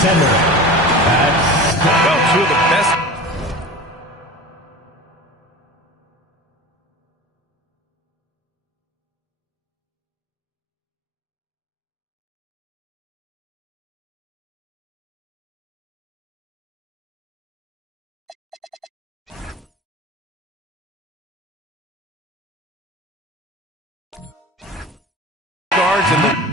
center. Well, two of the best. Guards in the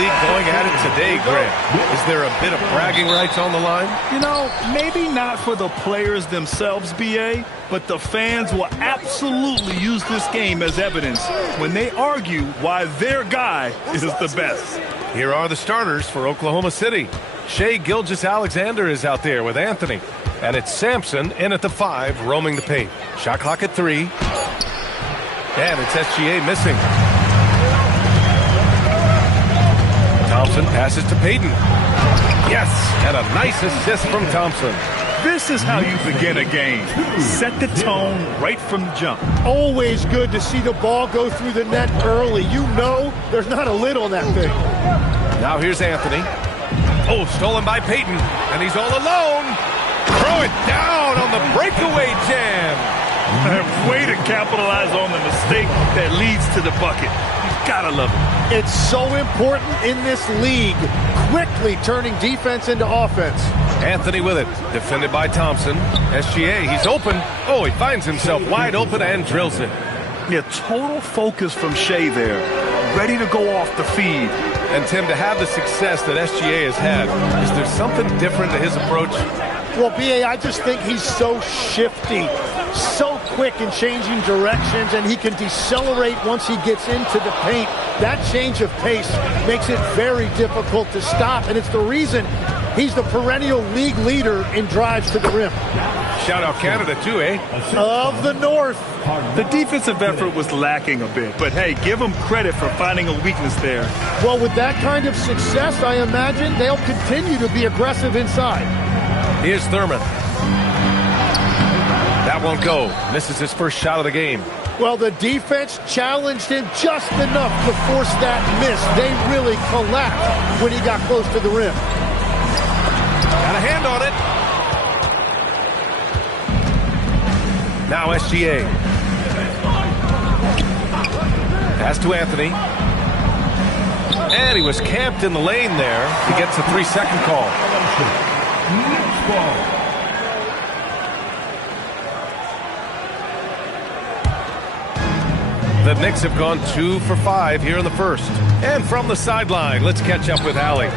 league going at it today, Grant. Is there a bit of bragging rights on the line? You know, maybe not for the players themselves, BA, but the fans will absolutely use this game as evidence when they argue why their guy is the best. Here are the starters for Oklahoma City. Shai Gilgeous-Alexander is out there with Anthony. And it's Sampson in at the 5, roaming the paint. Shot clock at 3. And it's SGA missing. Thompson passes to Payton. Yes, and a nice assist from Thompson. This is how you begin a game. Set the tone right from the jump. Always good to see the ball go through the net early. You know there's not a lid on that thing. Now here's Anthony. Oh, stolen by Payton, and he's all alone. Throw it down on the breakaway jam. Way to capitalize on the mistake that leads to the bucket. You gotta love it. It's so important in this league, quickly turning defense into offense. Anthony with it, defended by Thompson. SGA, he's open. Oh, he finds himself wide open and drills it. Yeah, total focus from Shai there. Ready to go off the feed. And Tim, to have the success that SGA has had, is there something different to his approach? Well, BA, I just think he's so shifty, so quick in changing directions, and he can decelerate once he gets into the paint. That change of pace makes it very difficult to stop, and it's the reason he's the perennial league leader in drives to the rim. Shout out Canada too, eh? Of the North. The defensive effort was lacking a bit, but hey, give them credit for finding a weakness there. Well, with that kind of success, I imagine they'll continue to be aggressive inside. Here's Thurman. That won't go. Misses his first shot of the game. Well, the defense challenged him just enough to force that miss. They really collapsed when he got close to the rim. Got a hand on it. Now SGA. Pass to Anthony. And he was camped in the lane there. He gets a 3-second call. The Knicks have gone 2 for 5 here in the first. And from the sideline, let's catch up with Allie.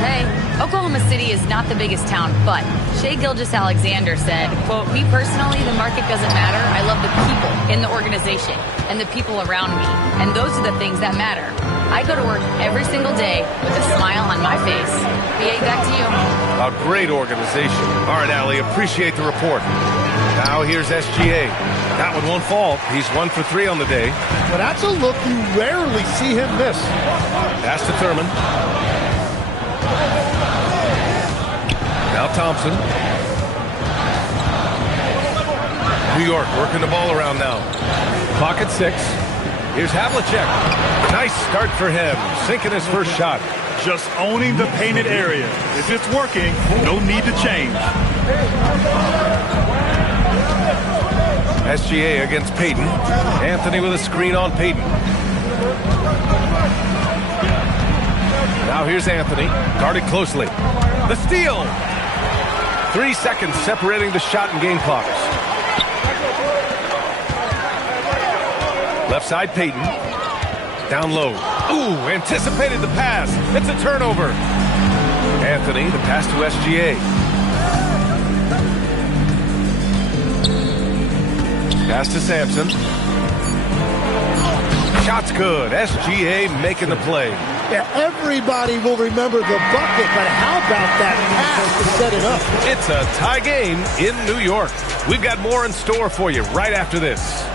Hey, Oklahoma City is not the biggest town, but Shai Gilgeous-Alexander said, quote, "Me personally, the market doesn't matter. I love the people in the organization and the people around me. And those are the things that matter. I go to work every single day with a smile on my face." BA, back to you. A great organization. All right, Allie, appreciate the report. Now here's SGA. That one won't fall. He's 1 for 3 on the day. But that's a look you rarely see him miss. Pass to Thurman. Now Thompson. New York working the ball around now. Clock at 6. Here's Havlicek. Nice start for him, sinking his first shot. Just owning the painted area. If it's working, no need to change. SGA against Payton. Anthony with a screen on Payton. Now here's Anthony, guarded closely. The steal! 3 seconds separating the shot and game clocks. Left side, Payton. Down low. Ooh, anticipated the pass. It's a turnover. Anthony, the pass to SGA. Pass to Sampson. Shot's good. SGA making the play. Yeah, everybody will remember the bucket, but how about that pass to set it up? It's a tie game in New York. We've got more in store for you right after this.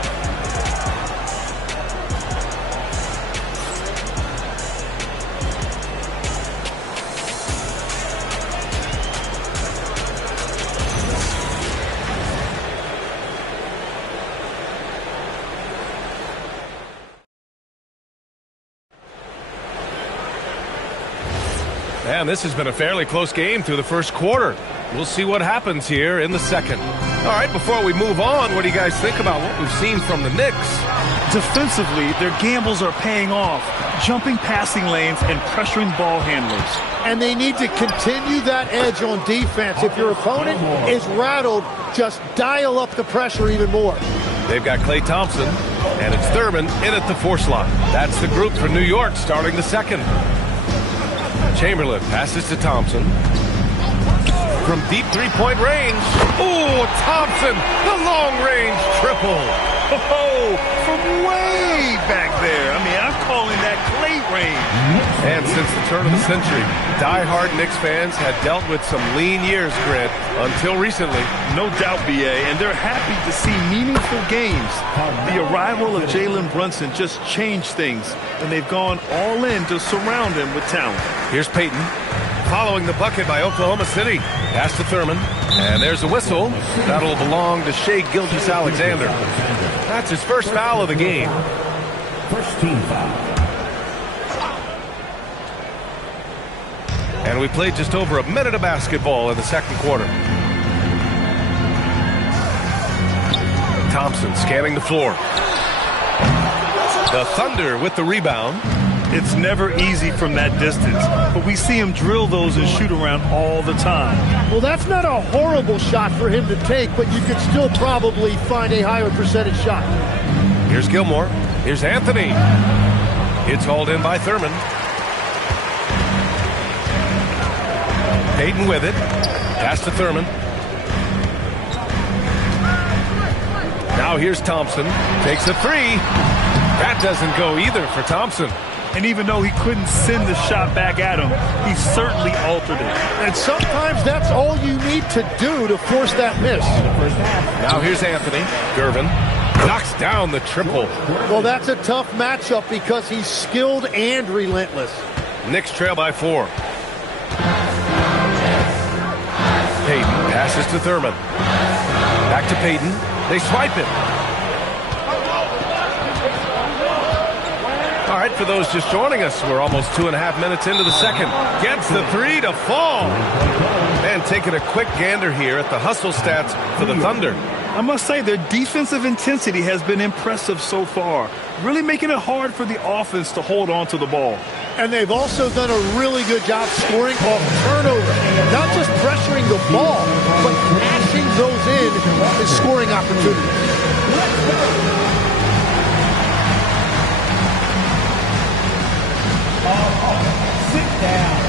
And this has been a fairly close game through the first quarter. We'll see what happens here in the second. All right, before we move on, what do you guys think about what we've seen from the Knicks? Defensively, their gambles are paying off, jumping passing lanes and pressuring ball handlers. And they need to continue that edge on defense. If your opponent is rattled, just dial up the pressure even more. They've got Klay Thompson, and it's Thurman in at the 4 slot. That's the group for New York starting the second. Chamberlain passes to Thompson. From deep three-point range. Ooh, Thompson, the long-range triple. Oh, from way back there. I mean, I'm calling that Klay range. And since the turn of the century, die-hard Knicks fans had dealt with some lean years, Grant, until recently. No doubt, B.A., and they're happy to see meaningful games. The arrival of Jalen Brunson just changed things, and they've gone all in to surround him with talent. Here's Payton, following the bucket by Oklahoma City. Pass to Thurman, and there's a whistle. That'll belong to Shai Gilgeous-Alexander. That's his first foul of the game. First team foul. And we played just over a minute of basketball in the second quarter. Thompson scanning the floor. The Thunder with the rebound. It's never easy from that distance, but we see him drill those and shoot around all the time. Well, that's not a horrible shot for him to take, but you could still probably find a higher percentage shot. Here's Gilmore. Here's Anthony. It's hauled in by Thurman. Payton with it. Pass to Thurman. Now here's Thompson. Takes a 3. That doesn't go either for Thompson. And even though he couldn't send the shot back at him, he certainly altered it. And sometimes that's all you need to do to force that miss. Now here's Anthony. Gervin knocks down the triple. Well, that's a tough matchup because he's skilled and relentless. Knicks trail by 4. Payton passes to Thurman. Back to Payton. They swipe it. All right, for those just joining us, we're almost 2.5 minutes into the second. Gets the 3 to fall. And taking a quick gander here at the hustle stats for the Thunder. I must say their defensive intensity has been impressive so far, really making it hard for the offense to hold on to the ball. And they've also done a really good job scoring off turnovers. Not just pressuring the ball, but mashing those in scoring opportunities. Sit down.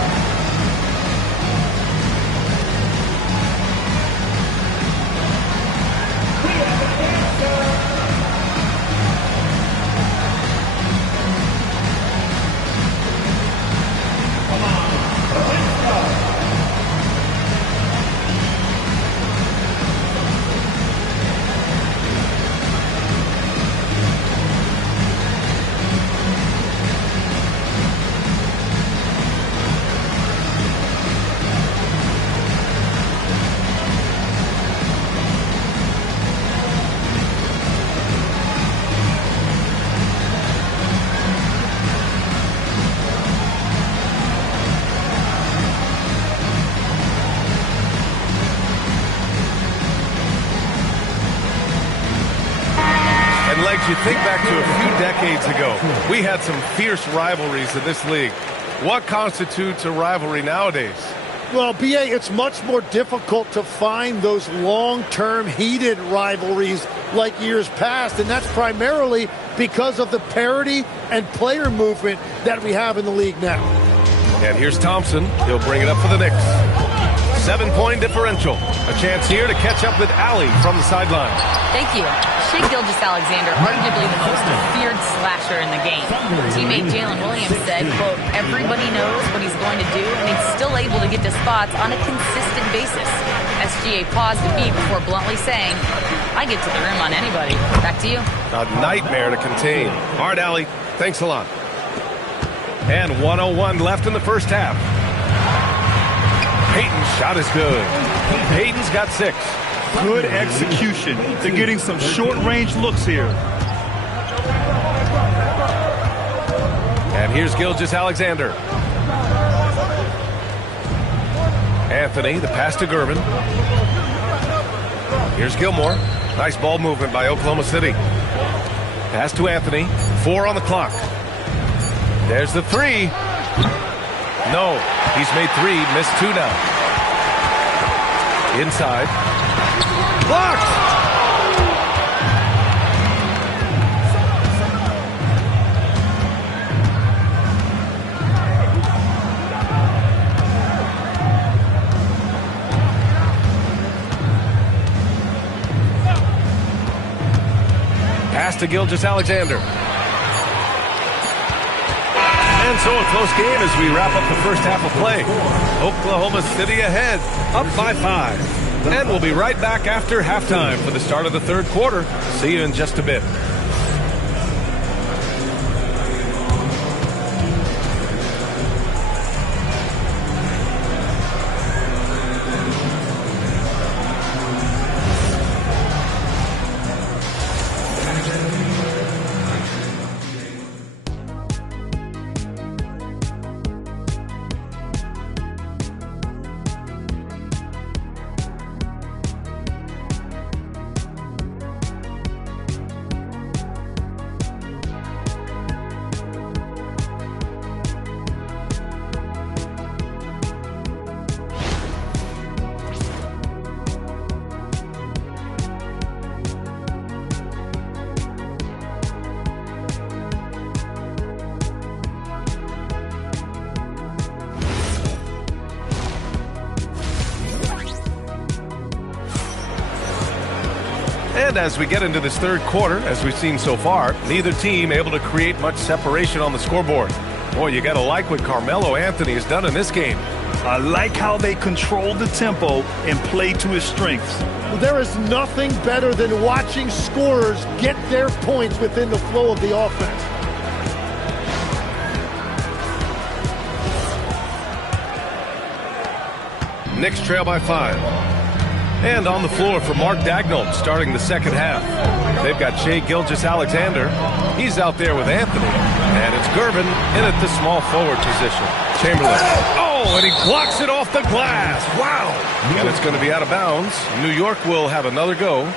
We have a answer. Come on, let's go. And Legs, you think back to a few decades ago, we had some fierce rivalries in this league. What constitutes a rivalry nowadays? Well, B.A., it's much more difficult to find those long-term heated rivalries like years past, and that's primarily because of the parity and player movement that we have in the league now. And here's Thompson. He'll bring it up for the Knicks. 7-point differential. A chance here to catch up with Allie from the sideline. Thank you. Shai Gilgeous-Alexander, arguably the most feared slasher in the game. Teammate Jalen Williams said, quote, everybody knows what he's going to do, and he's still able to get to spots on a consistent basis. SGA paused a beat before bluntly saying, I get to the rim on anybody. Back to you. A nightmare to contain. All right, Allie. Thanks a lot. And 1:01 left in the first half. Payton's shot is good. Payton's got 6. Good execution. They're getting some short-range looks here. And here's Gilgeous-Alexander. Anthony, the pass to Gervin. Here's Gilmore. Nice ball movement by Oklahoma City. Pass to Anthony. 4 on the clock. There's the 3. No, he's made 3, missed 2 now. Inside. Blocked! Pass to Gilgeous-Alexander. And so a close game as we wrap up the first half of play. Oklahoma City ahead, up by 5. And we'll be right back after halftime for the start of the third quarter. See you in just a bit. And as we get into this third quarter, as we've seen so far, neither team able to create much separation on the scoreboard. Boy, you got to like what Carmelo Anthony has done in this game. I like how they control the tempo and play to his strengths. Well, there is nothing better than watching scorers get their points within the flow of the offense. Knicks trail by 5. And on the floor for Mark Daigneault starting the second half. They've got Shai Gilgeous-Alexander. He's out there with Anthony. And it's Gervin in at the small forward position. Chamberlain. Oh, and he blocks it off the glass. Wow. And it's going to be out of bounds. New York will have another go.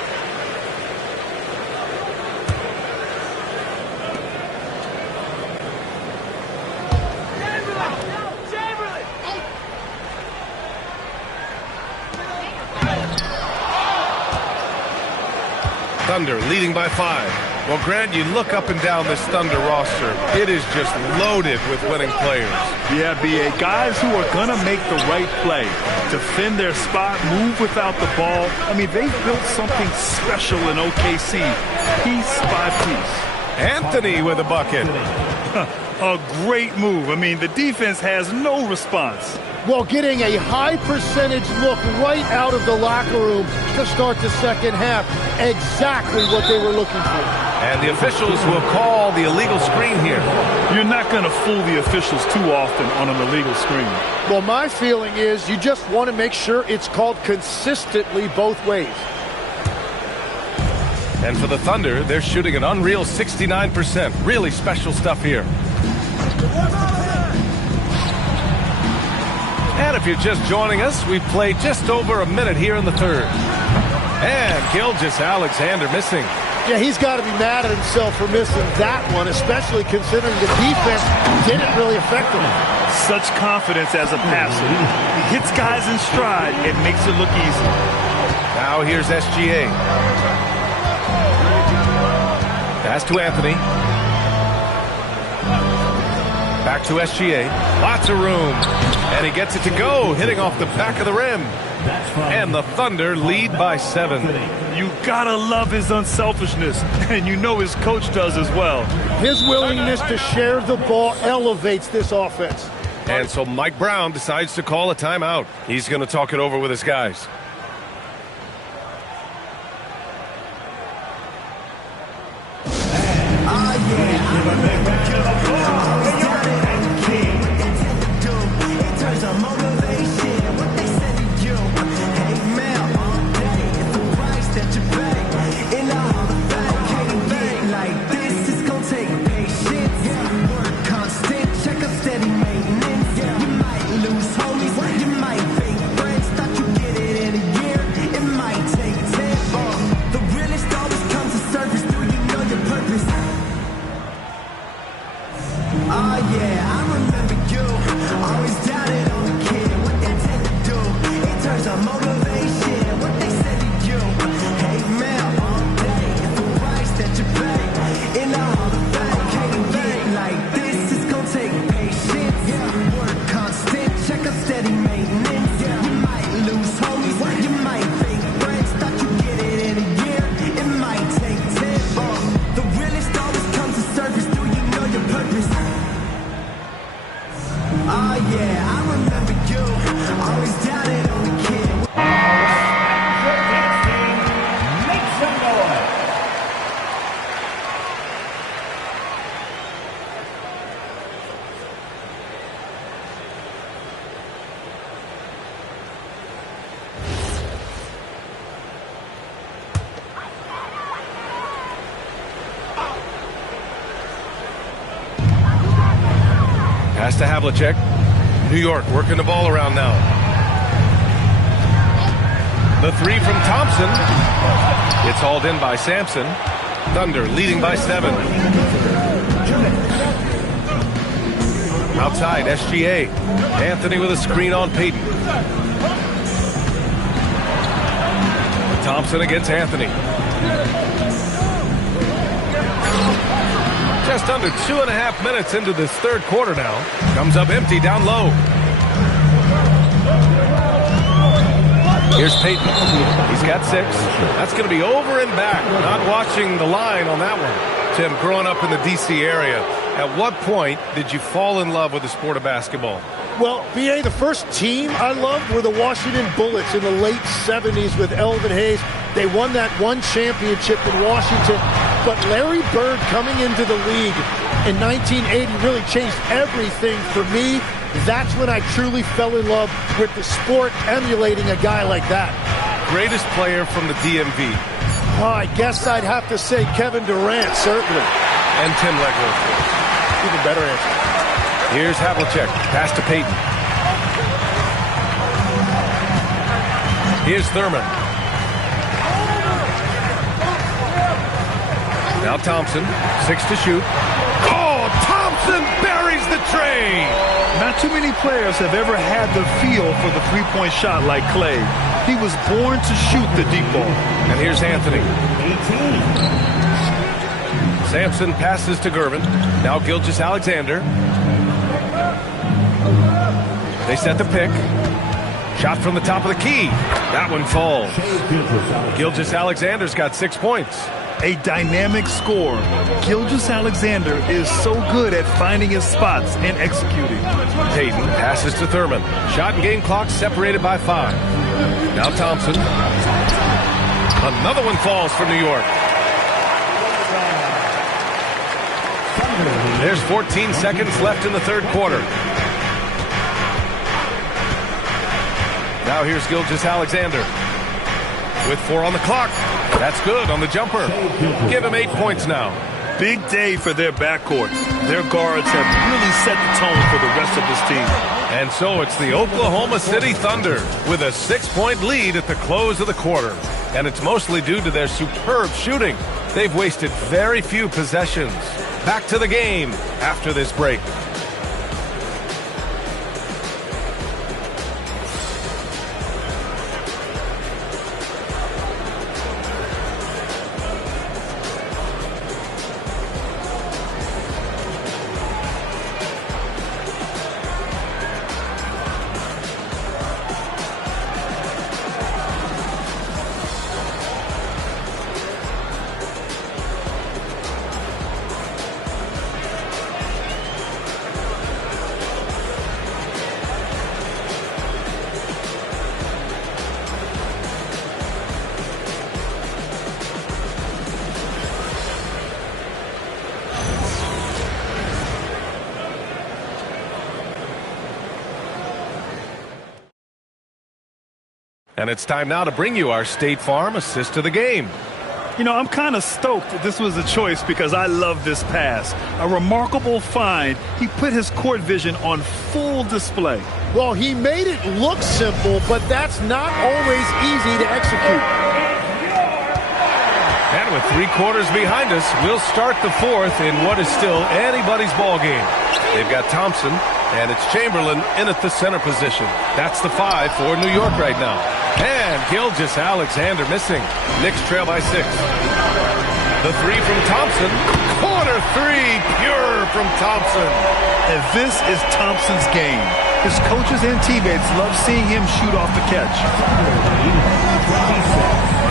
Thunder leading by 5. Well, Grant, you look up and down this Thunder roster. It is just loaded with winning players. Yeah, B.A. Guys who are going to make the right play, defend their spot, move without the ball. I mean, they've built something special in OKC, piece by piece. Anthony with a bucket. A great move. I mean, the defense has no response. Well, getting a high percentage look right out of the locker room to start the second half. Exactly what they were looking for. And the officials will call the illegal screen here. You're not going to fool the officials too often on an illegal screen. Well, my feeling is you just want to make sure it's called consistently both ways. And for the Thunder, they're shooting an unreal 69%. Really special stuff here. And if you're just joining us, we've played just over a minute here in the third. And Gilgeous-Alexander missing. Yeah, he's got to be mad at himself for missing that one, especially considering the defense didn't really affect him. Such confidence as a passer. He hits guys in stride and makes it look easy. Now here's SGA. Pass to Anthony. Back to SGA. Lots of room. And he gets it to go, hitting off the back of the rim. And the Thunder lead by 7. You gotta love his unselfishness, and you know his coach does as well. His willingness to share the ball elevates this offense. And so Mike Brown decides to call a timeout. He's going to talk it over with his guys. Pass to Havlicek. New York working the ball around now. The three from Thompson. It's hauled in by Sampson. Thunder leading by 7. Outside, SGA. Anthony with a screen on Payton. Thompson against Anthony. Just under 2.5 minutes into this third quarter now. Comes up empty down low. Here's Payton. He's got 6. That's going to be over and back. Not watching the line on that one. Tim, growing up in the D.C. area, at what point did you fall in love with the sport of basketball? Well, B.A., the first team I loved were the Washington Bullets in the late 70s with Elvin Hayes. They won that one championship in Washington. But Larry Bird coming into the league in 1980 really changed everything for me. That's when I truly fell in love with the sport, emulating a guy like that. Greatest player from the DMV? Oh, I guess I'd have to say Kevin Durant, certainly. And Tim Legler. Even better answer. Here's Havlicek. Pass to Payton. Here's Thurman. Now Thompson, 6 to shoot. Oh, Thompson buries the tray! Not too many players have ever had the feel for the three-point shot like Clay. He was born to shoot the deep ball. And here's Anthony. 18. Sampson passes to Gervin. Now Gilgeous-Alexander. They set the pick. Shot from the top of the key. That one falls. Gilgeous-Alexander's got 6 points. A dynamic scorer. Gilgeous-Alexander is so good at finding his spots and executing. Payton passes to Thurman. Shot and game clock separated by 5. Now Thompson. Another one falls for New York. There's 14 seconds left in the third quarter. Now here's Gilgeous-Alexander. With 4 on the clock. That's good on the jumper. Give him 8 points now. Big day for their backcourt. Their guards have really set the tone for the rest of this team. And so it's the Oklahoma City Thunder with a 6-point lead at the close of the quarter. And it's mostly due to their superb shooting. They've wasted very few possessions. Back to the game after this break. And it's time now to bring you our State Farm assist to the game. You know, I'm kind of stoked that this was a choice because I love this pass. A remarkable find. He put his court vision on full display. Well, he made it look simple, but that's not always easy to execute. And with 3 quarters behind us, we'll start the fourth in what is still anybody's ball game. They've got Thompson, and it's Chamberlain in at the center position. That's the 5 for New York right now. And Gilgeous-Alexander missing. Knicks trail by 6. The 3 from Thompson. Corner 3, pure from Thompson. And this is Thompson's game. His coaches and teammates love seeing him shoot off the catch.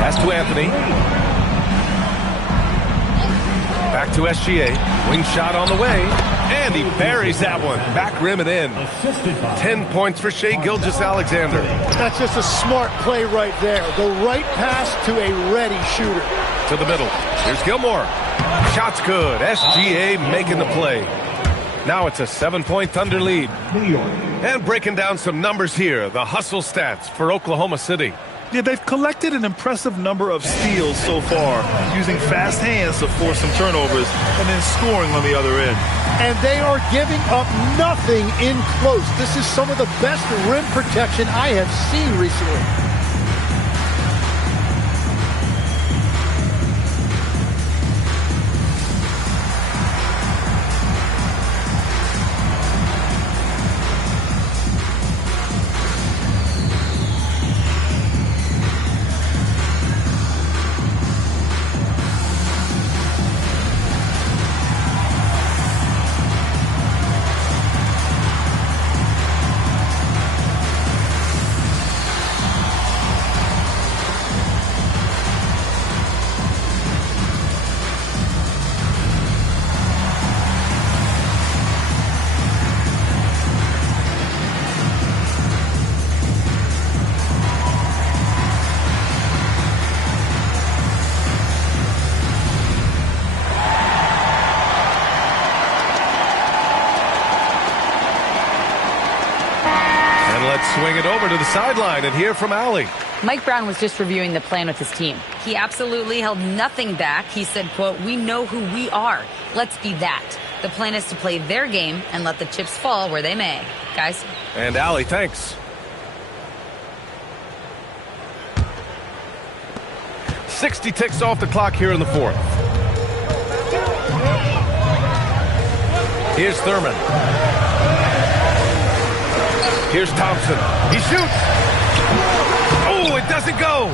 Pass to Anthony. Back to SGA. Wing shot on the way. And he buries that one. Back rim and in. 10 points for Shai Gilgeous-Alexander. That's just a smart play right there. The right pass to a ready shooter. To the middle. Here's Gilmore. Shot's good. SGA making the play. Now it's a 7-point Thunder lead. And breaking down some numbers here. The hustle stats for Oklahoma City. Yeah, they've collected an impressive number of steals so far, using fast hands to force some turnovers and then scoring on the other end. And they are giving up nothing in close. This is some of the best rim protection I have seen recently. Swing it over to the sideline and hear from Allie. Mike Brown was just reviewing the plan with his team. He absolutely held nothing back. He said, quote, "We know who we are. Let's be that. The plan is to play their game and let the chips fall where they may." Guys. And Allie, thanks. 60 ticks off the clock here in the fourth. Here's Thurman. Here's Thompson. He shoots. Oh, it doesn't go.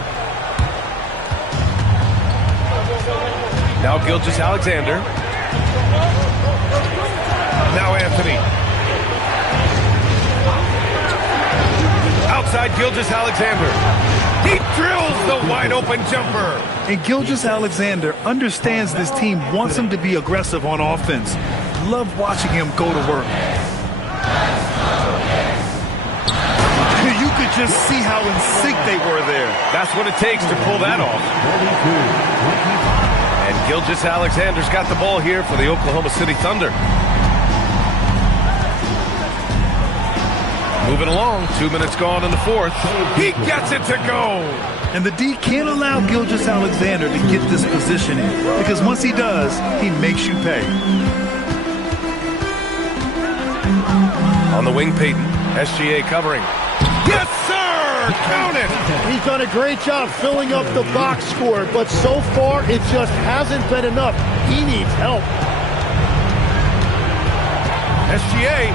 Now Gilgeous-Alexander. Now Anthony. Outside Gilgeous-Alexander. He drills the wide open jumper. And Gilgeous-Alexander understands this team wants him to be aggressive on offense. Love watching him go to work. You could just see how in sync they were there. That's what it takes to pull that off. And Gilgeous-Alexander's got the ball here for the Oklahoma City Thunder. Moving along, 2 minutes gone in the fourth. He gets it to go. And the D can't allow Gilgeous-Alexander to get this positioning, because once he does, he makes you pay. On the wing, Payton. SGA covering. Yes, sir! jumper, count it! He's done a great job filling up the box score, but so far it just hasn't been enough. He needs help. SGA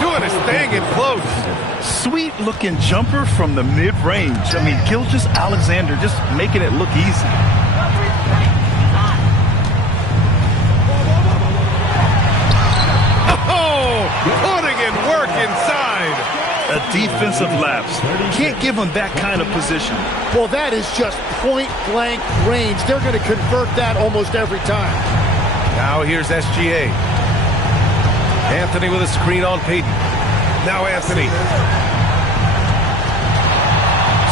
doing his thing in close. Sweet looking jumper from the mid-range. I mean, Gilgeous-Alexander just making it look easy. Oh, putting in work inside. A defensive lapse. Can't give him that kind of position. Well, that is just point-blank range. They're going to convert that almost every time. Now here's SGA. Anthony with a screen on Payton. Now Anthony.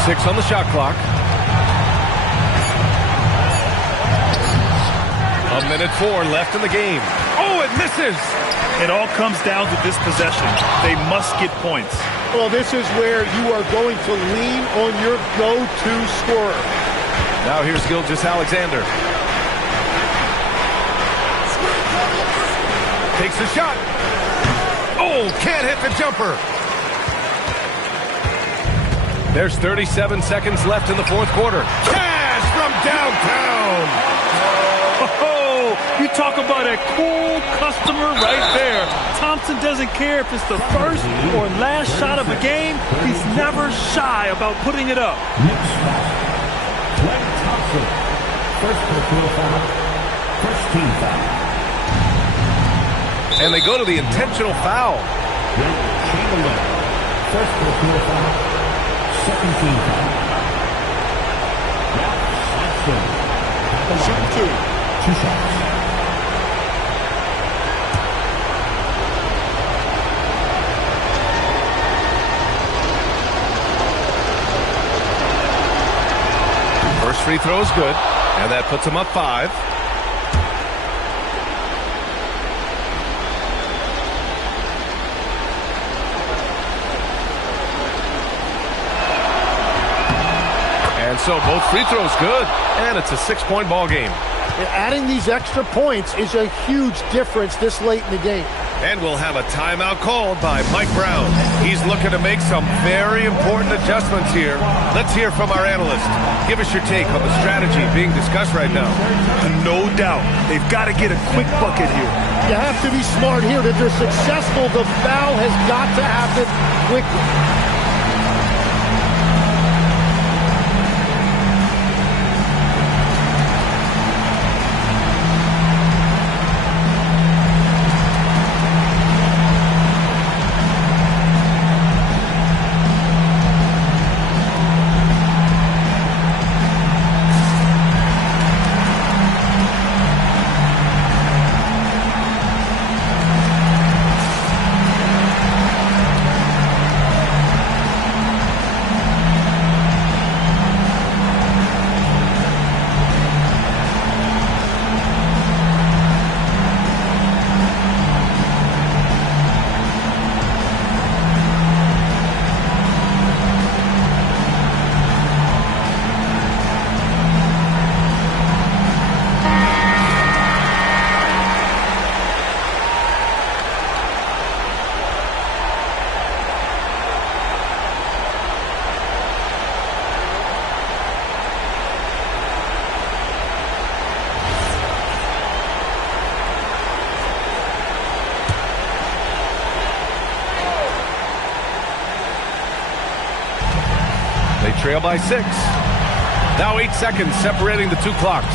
6 on the shot clock. 1:04 left in the game. Oh, it misses! It all comes down to this possession. They must get points. Well, this is where you are going to lean on your go-to scorer. Now here's Gilgeous-Alexander. Takes the shot. Oh, can't hit the jumper. There's 37 seconds left in the fourth quarter. Cash from downtown. Oh, you talk about a cool customer right there. Thompson doesn't care if it's the first or last shot of a game. He's never shy about putting it up. Next foul. Klay Thompson. First personal foul. First team foul. And they go to the intentional foul. Wilt Chamberlain. First personal foul. Second team foul. Ralph Sampson. Shoot 2 shots. First free throw is good, and that puts them up 5. And so both free throws good, and it's a 6-point ball game. Adding these extra points is a huge difference this late in the game. And we'll have a timeout called by Mike Brown. He's looking to make some very important adjustments here. Let's hear from our analyst. Give us your take on the strategy being discussed right now. No doubt. They've got to get a quick bucket here. You have to be smart here. If they're successful, the foul has got to happen quickly. They trail by 6. Now 8 seconds separating the two clocks.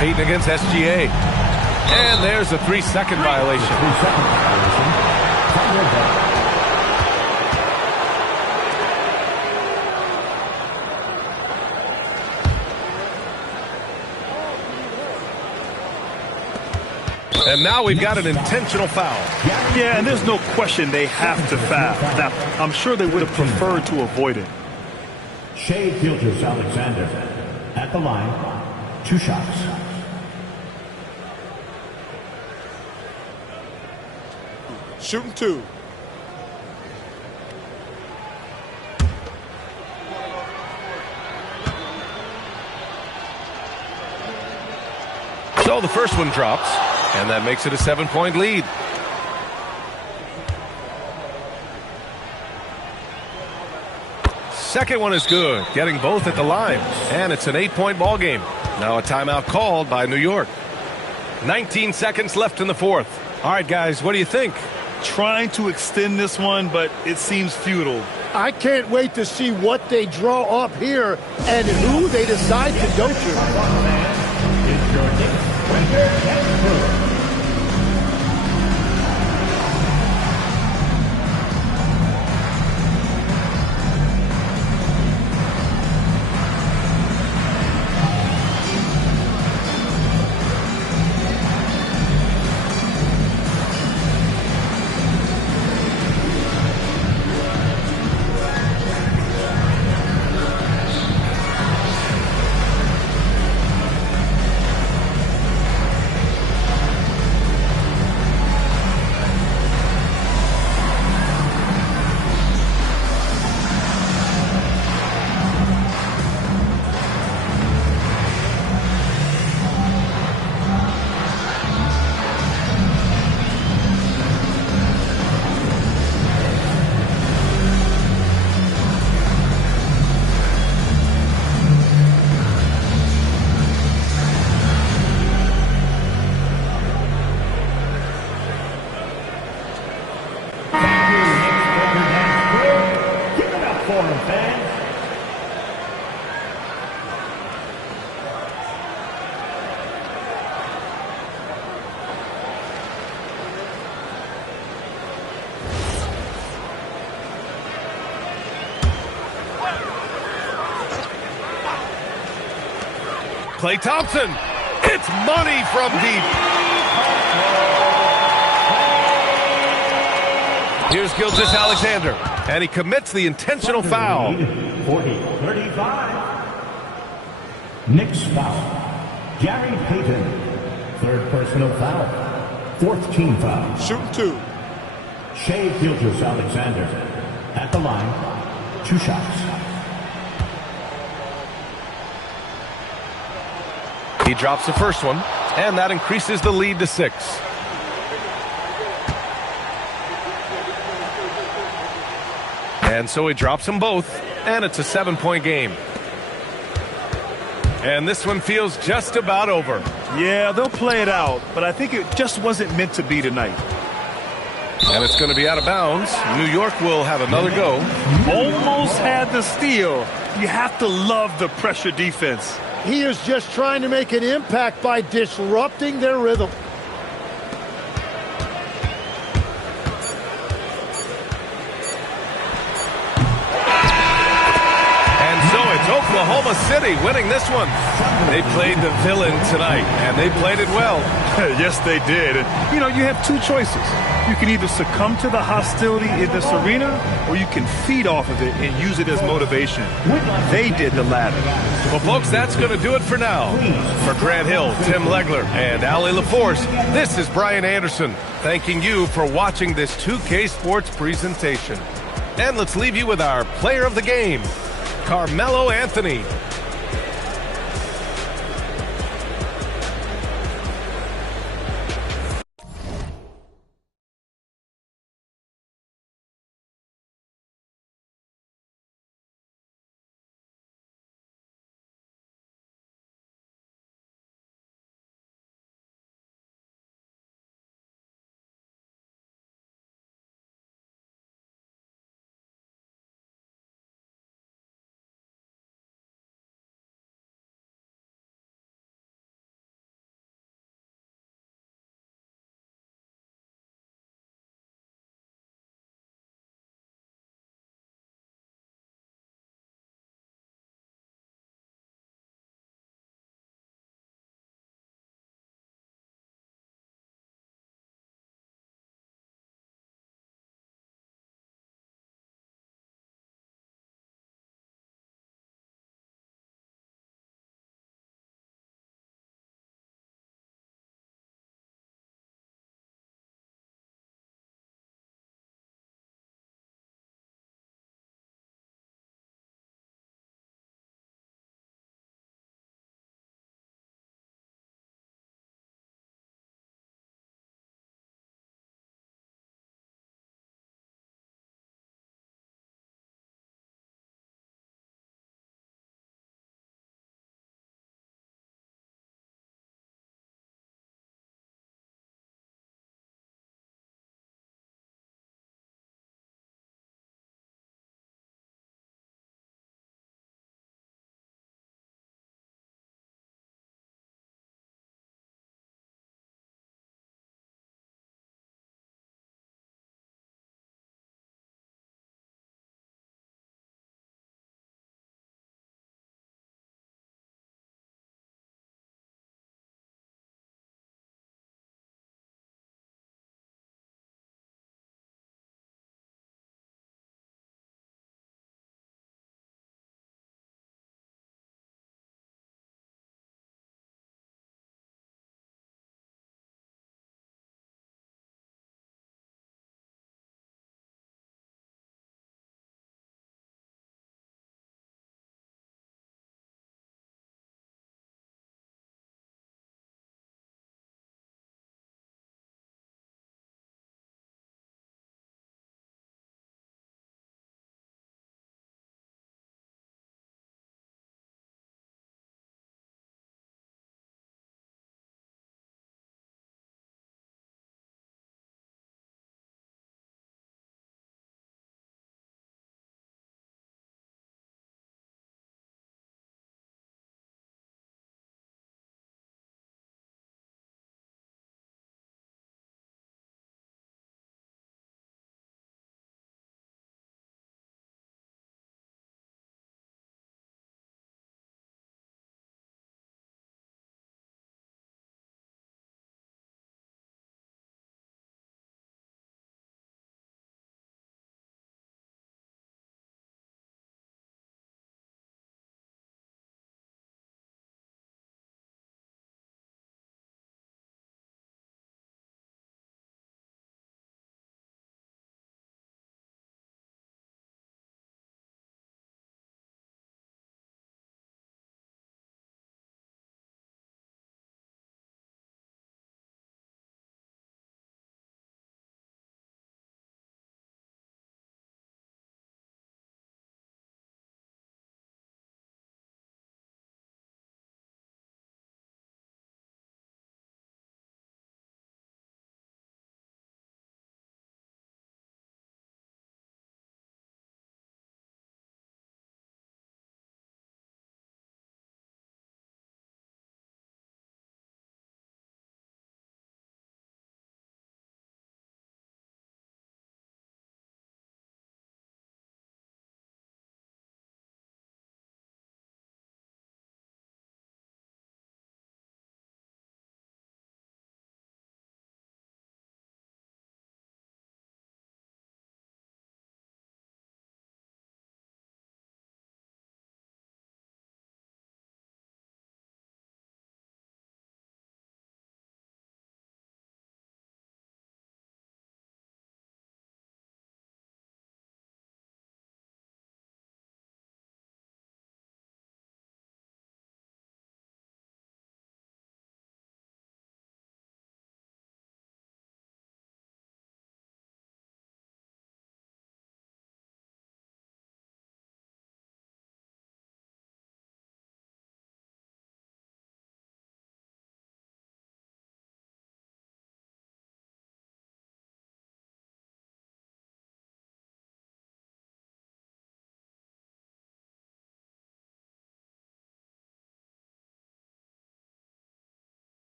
Payton against SGA. And there's a 3-second violation. 3-second violation. And now we've got an intentional foul. Yeah, and there's no question they have to foul. Now, I'm sure they would have preferred to avoid it. Shai Gilgeous-Alexander at the line. 2 shots. Shooting 2. So the first one drops, and that makes it a 7-point lead. second one is good, getting both at the line. And it's an 8-point ball game. Now a timeout called by New York. 19 seconds left in the fourth. All right, guys, what do you think? Trying to extend this one, but it seems futile. I can't wait to see what they draw up here and who they decide to go to. Klay Thompson. It's money from deep. Here's Gilgeous-Alexander, and he commits the intentional foul. 40-35. Knicks foul. Gary Payton. Third personal foul. Fourth team foul. Shoot two. Shai Gilgeous-Alexander at the line. 2 shots. He drops the first one, and that increases the lead to 6. And so he drops them both, and it's a 7-point game. And this one feels just about over. Yeah, they'll play it out, but I think it just wasn't meant to be tonight. And it's going to be out of bounds. New York will have another go. Almost had the steal. You have to love the pressure defense. He is just trying to make an impact by disrupting their rhythm. And so it's Oklahoma City winning this one. They played the villain tonight, and they played it well. Yes, they did. And, you know, you have 2 choices. You can either succumb to the hostility in this arena, or you can feed off of it and use it as motivation. They did the latter. Well, folks, that's going to do it for now. For Grant Hill, Tim Legler, and Allie LaForce, this is Brian Anderson, thanking you for watching this 2K Sports presentation. And let's leave you with our player of the game, Carmelo Anthony.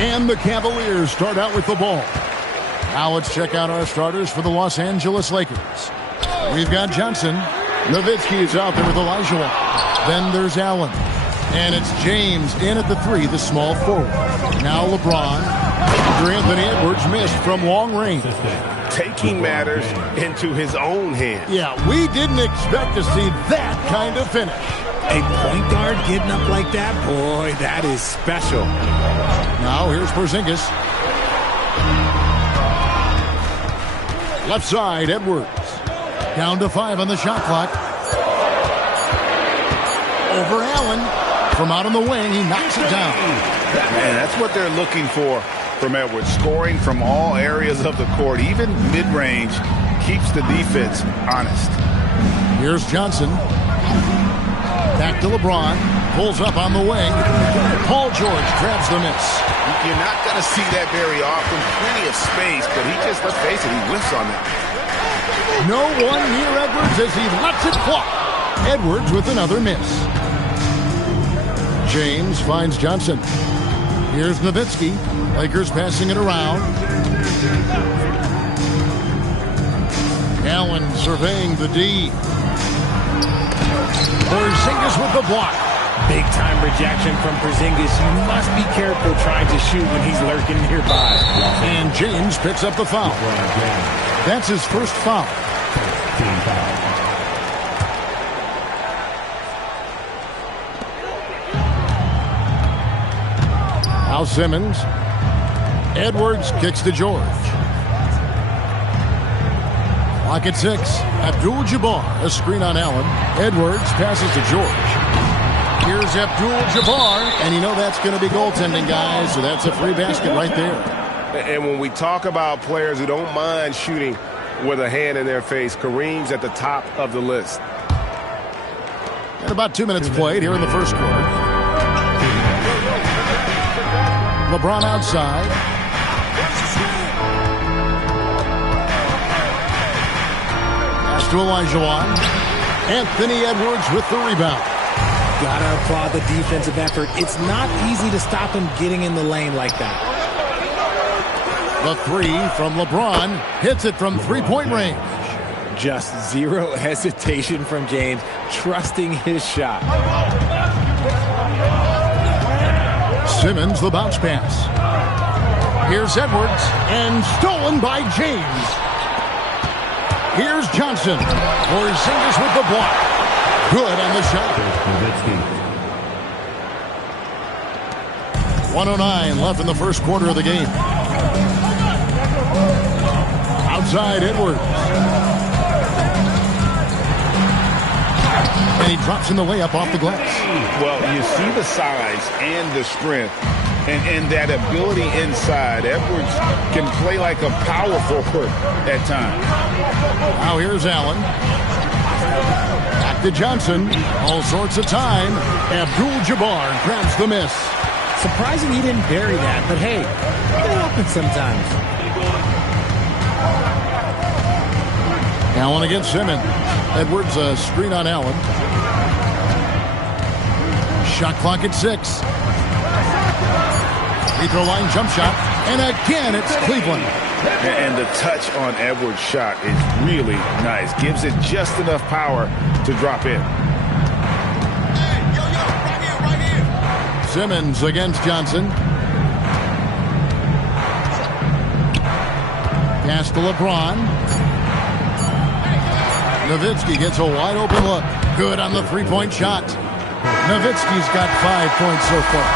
And the Cavaliers start out with the ball. Now let's check out our starters for the Los Angeles Lakers. We've got Johnson. Nowitzki is out there with Elijah. Then there's Allen. And it's James in at the 3, the small forward. Now LeBron. After Anthony Edwards missed from long range. Taking matters into his own hands. Yeah, we didn't expect to see that kind of finish. A point guard getting up like that, boy, that is special. Now here's Porzingis. Left side, Edwards. Down to 5 on the shot clock. Over Allen. From out on the wing, he knocks it down. Man, that's what they're looking for from Edwards. Scoring from all areas of the court, even mid-range, keeps the defense honest. Here's Johnson. Back to LeBron. Pulls up on the wing. Paul George grabs the miss. You're not going to see that very often. Plenty of space, but he just, let's face it, he whiffs on that. No one near Edwards as he lets it fly. Edwards with another miss. James finds Johnson. Here's Nowitzki. Lakers passing it around. Allen surveying the D. Porzingis with the block. Big time rejection from Porzingis. You must be careful trying to shoot when he's lurking nearby. And James picks up the foul. That's his first foul. Team foul. Now Simmons. Edwards kicks to George. Clock at 6. Abdul-Jabbar, a screen on Allen. Edwards passes to George. Here's Abdul-Jabbar, and you know that's going to be goaltending, guys, so that's a free basket right there. And when we talk about players who don't mind shooting with a hand in their face, Kareem's at the top of the list. And about 2 minutes played here in the first quarter. LeBron outside. Pass to Olajuwon. Anthony Edwards with the rebound. Gotta applaud the defensive effort. It's not easy to stop him getting in the lane like that. The 3 from LeBron hits it from three-point range. Just zero hesitation from James, trusting his shot. Simmons, the bounce pass. Here's Edwards, and stolen by James. Here's Johnson. Porzingis with the block. Good on the shot. 1:09 left in the first quarter of the game. Outside, Edwards. And he drops in the layup off the glass. Well, you see the size and the strength And that ability inside. Edwards can play like a power forward at times. Now here's Allen. Back to Johnson. All sorts of time. Abdul-Jabbar grabs the miss. Surprising he didn't bury that, but hey, it happens sometimes. Allen against Simmons. Edwards, a screen on Allen. Shot clock at 6. Free throw line jump shot. And again, it's Cleveland. And the touch on Edwards' shot is really nice. Gives it just enough power to drop in. Simmons against Johnson. Pass to LeBron. Nowitzki gets a wide open look. Good on the three-point shot. Nowitzki's got 5 points so far.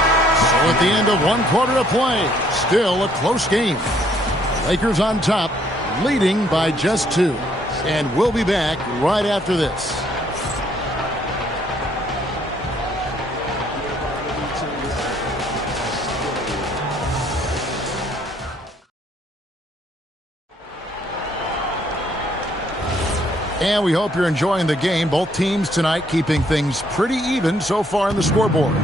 So at the end of 1 quarter of play, still a close game. Lakers on top, leading by just 2. And we'll be back right after this. And we hope you're enjoying the game. Both teams tonight keeping things pretty even so far in the scoreboard.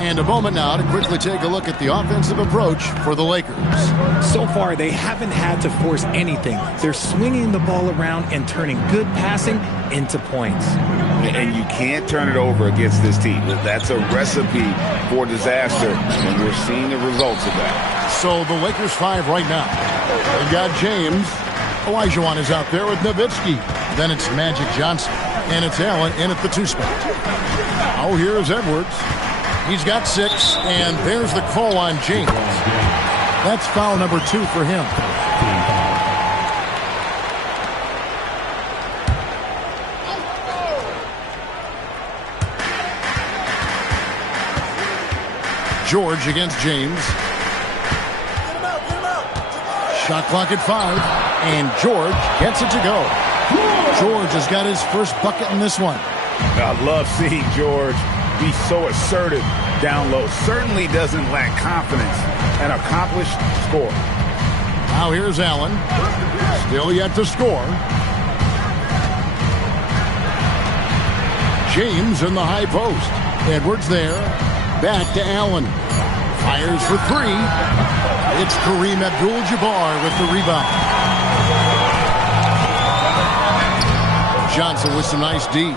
And a moment now to quickly take a look at the offensive approach for the Lakers. So far, they haven't had to force anything. They're swinging the ball around and turning good passing into points. And you can't turn it over against this team. That's a recipe for disaster, and we're seeing the results of that. So the Lakers 5 right now. They've got James. Olajuwon is out there with Nowitzki. Then it's Magic Johnson. And it's Allen in at the 2 spot. Oh, here's Edwards. He's got 6, and there's the call on James. That's foul number 2 for him. George against James. Shot clock at 5, and George gets it to go. George has got his first bucket in this one. I love seeing George be so assertive down low. Certainly doesn't lack confidence. An accomplished scorer. Now here's Allen. Still yet to score. James in the high post. Edwards there. Back to Allen. Fires for 3. It's Kareem Abdul-Jabbar with the rebound. Johnson with some nice D.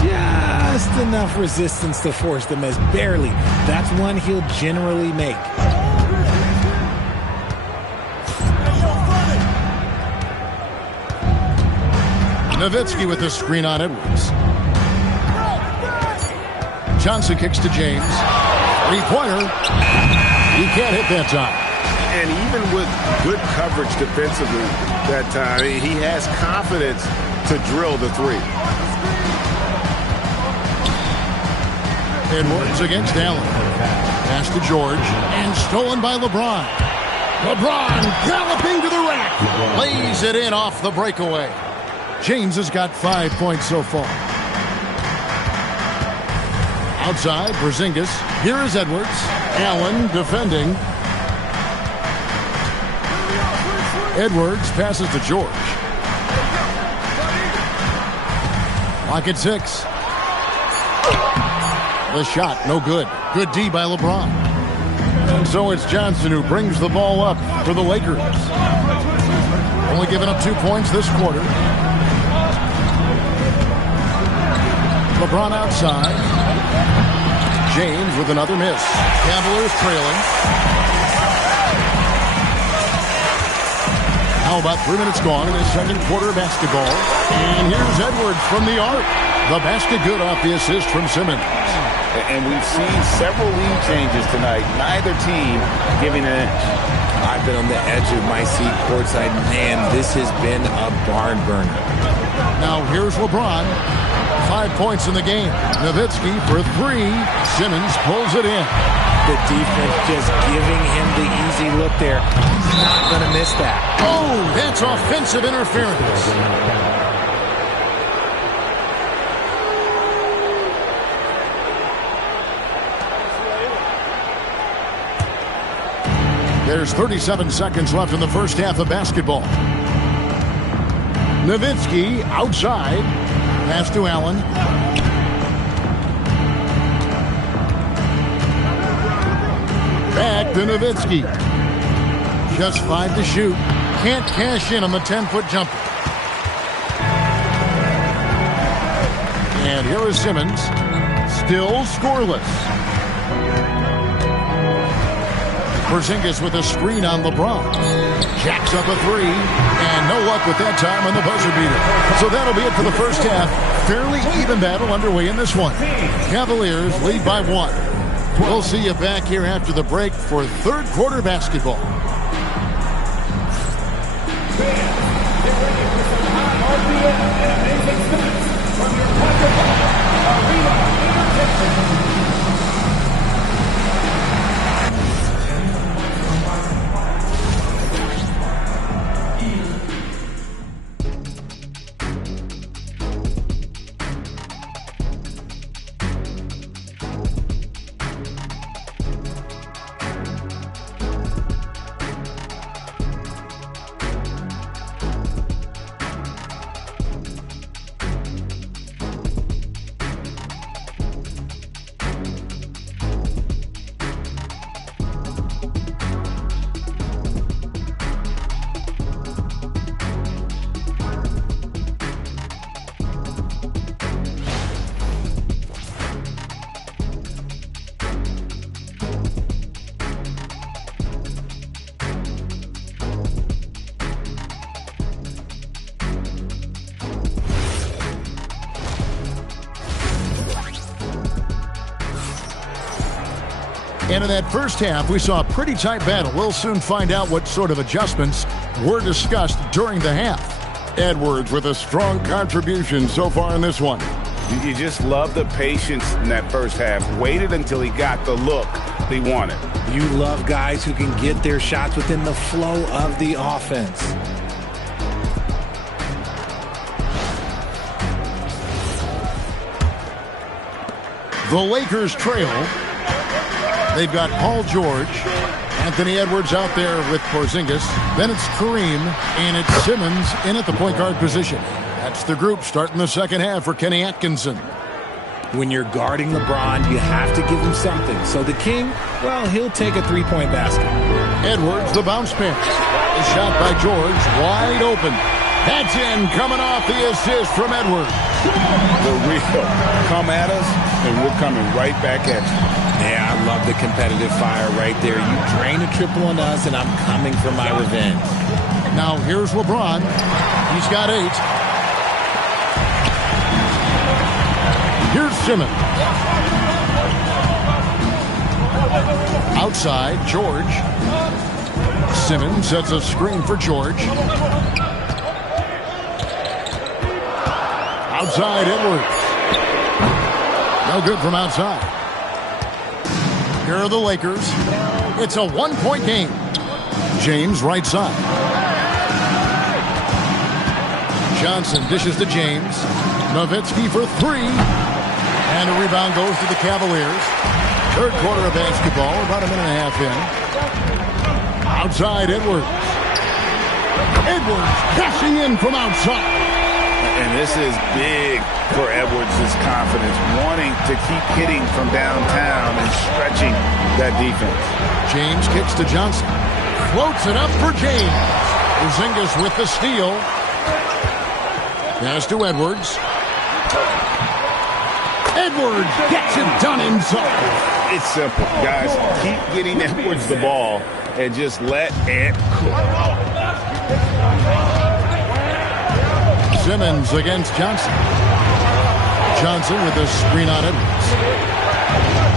Just enough resistance to force them as barely. That's one he'll generally make. Nowitzki with the screen on Edwards. Johnson kicks to James. 3-pointer. He can't hit that time. And even with good coverage defensively that time, he has confidence to drill the 3. Edwards against Allen. Pass to George. And stolen by LeBron. LeBron galloping to the rack. Lays it in off the breakaway. James has got 5 points so far. Outside, Porzingis. Here is Edwards. Allen defending. Edwards passes to George. Clock at 6. The shot, no good. Good D by LeBron. And so it's Johnson who brings the ball up for the Lakers. Only giving up 2 points this quarter. LeBron outside. James with another miss. Cavaliers trailing. Now about 3 minutes gone in the second quarter of basketball. And here's Edwards from the arc. The basket good off the assist from Simmons. And we've seen several lead changes tonight. Neither team giving an inch. I've been on the edge of my seat courtside. Man, this has been a barn burner. Now here's LeBron. 5 points in the game. Nowitzki for 3. Simmons pulls it in. The defense just giving him the easy look there. He's not going to miss that. Oh, that's offensive interference. There's 37 seconds left in the first half of basketball. Nowitzki outside. Pass to Allen. Back to Nowitzki. Just 5 to shoot. Can't cash in on the 10-foot jumper. And here is Simmons. Still scoreless. Porzingis with a screen on LeBron. Jacks up a three. And no luck with that time on the buzzer beater. So that'll be it for the first half. Fairly even battle underway in this one. Cavaliers lead by 1. We'll see you back here after the break for third quarter basketball. And in that first half, we saw a pretty tight battle. We'll soon find out what sort of adjustments were discussed during the half. Edwards with a strong contribution so far in this one. You just love the patience in that first half. Waited until he got the look he wanted. You love guys who can get their shots within the flow of the offense. The Lakers trail. They've got Paul George, Anthony Edwards out there with Porzingis. Then it's Kareem, and it's Simmons in at the point guard position. That's the group starting the second half for Kenny Atkinson. When you're guarding LeBron, you have to give him something. So the King, well, he'll take a three-point basket. Edwards, the bounce pass. A shot by George, wide open. That's in, coming off the assist from Edwards. The real come at us, and we're coming right back at you. Yeah, I love the competitive fire right there. You drain a triple on us, and I'm coming for my revenge. Now here's LeBron. He's got 8. Here's Simmons. Outside, George. Simmons sets a screen for George. Outside, Edwards. No good from outside. Here are the Lakers. It's a one-point game. James right side. Johnson dishes to James. Nowitzki for 3. And a rebound goes to the Cavaliers. Third quarter of basketball, about a minute and a half in. Outside, Edwards. Edwards cashing in from outside. And this is big for Edwards' confidence, wanting to keep hitting from downtown and stretching that defense. James kicks to Johnson. Floats it up for James. Porzingis with the steal. Pass to Edwards. Edwards gets it done inside. It's simple, guys. Keep getting Edwards the ball and just let it cook. Simmons against Johnson. Johnson with a screen on Edwards.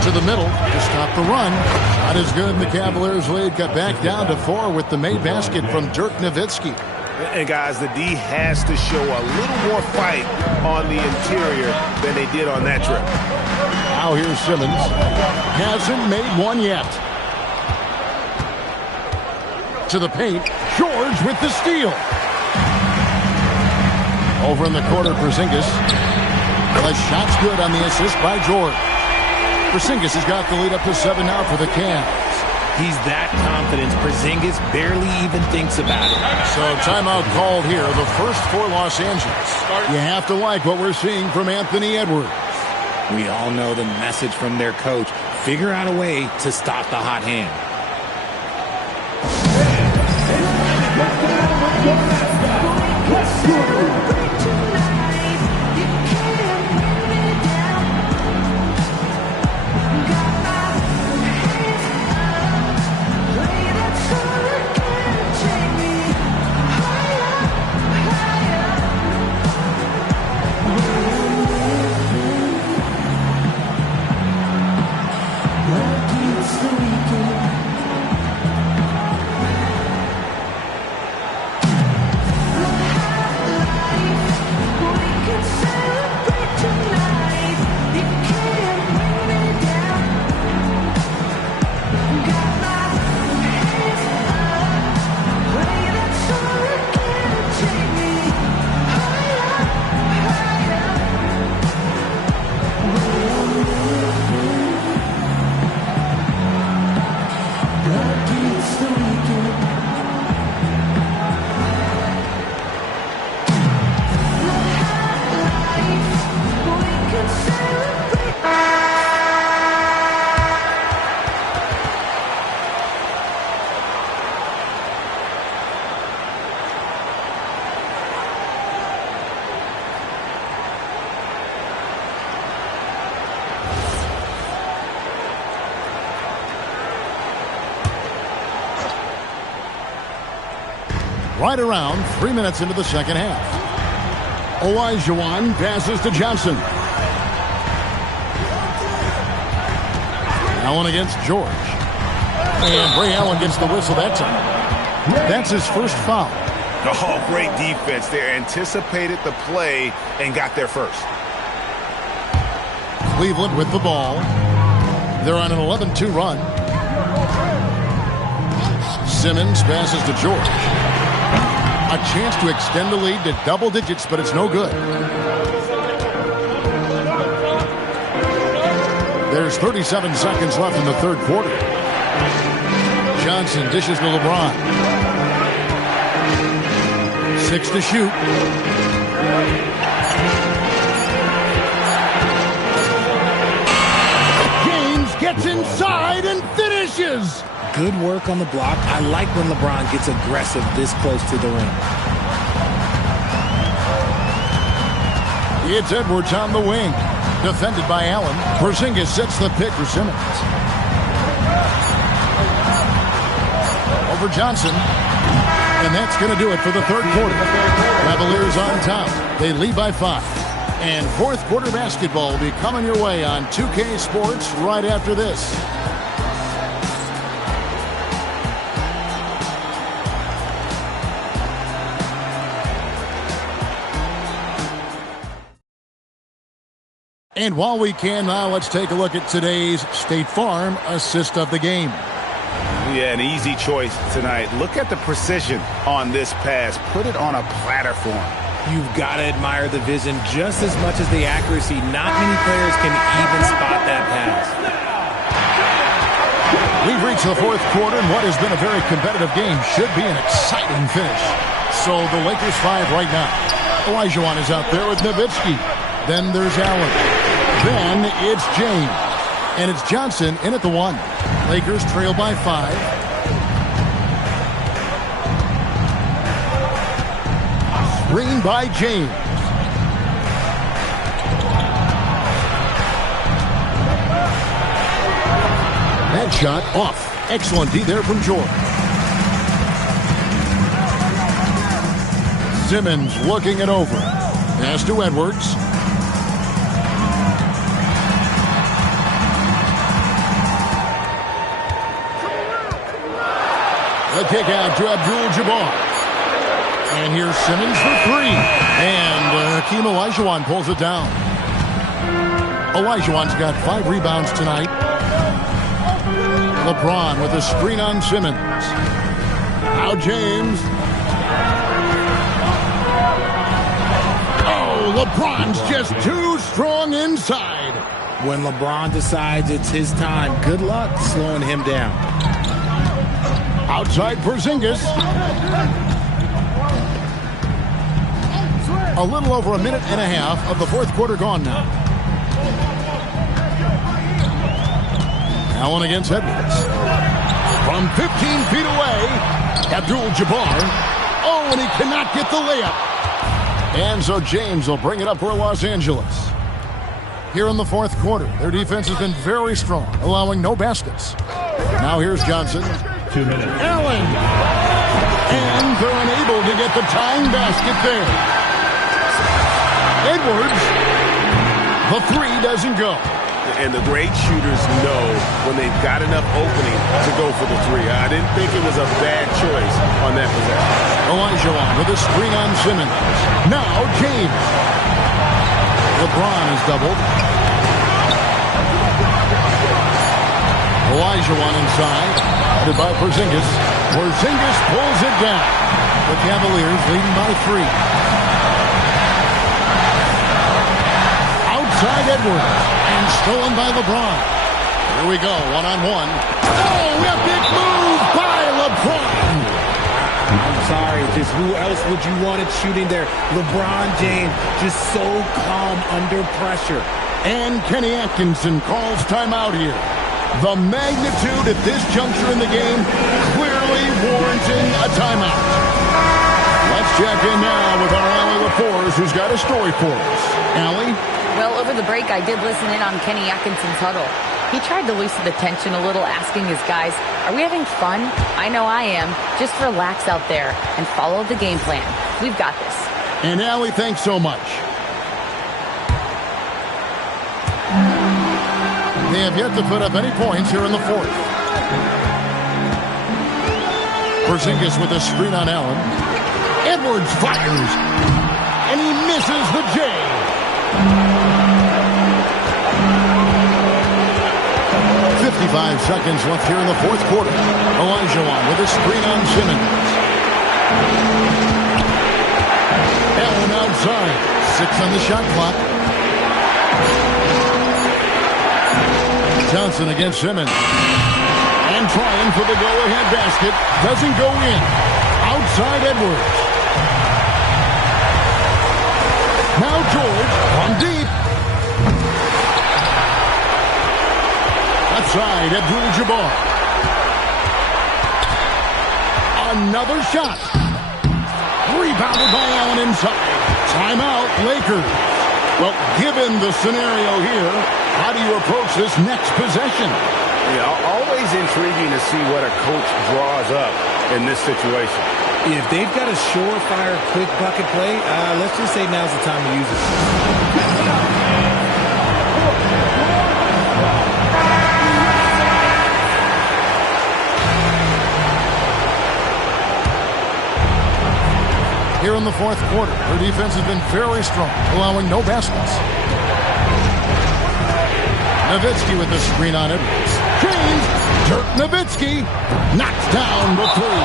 To the middle to stop the run. Not as good. The Cavaliers lead got back down to 4 with the made basket from Dirk Nowitzki. And guys, the D has to show a little more fight on the interior than they did on that trip. Now here's Simmons. Hasn't made one yet. To the paint. George with the steal. Over in the corner, Porzingis. The shot's good on the assist by George. Porzingis has got the lead up to 7 now for the Cavs. He's that confident. Porzingis barely even thinks about it. So timeout called here, the first for Los Angeles. You have to like what we're seeing from Anthony Edwards. We all know the message from their coach. Figure out a way to stop the hot hand. Right around 3 minutes into the second half. Olajuwon passes to Johnson. Allen against George. And Ray Allen gets the whistle that time. That's his first foul. Oh, great defense there. Anticipated the play and got there first. Cleveland with the ball. They're on an 11-2 run. Simmons passes to George. A chance to extend the lead to double digits, but it's no good. There's 37 seconds left in the third quarter. Johnson dishes to LeBron. 6 to shoot. James gets inside and finishes. Good work on the block. I like when LeBron gets aggressive this close to the rim. It's Edwards on the wing. Defended by Allen. Porzingis sets the pick for Simmons. Over Johnson. And that's going to do it for the third quarter. Cavaliers on top. They lead by 5. And fourth quarter basketball will be coming your way on 2K Sports right after this. And while we can now, let's take a look at today's State Farm assist of the game. Yeah, an easy choice tonight. Look at the precision on this pass. Put it on a platter for him. You've got to admire the vision just as much as the accuracy. Not many players can even spot that pass. We've reached the fourth quarter, and what has been a very competitive game should be an exciting finish. So the Lakers 5 right now. Olajuwon is out there with Nowitzki. Then there's Allen. Then it's James. And it's Johnson in at the 1. Lakers trail by 5. Screen by James. That shot off. Excellent D there from George. Simmons looking it over. Pass to Edwards. The kick out to Abdul-Jabbar. And here's Simmons for 3. And Hakeem Olajuwon pulls it down. Olajuwon's got 5 rebounds tonight. LeBron with a screen on Simmons. Now James. Oh, LeBron's just too strong inside. When LeBron decides it's his time, good luck slowing him down. Outside Porzingis. A little over a minute and a half of the fourth quarter gone now. Allen against Edwards. From 15 feet away, Abdul-Jabbar. Oh, and he cannot get the layup. And so James will bring it up for Los Angeles. Here in the fourth quarter, their defense has been very strong, allowing no baskets. Now here's Johnson. 2 minutes. Allen. And they're unable to get the tying basket there. Edwards. The three doesn't go. And the great shooters know when they've got enough opening to go for the three. I didn't think it was a bad choice on that possession. Olajuwon with a screen on Simmons. Now James. LeBron is doubled. Olajuwon inside. Headed by Porzingis. Porzingis pulls it down. The Cavaliers leading by 3. Outside Edwards. And stolen by LeBron. Here we go, one-on-one. Oh, epic move by LeBron. I'm sorry, just who else would you want it shooting there? LeBron James, just so calm under pressure. And Kenny Atkinson calls timeout here. The magnitude at this juncture in the game clearly warranting a timeout. Let's check in now with our Allie LaForce, who's got a story for us. Allie? Well, over the break, I did listen in on Kenny Atkinson's huddle. He tried to loosen the tension a little, asking his guys, are we having fun? I know I am. Just relax out there and follow the game plan. We've got this. And Allie, thanks so much. They have yet to put up any points here in the fourth. Porzingis with a screen on Allen. Edwards fires. And he misses the J. 55 seconds left here in the fourth quarter. Olajuwon with a screen on Simmons. Allen outside. 6 on the shot clock. Johnson against Simmons. And trying for the go-ahead basket. Doesn't go in. Outside Edwards. Now George on deep. Outside Abdul-Jabbar. Another shot. Rebounded by Allen inside. Timeout, Lakers. Well, given the scenario here, how do you approach this next possession? Yeah, always intriguing to see what a coach draws up in this situation. If they've got a surefire, quick bucket play, let's just say now's the time to use it. Here in the fourth quarter, their defense has been very strong, allowing no baskets. Nowitzki with the screen on Edwards. James, Dirk Nowitzki knocks down the three.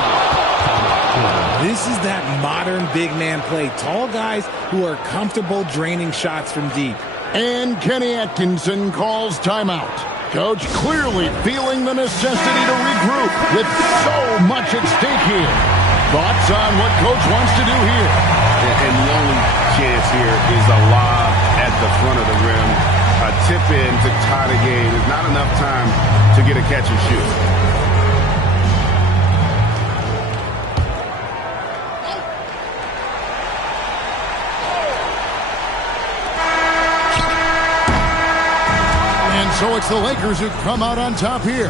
This is that modern big man play. Tall guys who are comfortable draining shots from deep. And Kenny Atkinson calls timeout. Coach clearly feeling the necessity to regroup with so much at stake here. Thoughts on what Coach wants to do here? And the only chance here is a lob at the front of the rim. A tip in to tie the game. There's not enough time to get a catch and shoot. So it's the Lakers who come out on top here.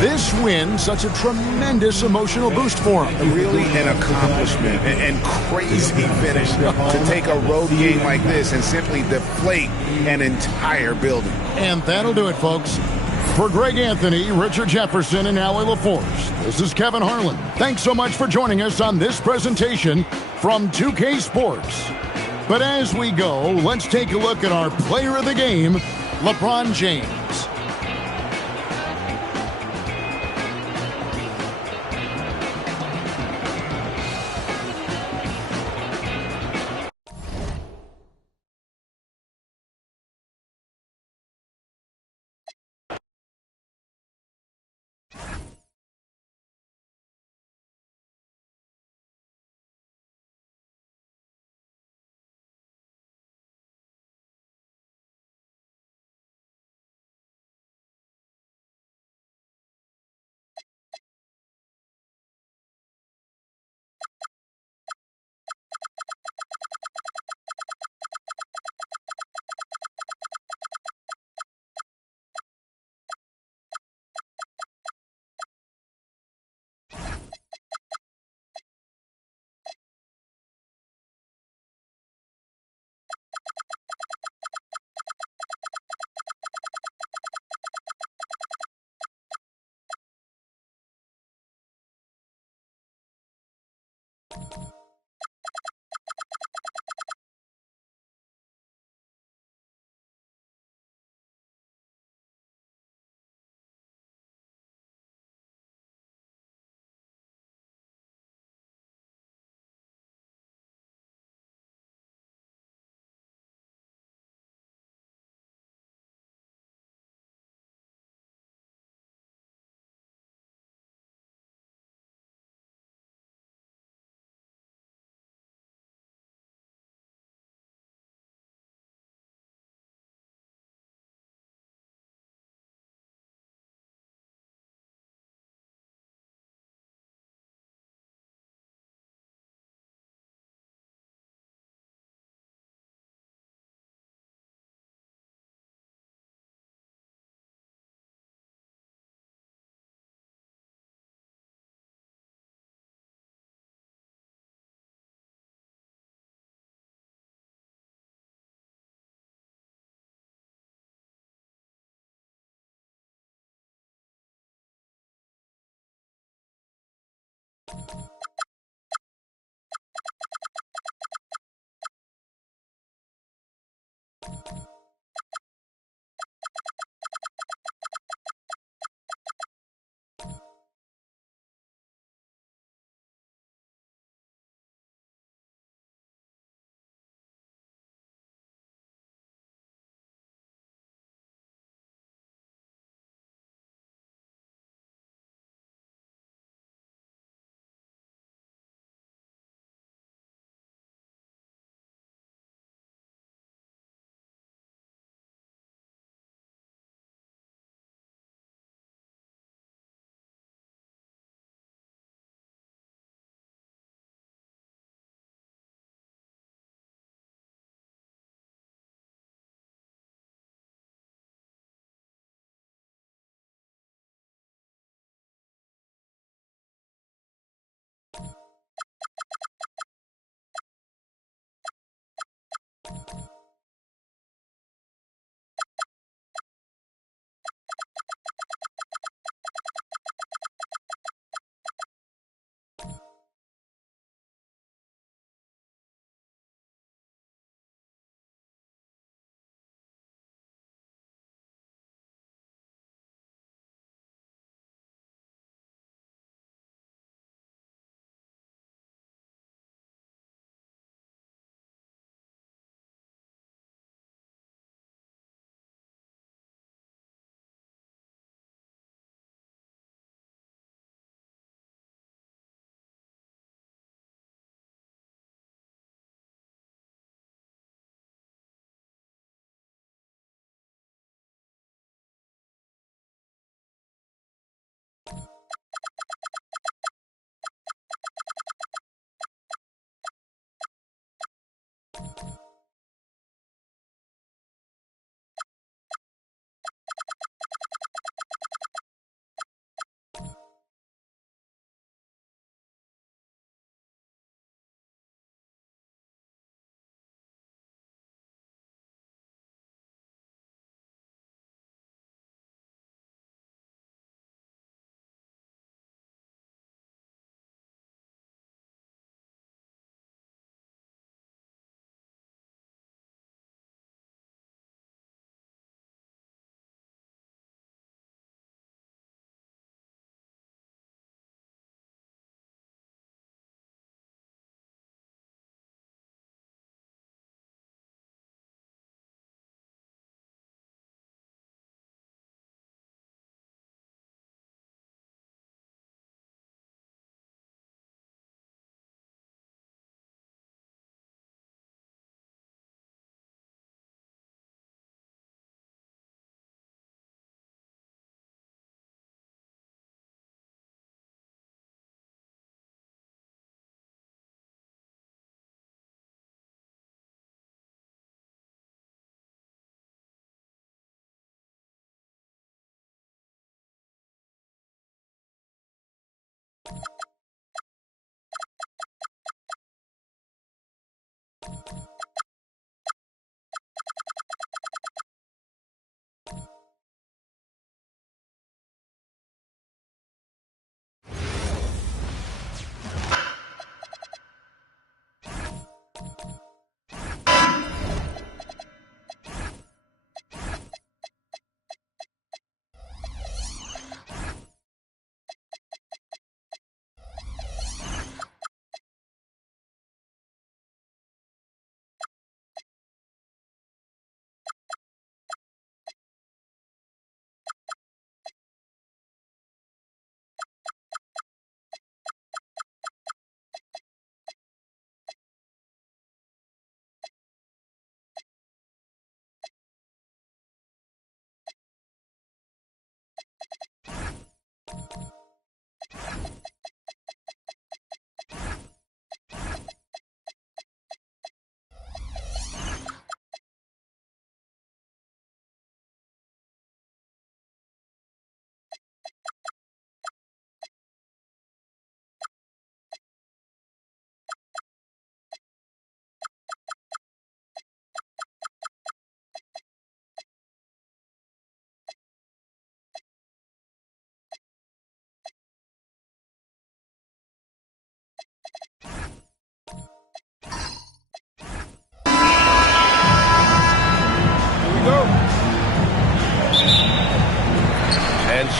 This win, such a tremendous emotional boost for them. Really an accomplishment and crazy finish to take a road game like this and simply deflate an entire building. And that'll do it, folks. For Greg Anthony, Richard Jefferson, and Allie LaForce, this is Kevin Harlan. Thanks so much for joining us on this presentation from 2K Sports. But as we go, let's take a look at our player of the game, LeBron James.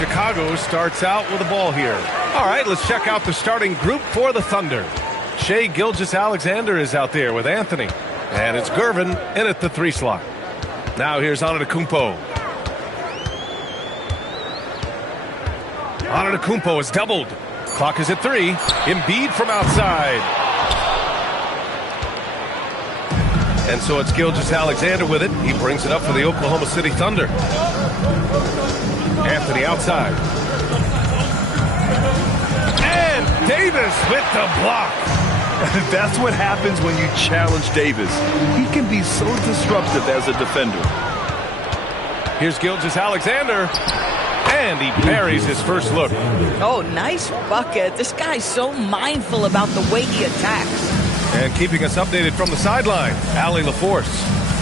Chicago starts out with the ball here. All right, let's check out the starting group for the Thunder. Shai Gilgeous-Alexander is out there with Anthony. And it's Gervin in at the 3 slot. Now here's Antetokounmpo. Antetokounmpo is doubled. Clock is at 3. Embiid from outside. And so it's Gilgeous-Alexander with it. He brings it up for the Oklahoma City Thunder. Anthony outside. And Davis with the block. That's what happens when you challenge Davis. He can be so disruptive as a defender. Here's Gilgeous-Alexander. And he buries his first look. Oh, nice bucket. This guy's so mindful about the way he attacks. And keeping us updated from the sideline, Allie LaForce.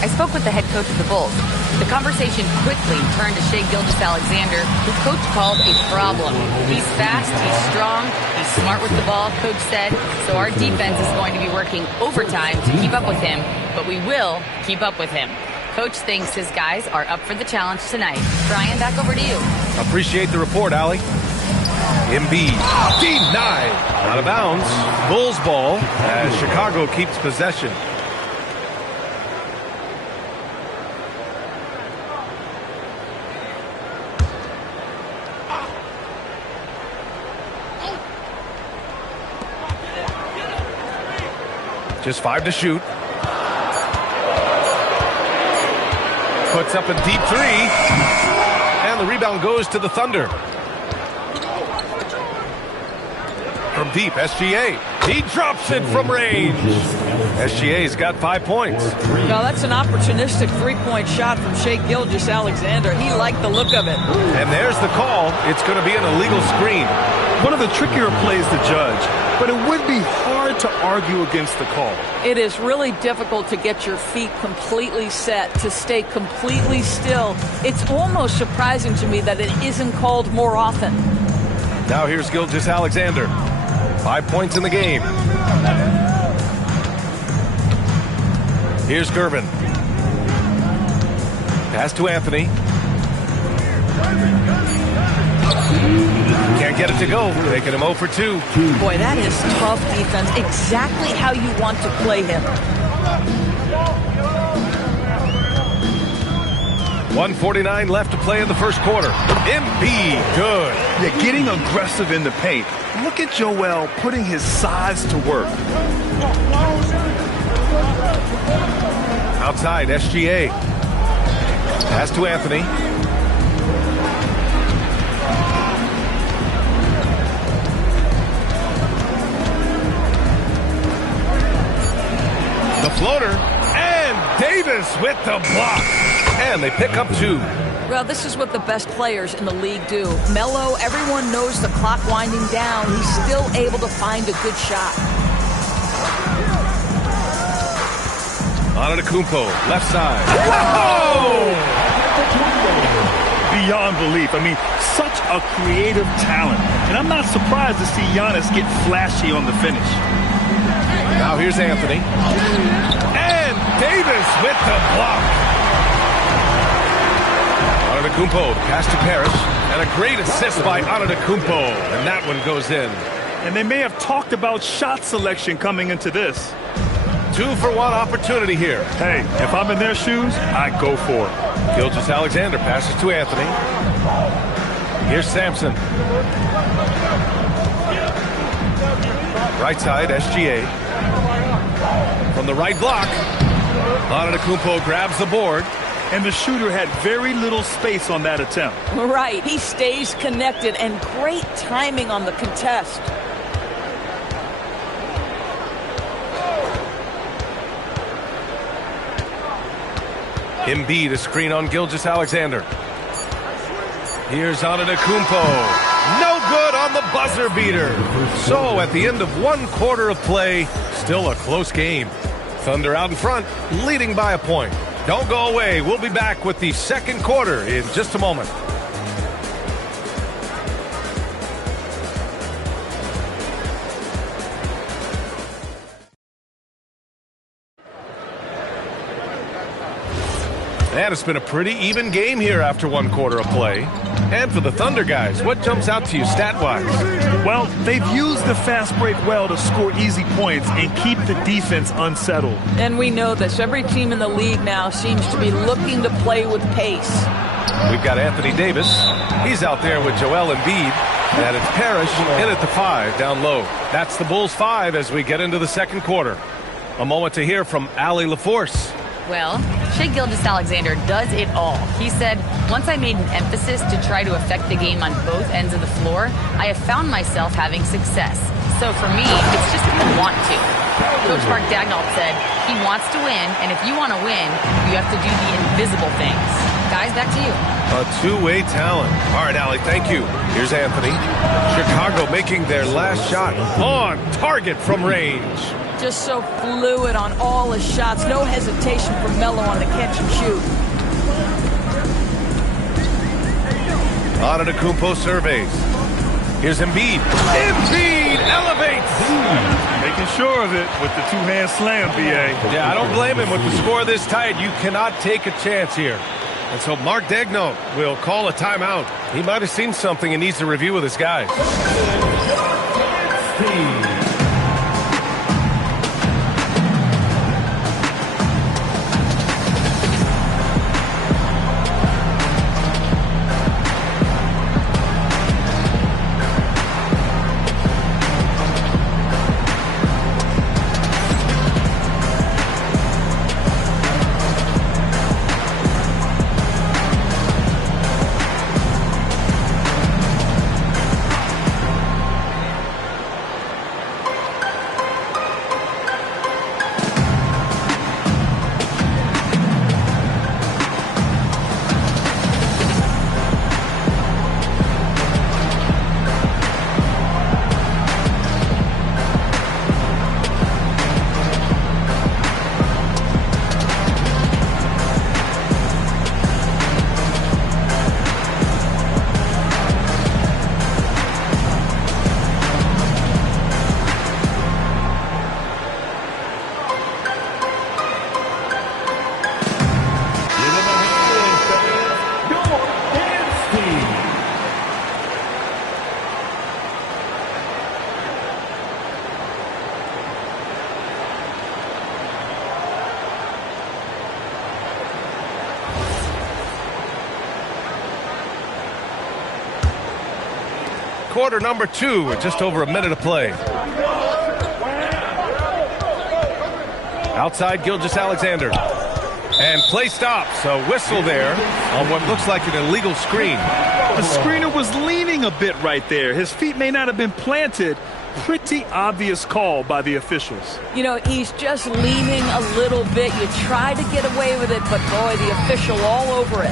I spoke with the head coach of the Bulls. The conversation quickly turned to Shai Gilgeous-Alexander, who coach called a problem. He's fast, he's strong, he's smart with the ball, coach said. So our defense is going to be working overtime to keep up with him, but we will keep up with him. Coach thinks his guys are up for the challenge tonight. Brian, back over to you. Appreciate the report, Allie. Embiid denied. Out of bounds. Bulls ball as Chicago keeps possession. Just 5 to shoot. Puts up a deep 3. And the rebound goes to the Thunder. From deep, SGA. He drops it from range. SGA's got 5 points. No, that's an opportunistic three-point shot from Shai Gilgeous-Alexander. He liked the look of it. And there's the call. It's going to be an illegal screen. One of the trickier plays to judge, but it would be hard to argue against the call. It is really difficult to get your feet completely set, to stay completely still. It's almost surprising to me that it isn't called more often. Now here's Gilgeous-Alexander. 5 points in the game. Here's Gervin. Pass to Anthony. Can't get it to go. Making him 0 for 2. Boy, that is tough defense. Exactly how you want to play him. 1:49 left to play in the first quarter. Embiid, good. Yeah, getting aggressive in the paint. Look at Joel putting his size to work. Outside, SGA. Pass to Anthony. The floater. And Davis with the block. And they pick up 2. Well, this is what the best players in the league do. Melo, everyone knows the clock winding down. He's still able to find a good shot. Antetokounmpo, left side. Whoa! Beyond belief. I mean, such a creative talent. And I'm not surprised to see Giannis get flashy on the finish. Now here's Anthony. And Davis with the block. Antetokounmpo, pass to Parrish, and a great assist by Antetokounmpo, and that one goes in. And they may have talked about shot selection coming into this. 2-for-1 opportunity here. Hey, if I'm in their shoes, I go for it. Gilgeous-Alexander passes to Anthony. Here's Sampson. Right side, SGA. From the right block, Antetokounmpo grabs the board. And the shooter had very little space on that attempt. Right. He stays connected, and great timing on the contest. Embiid, a screen on Gilgeous-Alexander. Here's Antetokounmpo. No good on the buzzer beater. So at the end of 1 quarter of play, still a close game. Thunder out in front, leading by a point. Don't go away. We'll be back with the second quarter in just a moment. And it's been a pretty even game here after 1 quarter of play. And for the Thunder guys, what jumps out to you stat-wise? Well, they've used the fast break well to score easy points and keep the defense unsettled. And we know this. Every team in the league now seems to be looking to play with pace. We've got Anthony Davis. He's out there with Joel Embiid. And it's Parrish in at the 5 down low. That's the Bulls 5 as we get into the second quarter. A moment to hear from Allie LaForce. Well, Shai Gilgeous-Alexander does it all. He said, once I made an emphasis to try to affect the game on both ends of the floor, I have found myself having success. So for me, it's just if you want to. Coach Mark Daigneault said he wants to win, and if you want to win, you have to do the invisible things. Guys, back to you. A two-way talent. All right, Allie, thank you. Here's Anthony. Chicago making their last shot on target from range. Just so fluid on all his shots. No hesitation for Melo on the catch and shoot. Antetokounmpo surveys. Here's Embiid. Embiid elevates. Making sure of it with the two-hand slam, B.A. Yeah, I don't blame him with the score this tight. You cannot take a chance here. And so Mark Daigneault will call a timeout. He might have seen something and needs to review with his guys. Quarter number 2 with just over a minute of play. Outside Gilgeous-Alexander. And play stops. A whistle there on what looks like an illegal screen. The screener was leaning a bit right there. His feet may not have been planted. Pretty obvious call by the officials. You know, he's just leaning a little bit. You try to get away with it, but boy, the official all over it.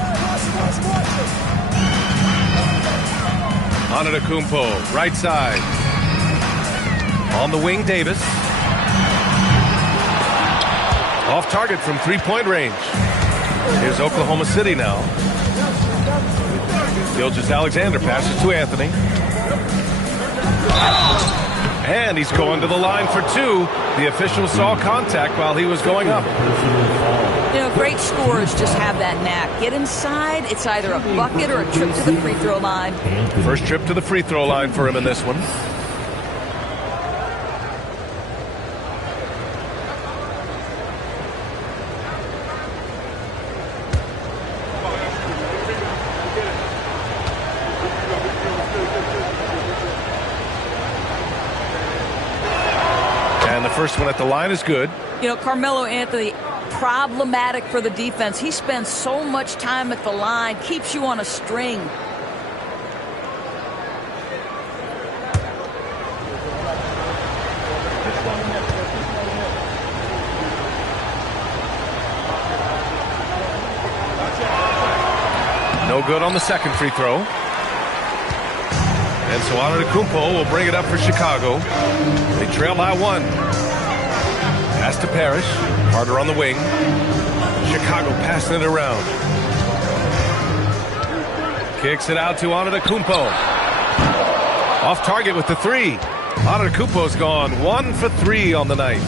Antetokounmpo, right side. On the wing, Davis. Off target from three-point range. Here's Oklahoma City now. Gilgeous-Alexander passes to Anthony. And he's going to the line for 2. The official saw contact while he was going up. You know, great scorers just have that knack. Get inside, it's either a bucket or a trip to the free throw line. First trip to the free throw line for him in this one. And the first one at the line is good. You know, Carmelo Anthony, problematic for the defense. He spends so much time at the line, keeps you on a string. No good on the second free throw. And so Antetokounmpo will bring it up for Chicago. They trail by 1. Pass to Parrish. Carter on the wing. Chicago passing it around. Kicks it out to Antetokounmpo. Off target with the 3. Antetokounmpo's gone 1 for 3 on the night.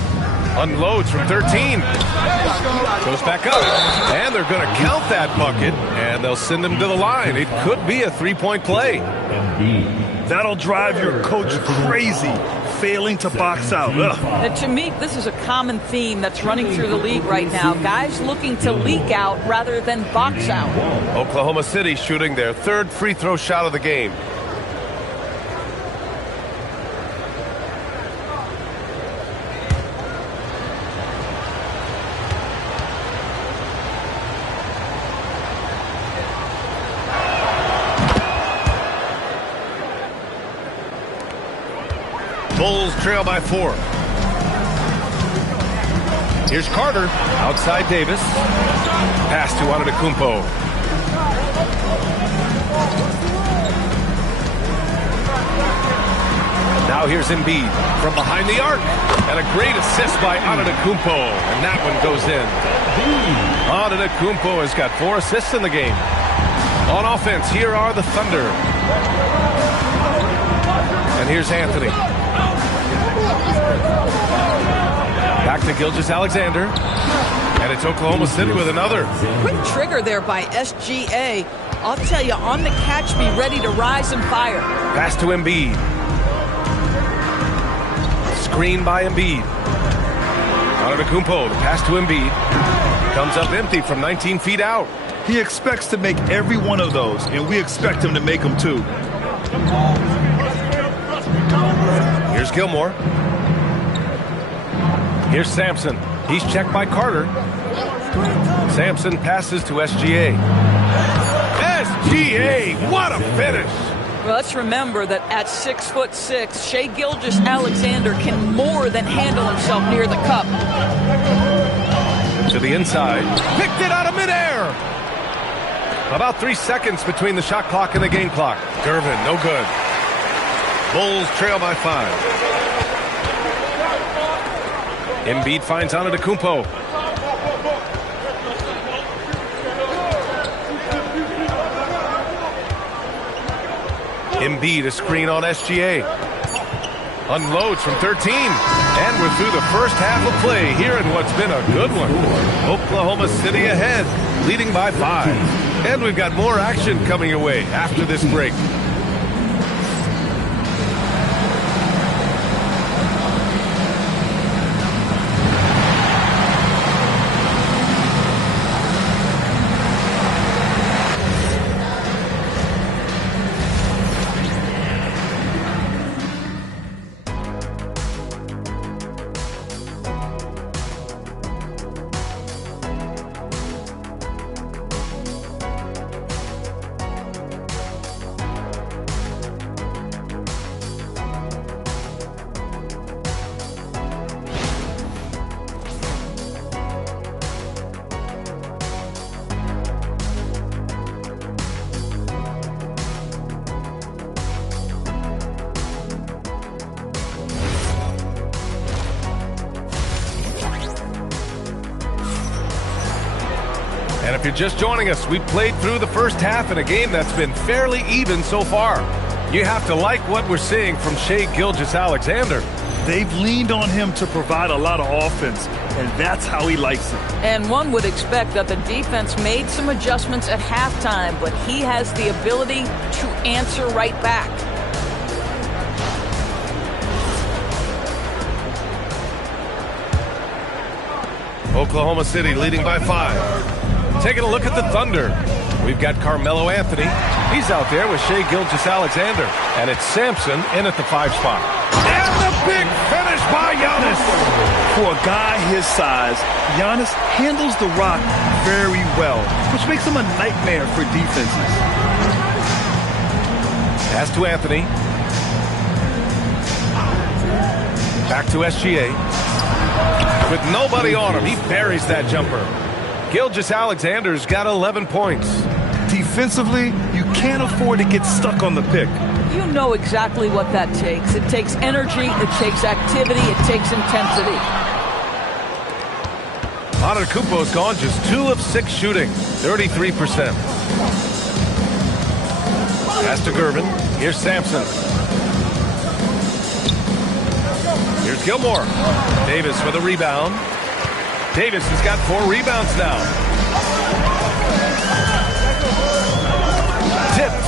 Unloads from 13. Goes back up. And they're going to count that bucket. And they'll send him to the line. It could be a three-point play. That'll drive your coach crazy, failing to box out. And to me, this is a common theme that's running through the league right now. Guys looking to leak out rather than box out. Oklahoma City shooting their third free throw shot of the game. Bulls trail by 4. Here's Carter. Outside Davis. Pass to Antetokounmpo. Now here's Embiid from behind the arc. And a great assist by Antetokounmpo. And that one goes in. Antetokounmpo has got 4 assists in the game. On offense, here are the Thunder. And here's Anthony. Back to Gilgeous-Alexander. And it's Oklahoma City with another. Quick trigger there by SGA. I'll tell you, on the catch, be ready to rise and fire. Pass to Embiid. Screen by Embiid. Antetokounmpo, the pass to Embiid. Comes up empty from 19 feet out. He expects to make every one of those, and we expect him to make them too. Here's Gilmore. Here's Sampson. He's checked by Carter. Sampson passes to SGA. SGA, what a finish! Well, let's remember that at 6'6", Shai Gilgeous-Alexander can more than handle himself near the cup. To the inside. Picked it out of midair! About 3 seconds between the shot clock and the game clock. Gervin, no good. Bulls trail by 5. Embiid finds Antetokounmpo. Embiid, a screen on SGA. Unloads from 13. And we're through the first half of play here in what's been a good one. Oklahoma City ahead, leading by 5. And we've got more action coming your way after this break. And if you're just joining us, we played through the first half in a game that's been fairly even so far. You have to like what we're seeing from Shai Gilgeous-Alexander. They've leaned on him to provide a lot of offense, and that's how he likes it. And one would expect that the defense made some adjustments at halftime, but he has the ability to answer right back. Oklahoma City leading by 5. Taking a look at the Thunder. We've got Carmelo Anthony. He's out there with Shai Gilgeous-Alexander. And it's Sampson in at the 5 spot. And the big finish by Giannis. For a guy his size, Giannis handles the rock very well, which makes him a nightmare for defenses. Pass to Anthony. Back to SGA. With nobody on him, he buries that jumper. Gilgeous-Alexander's got 11 points. Defensively, you can't afford to get stuck on the pick. You know exactly what that takes. It takes energy, it takes activity, it takes intensity. Antetokounmpo's gone just 2 of 6 shooting, 33%. Pass to Gervin. Here's Sampson. Here's with Gilmore. Davis for the rebound. Davis has got 4 rebounds now. Tipped.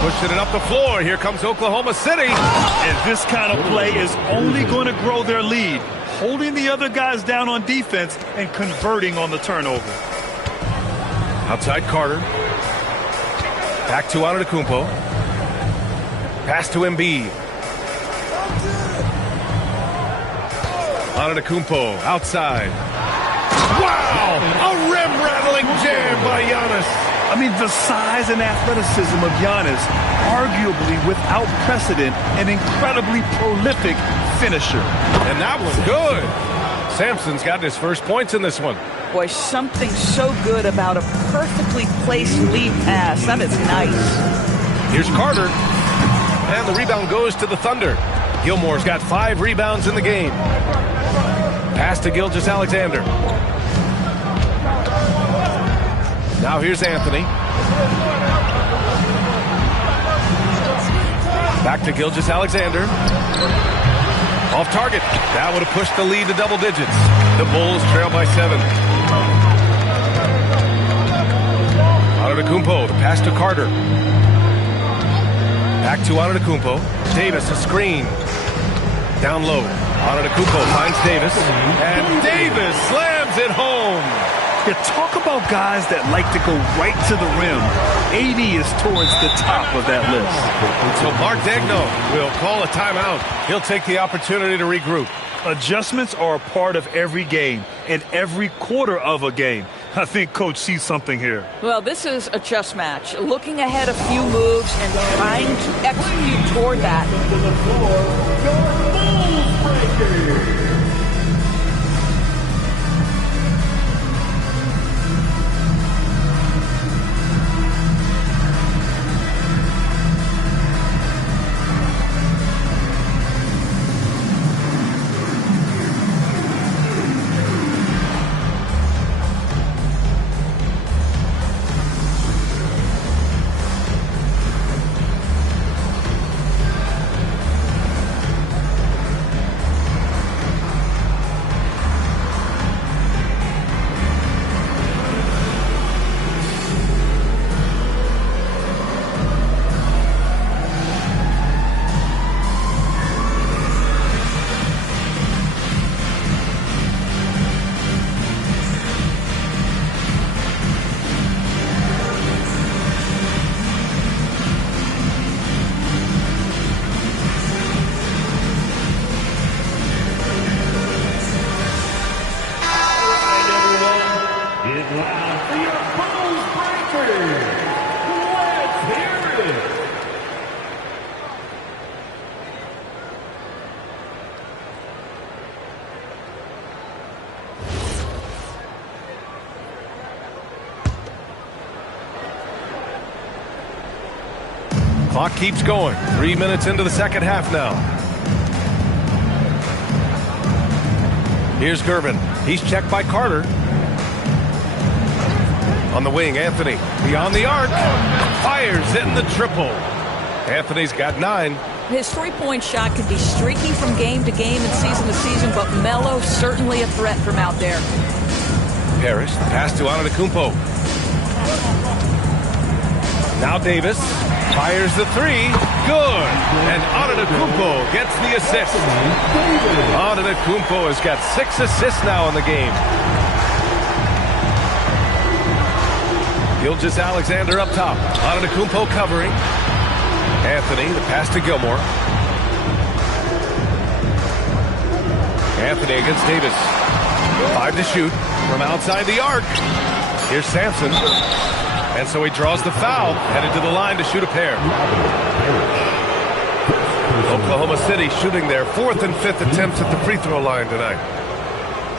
Pushing it up the floor. Here comes Oklahoma City. And this kind of play is only going to grow their lead. Holding the other guys down on defense and converting on the turnover. Outside Carter. Back to Antetokounmpo. Pass to Embiid. Antetokounmpo outside. Wow! A rim-rattling jam by Giannis. I mean, the size and athleticism of Giannis, arguably without precedent, an incredibly prolific finisher. And that was good. Sampson's got his first points in this one. Boy, something so good about a perfectly placed lead pass. That is nice. Here's Carter. And the rebound goes to the Thunder. Gilmore's got 5 rebounds in the game. Pass to Gilgeous-Alexander. Now here's Anthony. Back to Gilgeous-Alexander. Off target. That would have pushed the lead to double digits. The Bulls trail by 7. Antetokounmpo, the pass to Carter. Back to Antetokounmpo. Davis, a screen. Down low. Antetokounmpo finds Davis. And Davis slams it home. Yeah, talk about guys that like to go right to the rim. 80 is towards the top of that list. So Mark Daigneault will call a timeout. He'll take the opportunity to regroup. Adjustments are a part of every game and every quarter of a game. I think Coach sees something here. Well, this is a chess match. Looking ahead a few moves and trying to execute toward that. Clock keeps going. 3 minutes into the second half now. Here's Gervin. He's checked by Carter. On the wing, Anthony. Beyond the arc. Fires in the triple. Anthony's got 9. His three-point shot could be streaky from game to game and season to season, but Melo certainly a threat from out there. Parrish, the pass to Antetokounmpo. Now Davis fires the 3. Good. And Antetokounmpo gets the assist. Antetokounmpo has got 6 assists now in the game. Gilgeous-Alexander up top. Antetokounmpo covering. Anthony, the pass to Gilmore. Anthony against Davis. 5 to shoot from outside the arc. Here's Sampson. And so he draws the foul, headed to the line to shoot a pair. Oklahoma City shooting their 4th and 5th attempts at the free throw line tonight.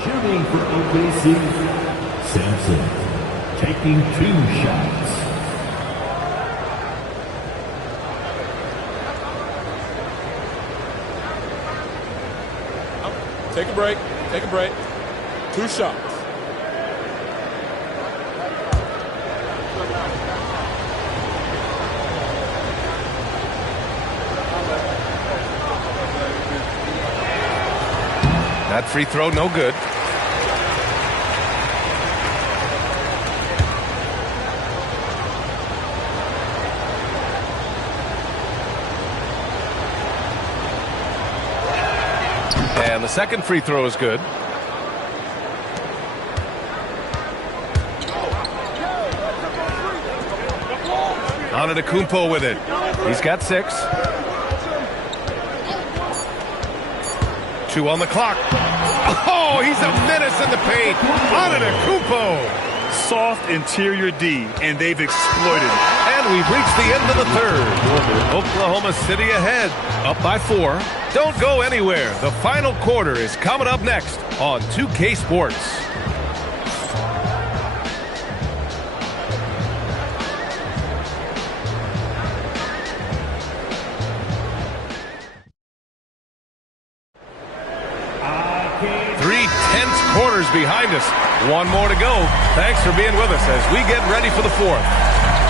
Shooting for OKC, Sampson taking 2 shots. Take a break. Take a break. 2 shots. That free throw, no good. And the second free throw is good. Antetokounmpo with it. He's got 6. 2 on the clock. Oh, he's a menace in the paint. Antetokounmpo. Soft interior D, and they've exploited it. And we've reached the end of the third. Oklahoma City ahead, up by 4. Don't go anywhere. The final quarter is coming up next on 2K Sports. Quarters behind us. 1 more to go. Thanks for being with us as we get ready for the 4th.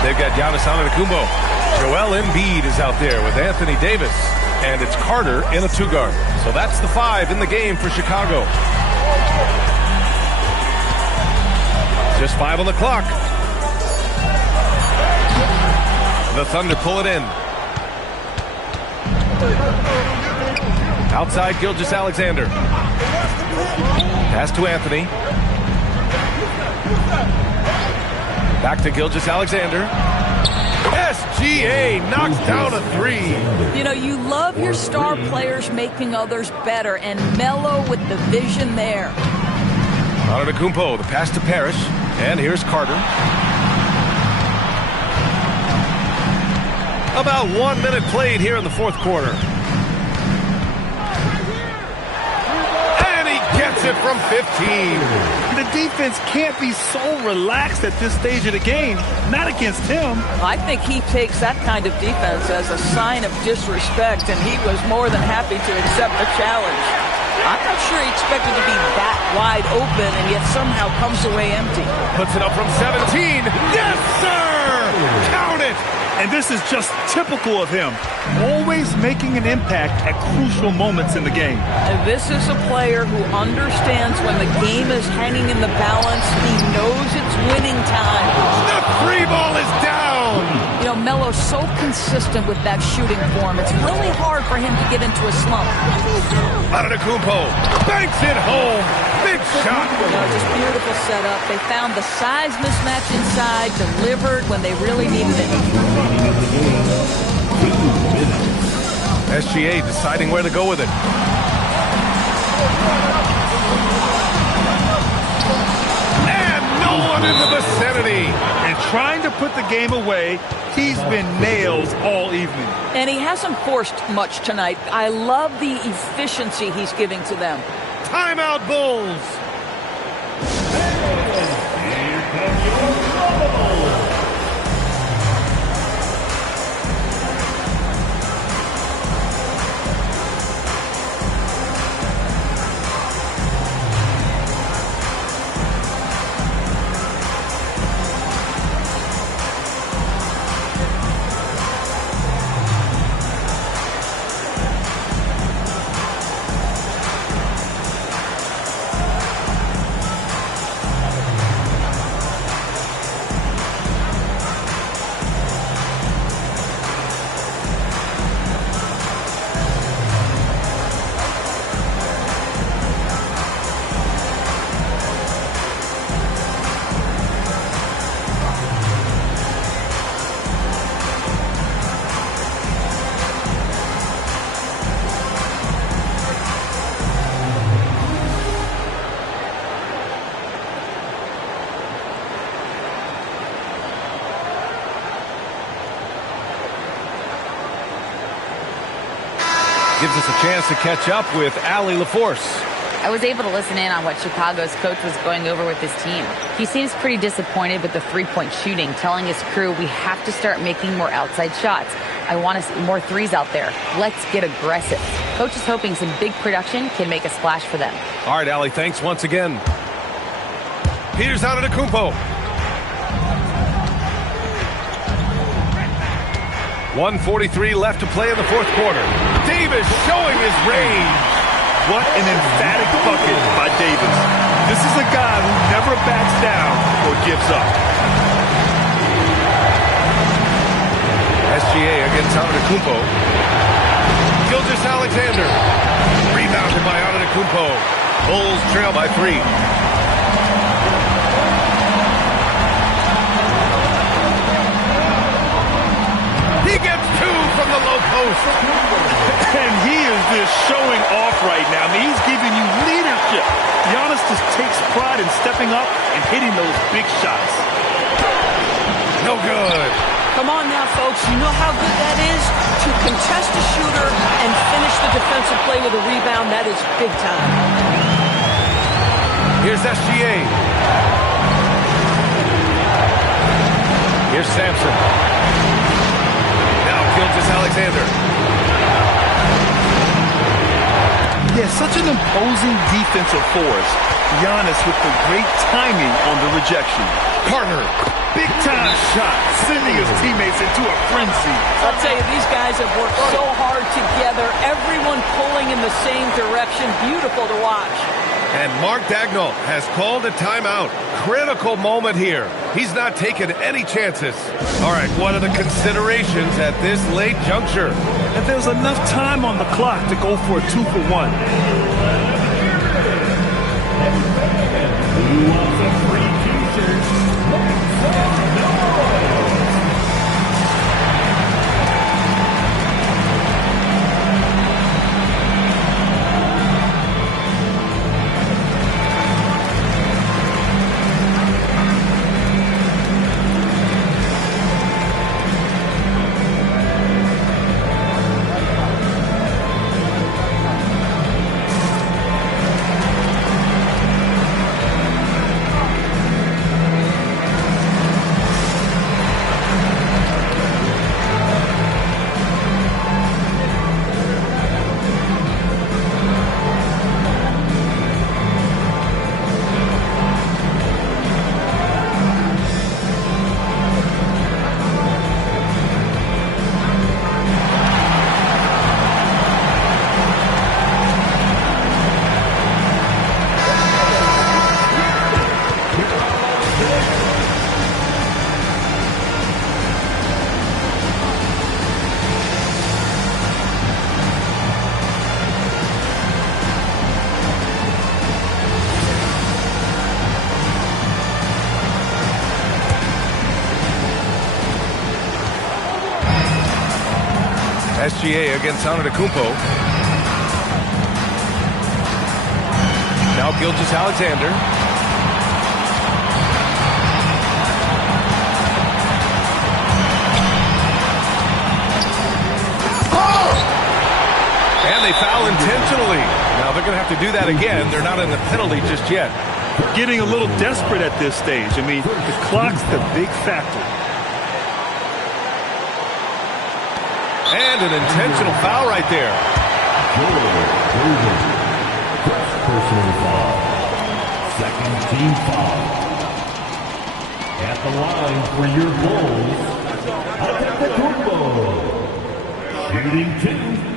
They've got Giannis Antetokounmpo. Joel Embiid is out there with Anthony Davis. And it's Carter in a 2-guard. So that's the 5 in the game for Chicago. Just 5 on the clock. The Thunder pull it in. Outside Gilgeous-Alexander. Pass to Anthony. Back to Gilgeous-Alexander. SGA knocks down a 3. You know, you love your star players making others better, and Melo with the vision there. Antetokounmpo, the pass to Parrish. And here's Carter. About 1 minute played here in the 4th quarter. Gets it from 15. The defense can't be so relaxed at this stage of the game. Not against him. I think he takes that kind of defense as a sign of disrespect, and he was more than happy to accept the challenge. I'm not sure he expected to be that wide open, and yet somehow comes away empty. Puts it up from 17. Yes, sir! Count it! And this is just typical of him. Always making an impact at crucial moments in the game. And this is a player who understands when the game is hanging in the balance. He knows it's winning time. The 3 ball is down! You know, Melo's so consistent with that shooting form. It's really hard for him to get into a slump. Antetokounmpo banks it home. Big shot. You know, just beautiful setup. They found the size mismatch inside, delivered when they really needed it. SGA deciding where to go with it. And no one in the vicinity. And trying to put the game away, he's been nails all evening. And he hasn't forced much tonight. I love the efficiency he's giving to them. Timeout, Bulls. Gives us a chance to catch up with Allie LaForce. I was able to listen in on what Chicago's coach was going over with his team. He seems pretty disappointed with the three-point shooting, telling his crew we have to start making more outside shots. I want to see more threes out there. Let's get aggressive. Coach is hoping some big production can make a splash for them. All right, Allie, thanks once again. Here's Antetokounmpo. 1:43 left to play in the 4th quarter. Davis showing his range. What an emphatic bucket by Davis. This is a guy who never backs down or gives up. SGA against Antetokounmpo. Gilgeous-Alexander. Rebounded by Antetokounmpo. Bulls trail by 3. He gets 2 from the low post. And he is just showing off right now. I mean, he's giving you leadership. Giannis just takes pride in stepping up and hitting those big shots. No good. Come on now, folks. You know how good that is? To contest a shooter and finish the defensive play with a rebound, that is big time. Here's SGA. Here's Sampson. Now Gilgeous-Alexander. Yeah, such an imposing defensive force. Giannis with the great timing on the rejection. Carter. Big-time shot, sending his teammates into a frenzy. I'll tell you, these guys have worked so hard together. Everyone pulling in the same direction. Beautiful to watch. And Mark Daigneault has called a timeout. Critical moment here. He's not taking any chances. All right, what are the considerations at this late juncture? And there's enough time on the clock to go for a 2-for-1. Who wants a free t-shirt? SGA against Antetokounmpo. Now Gilgeous-Alexander. And they foul intentionally. Now they're going to have to do that again. They're not in the penalty just yet. Getting a little desperate at this stage. I mean, the clock's the big factor. And an intentional foul right there. First personal foul. Second team foul. At the line for your Bulls, Antetokounmpo. Shooting 2.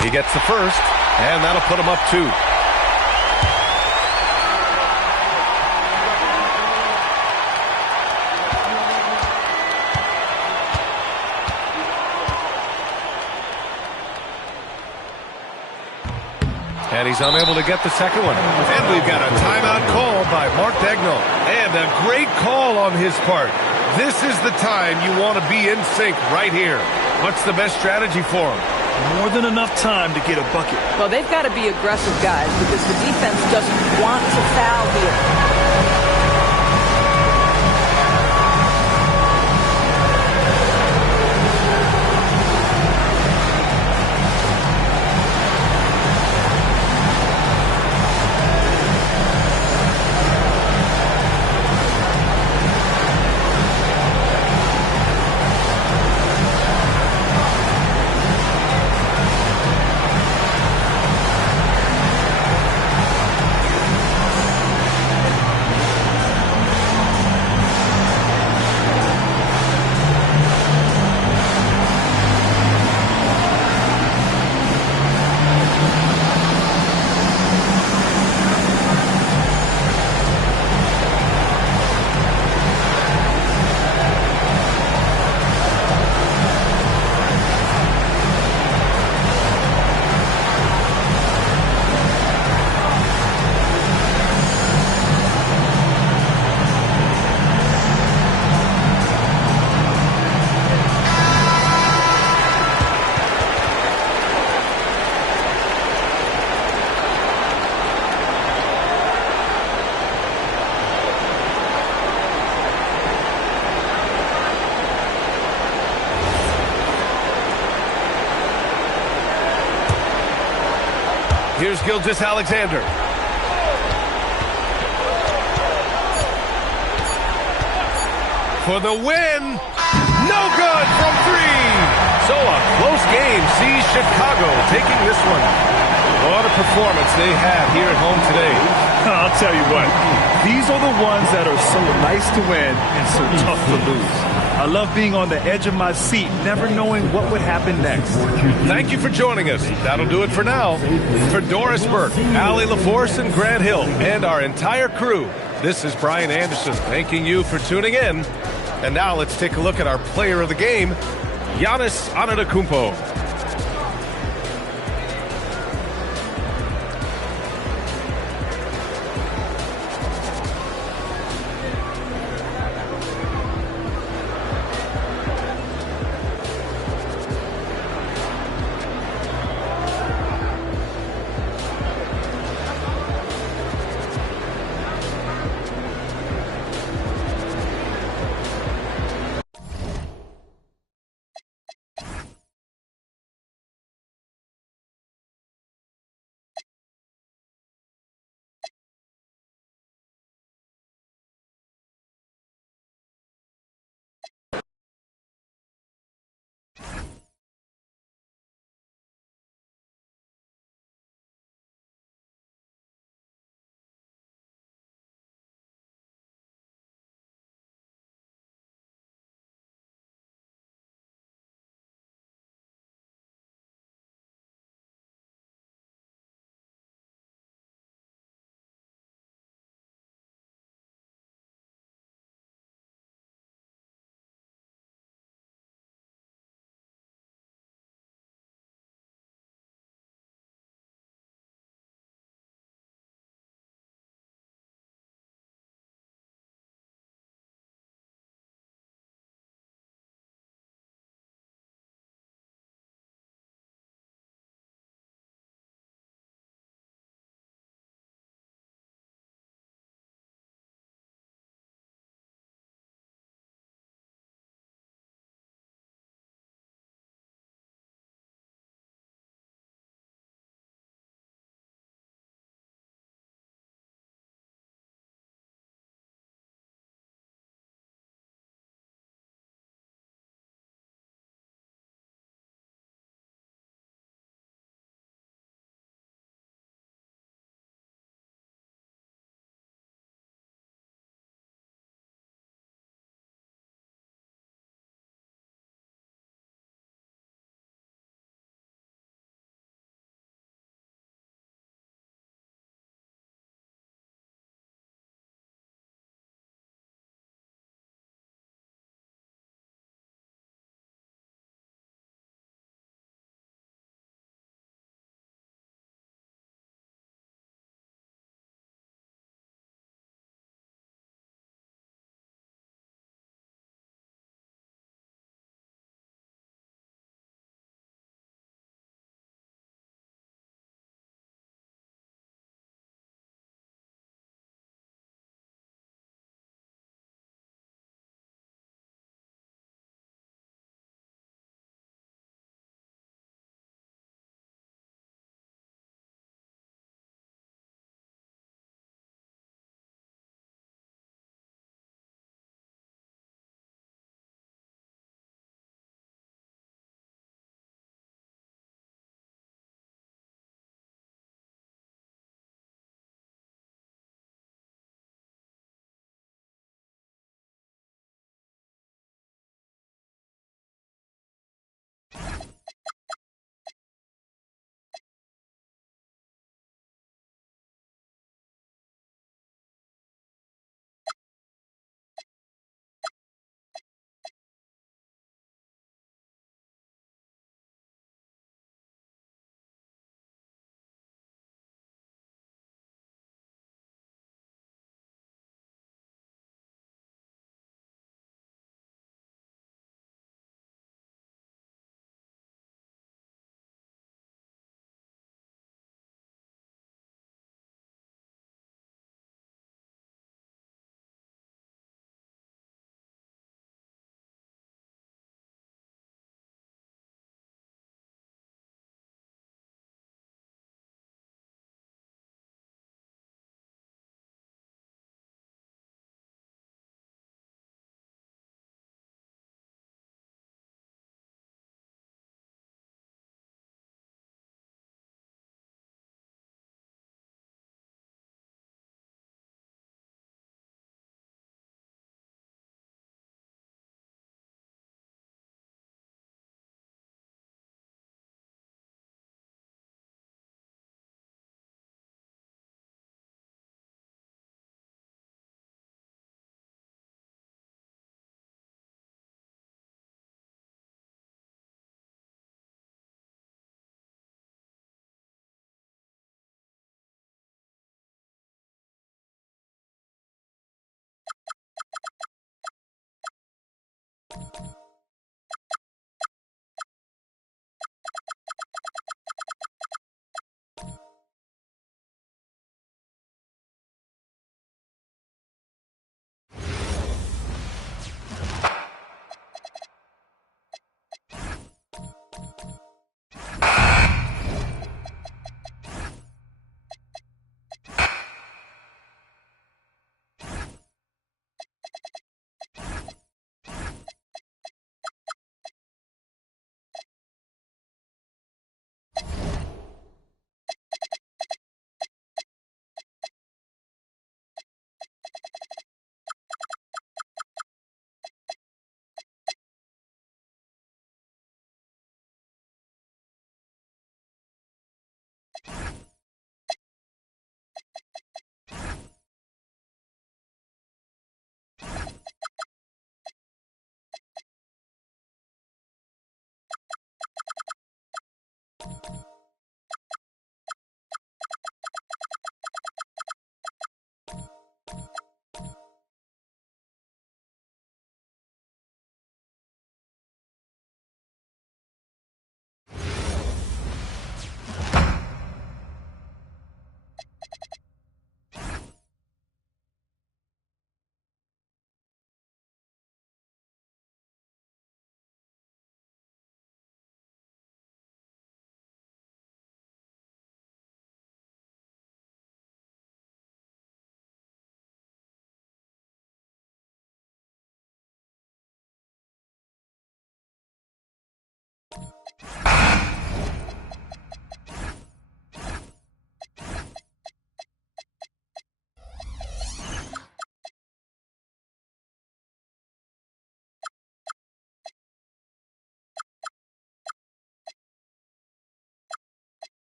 He gets the first, and that'll put him up 2. And he's unable to get the second one. And we've got a timeout call by Mark Daigneault. And a great call on his part. This is the time you want to be in sync right here. What's the best strategy for him? More than enough time to get a bucket. Well, they've got to be aggressive guys because the defense doesn't want to foul here. Here's Gilgeous-Alexander. For the win. No good from 3. So a close game sees Chicago taking this one. What a performance they had here at home today. I'll tell you what, these are the ones that are so nice to win and so tough to lose. I love being on the edge of my seat, never knowing what would happen next. Thank you for joining us. That'll do it for now. For Doris Burke, Allie LaForce, and Grant Hill, and our entire crew, this is Brian Anderson thanking you for tuning in. And now let's take a look at our player of the game, Giannis Antetokounmpo.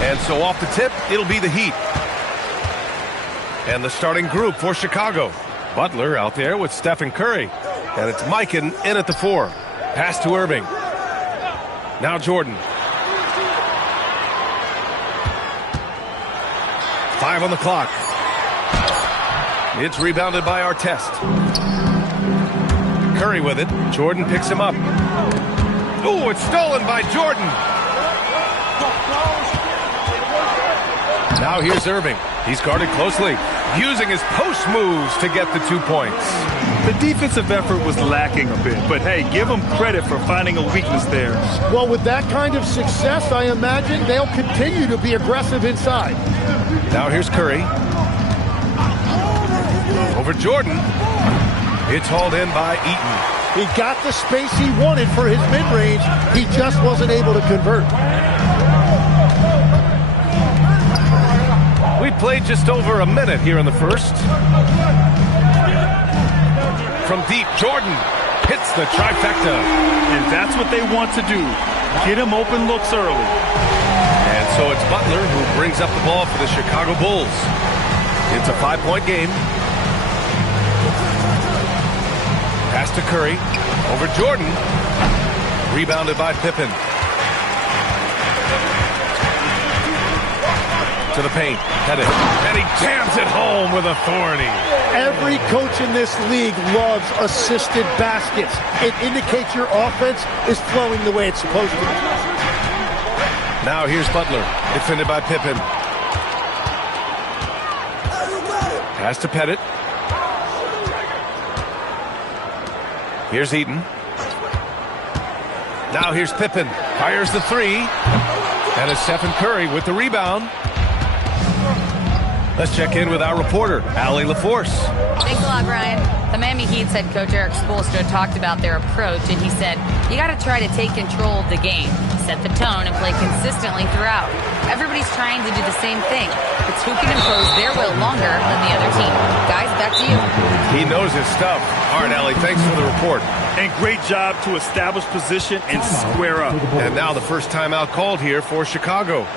And so off the tip, it'll be the Heat. And the starting group for Chicago. Butler out there with Stephen Curry. And it's Mikan in at the 4. Pass to Irving. Now Jordan. 5 on the clock. It's rebounded by Artest. Curry with it. Jordan picks him up. Ooh, it's stolen by Jordan. Now here's Irving. He's guarded closely, using his post moves to get the 2 points. The defensive effort was lacking a bit, but hey, give them credit for finding a weakness there. Well, with that kind of success, I imagine they'll continue to be aggressive inside. Now here's Curry. Over Jordan. It's hauled in by Eaton. He got the space he wanted for his mid-range. He just wasn't able to convert. We played just over a minute here in the first. From deep, Jordan hits the trifecta. And that's what they want to do. Get him open looks early. And so it's Butler who brings up the ball for the Chicago Bulls. It's a 5-point game. Pass to Curry. Over Jordan. Rebounded by Pippen. To the paint. Pettit. And he jams it home with authority. Every coach in this league loves assisted baskets. It indicates your offense is flowing the way it's supposed to. Now here's Butler. Defended by Pippen. Pass to Pettit. Here's Eaton. Now here's Pippen. Fires the three. And it's Stephen Curry with the rebound. Let's check in with our reporter, Allie LaForce. Thanks a lot, Brian. The Miami Heat's head coach Eric Spoelstra talked about their approach, and he said, you got to try to take control of the game, set the tone, and play consistently throughout. Everybody's trying to do the same thing. It's who can impose their will longer than the other team. Guys, back to you. He knows his stuff. All right, Allie, thanks for the report. And great job to establish position and square up. And now the first timeout called here for Chicago.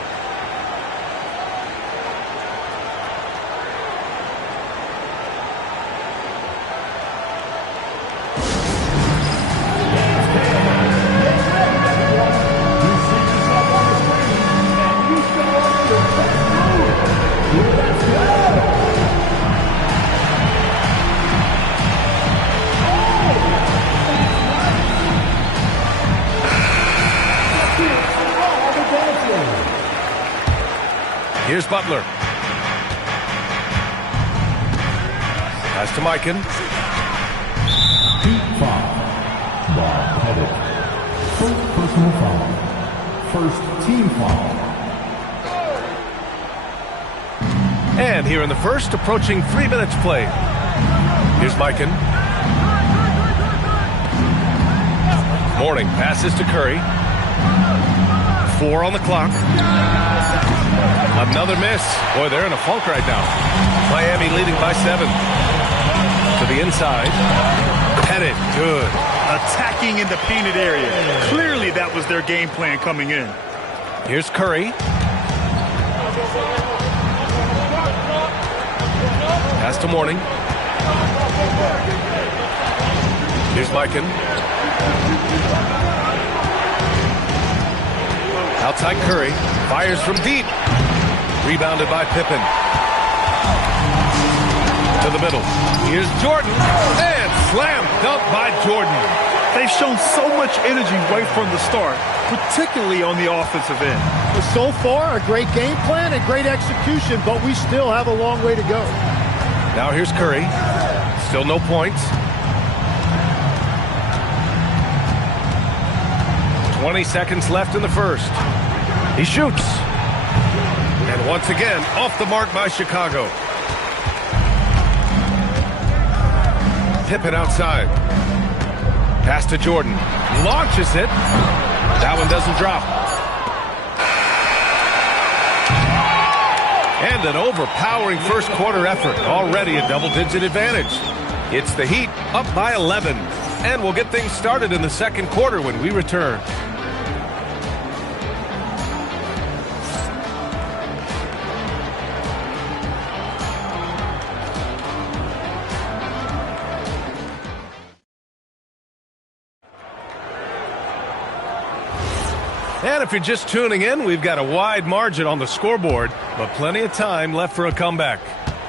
Here's Butler. Pass to Mikan. Team foul. Bob Pettit. First personal foul. First team foul. And here in the first, approaching 3 minutes play. Here's Mikan. Mourning passes to Curry. 4 on the clock. Another miss. Boy, they're in a funk right now. Miami leading by 7. To the inside. Pettit, good. Attacking in the painted area. Clearly that was their game plan coming in. Here's Curry. Pass to Mourning. Here's Mikan. Outside Curry. Fires from deep. Rebounded by Pippen. To the middle. Here's Jordan. And slam dunk by Jordan. They've shown so much energy right from the start, particularly on the offensive end. So far, a great game plan and great execution, but we still have a long way to go. Now here's Curry. Still no points. 20 seconds left in the first. He shoots. And once again, off the mark by Chicago. Pippen outside. Pass to Jordan. Launches it. That one doesn't drop. And an overpowering first quarter effort. Already a double-digit advantage. It's the Heat up by 11. And we'll get things started in the second quarter when we return. And if you're just tuning in, we've got a wide margin on the scoreboard, but plenty of time left for a comeback.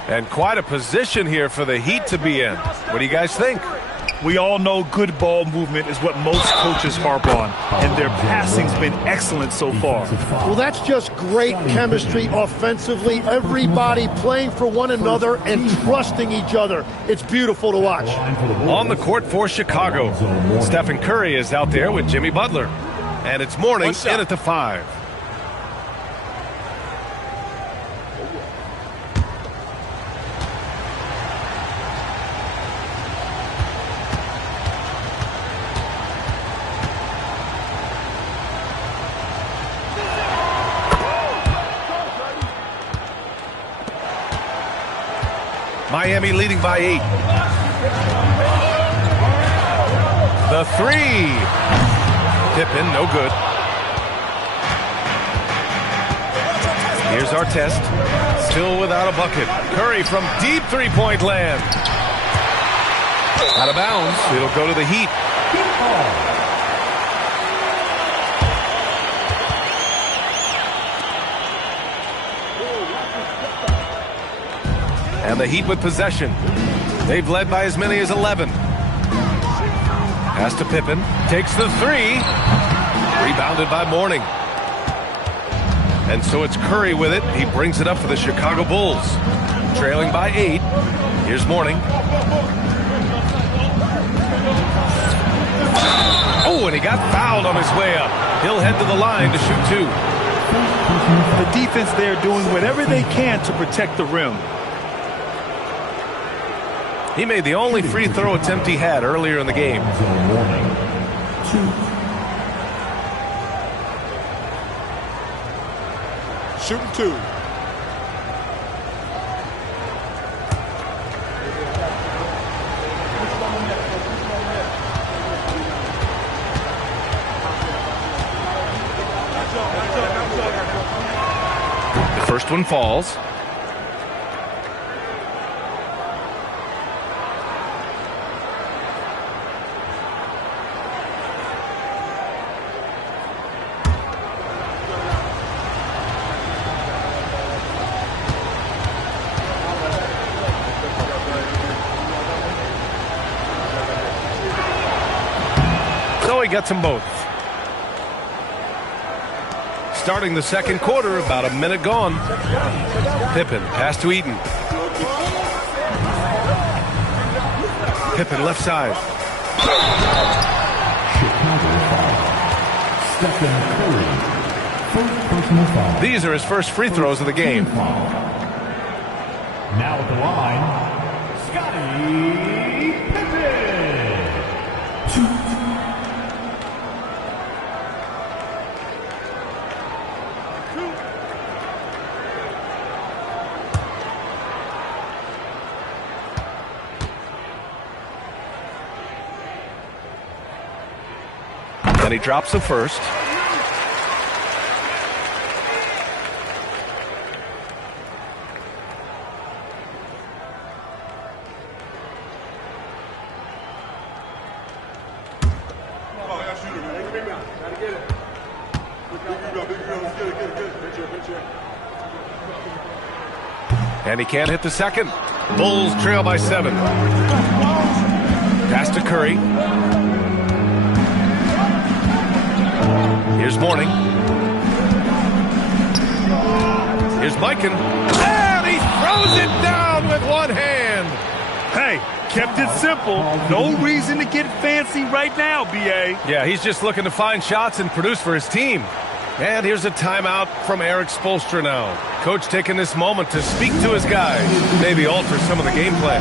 And quite a position here for the Heat to be in. What do you guys think? We all know good ball movement is what most coaches harp on, and their passing's been excellent so far. Well, that's just great chemistry offensively. Everybody playing for one another and trusting each other. It's beautiful to watch. On the court for Chicago, Stephen Curry is out there with Jimmy Butler. And it's Mourning in at the 5. Miami leading by 8. The 3. Pippen, no good. Here's Artest. Still without a bucket. Curry from deep three-point land. Out of bounds. It'll go to the Heat. And the Heat with possession. They've led by as many as 11. Pass to Pippen. Takes the three. Rebounded by Mourning. And so it's Curry with it. He brings it up for the Chicago Bulls. Trailing by 8. Here's Mourning. Oh, and he got fouled on his way up. He'll head to the line to shoot 2. The defense there doing whatever they can to protect the rim. He made the only free throw attempt he had earlier in the game. Shooting 2. The first one falls. He gets them both. Starting the second quarter, about a minute gone. Pippen, pass to Eaton. Pippen left side. Stephen Curry. First personal foul. These are his first free throws of the game. Now at the line, Scottie Pippen. And he drops the first. And he can't hit the second. Bulls trail by 7. Pass to Curry. Here's Mourning. Here's Mikan. And he throws it down with one hand. Hey, kept it simple. No reason to get fancy right now, B.A. Yeah, he's just looking to find shots and produce for his team. And here's a timeout from Eric Spoelstra now. Coach taking this moment to speak to his guys. Maybe alter some of the game plan.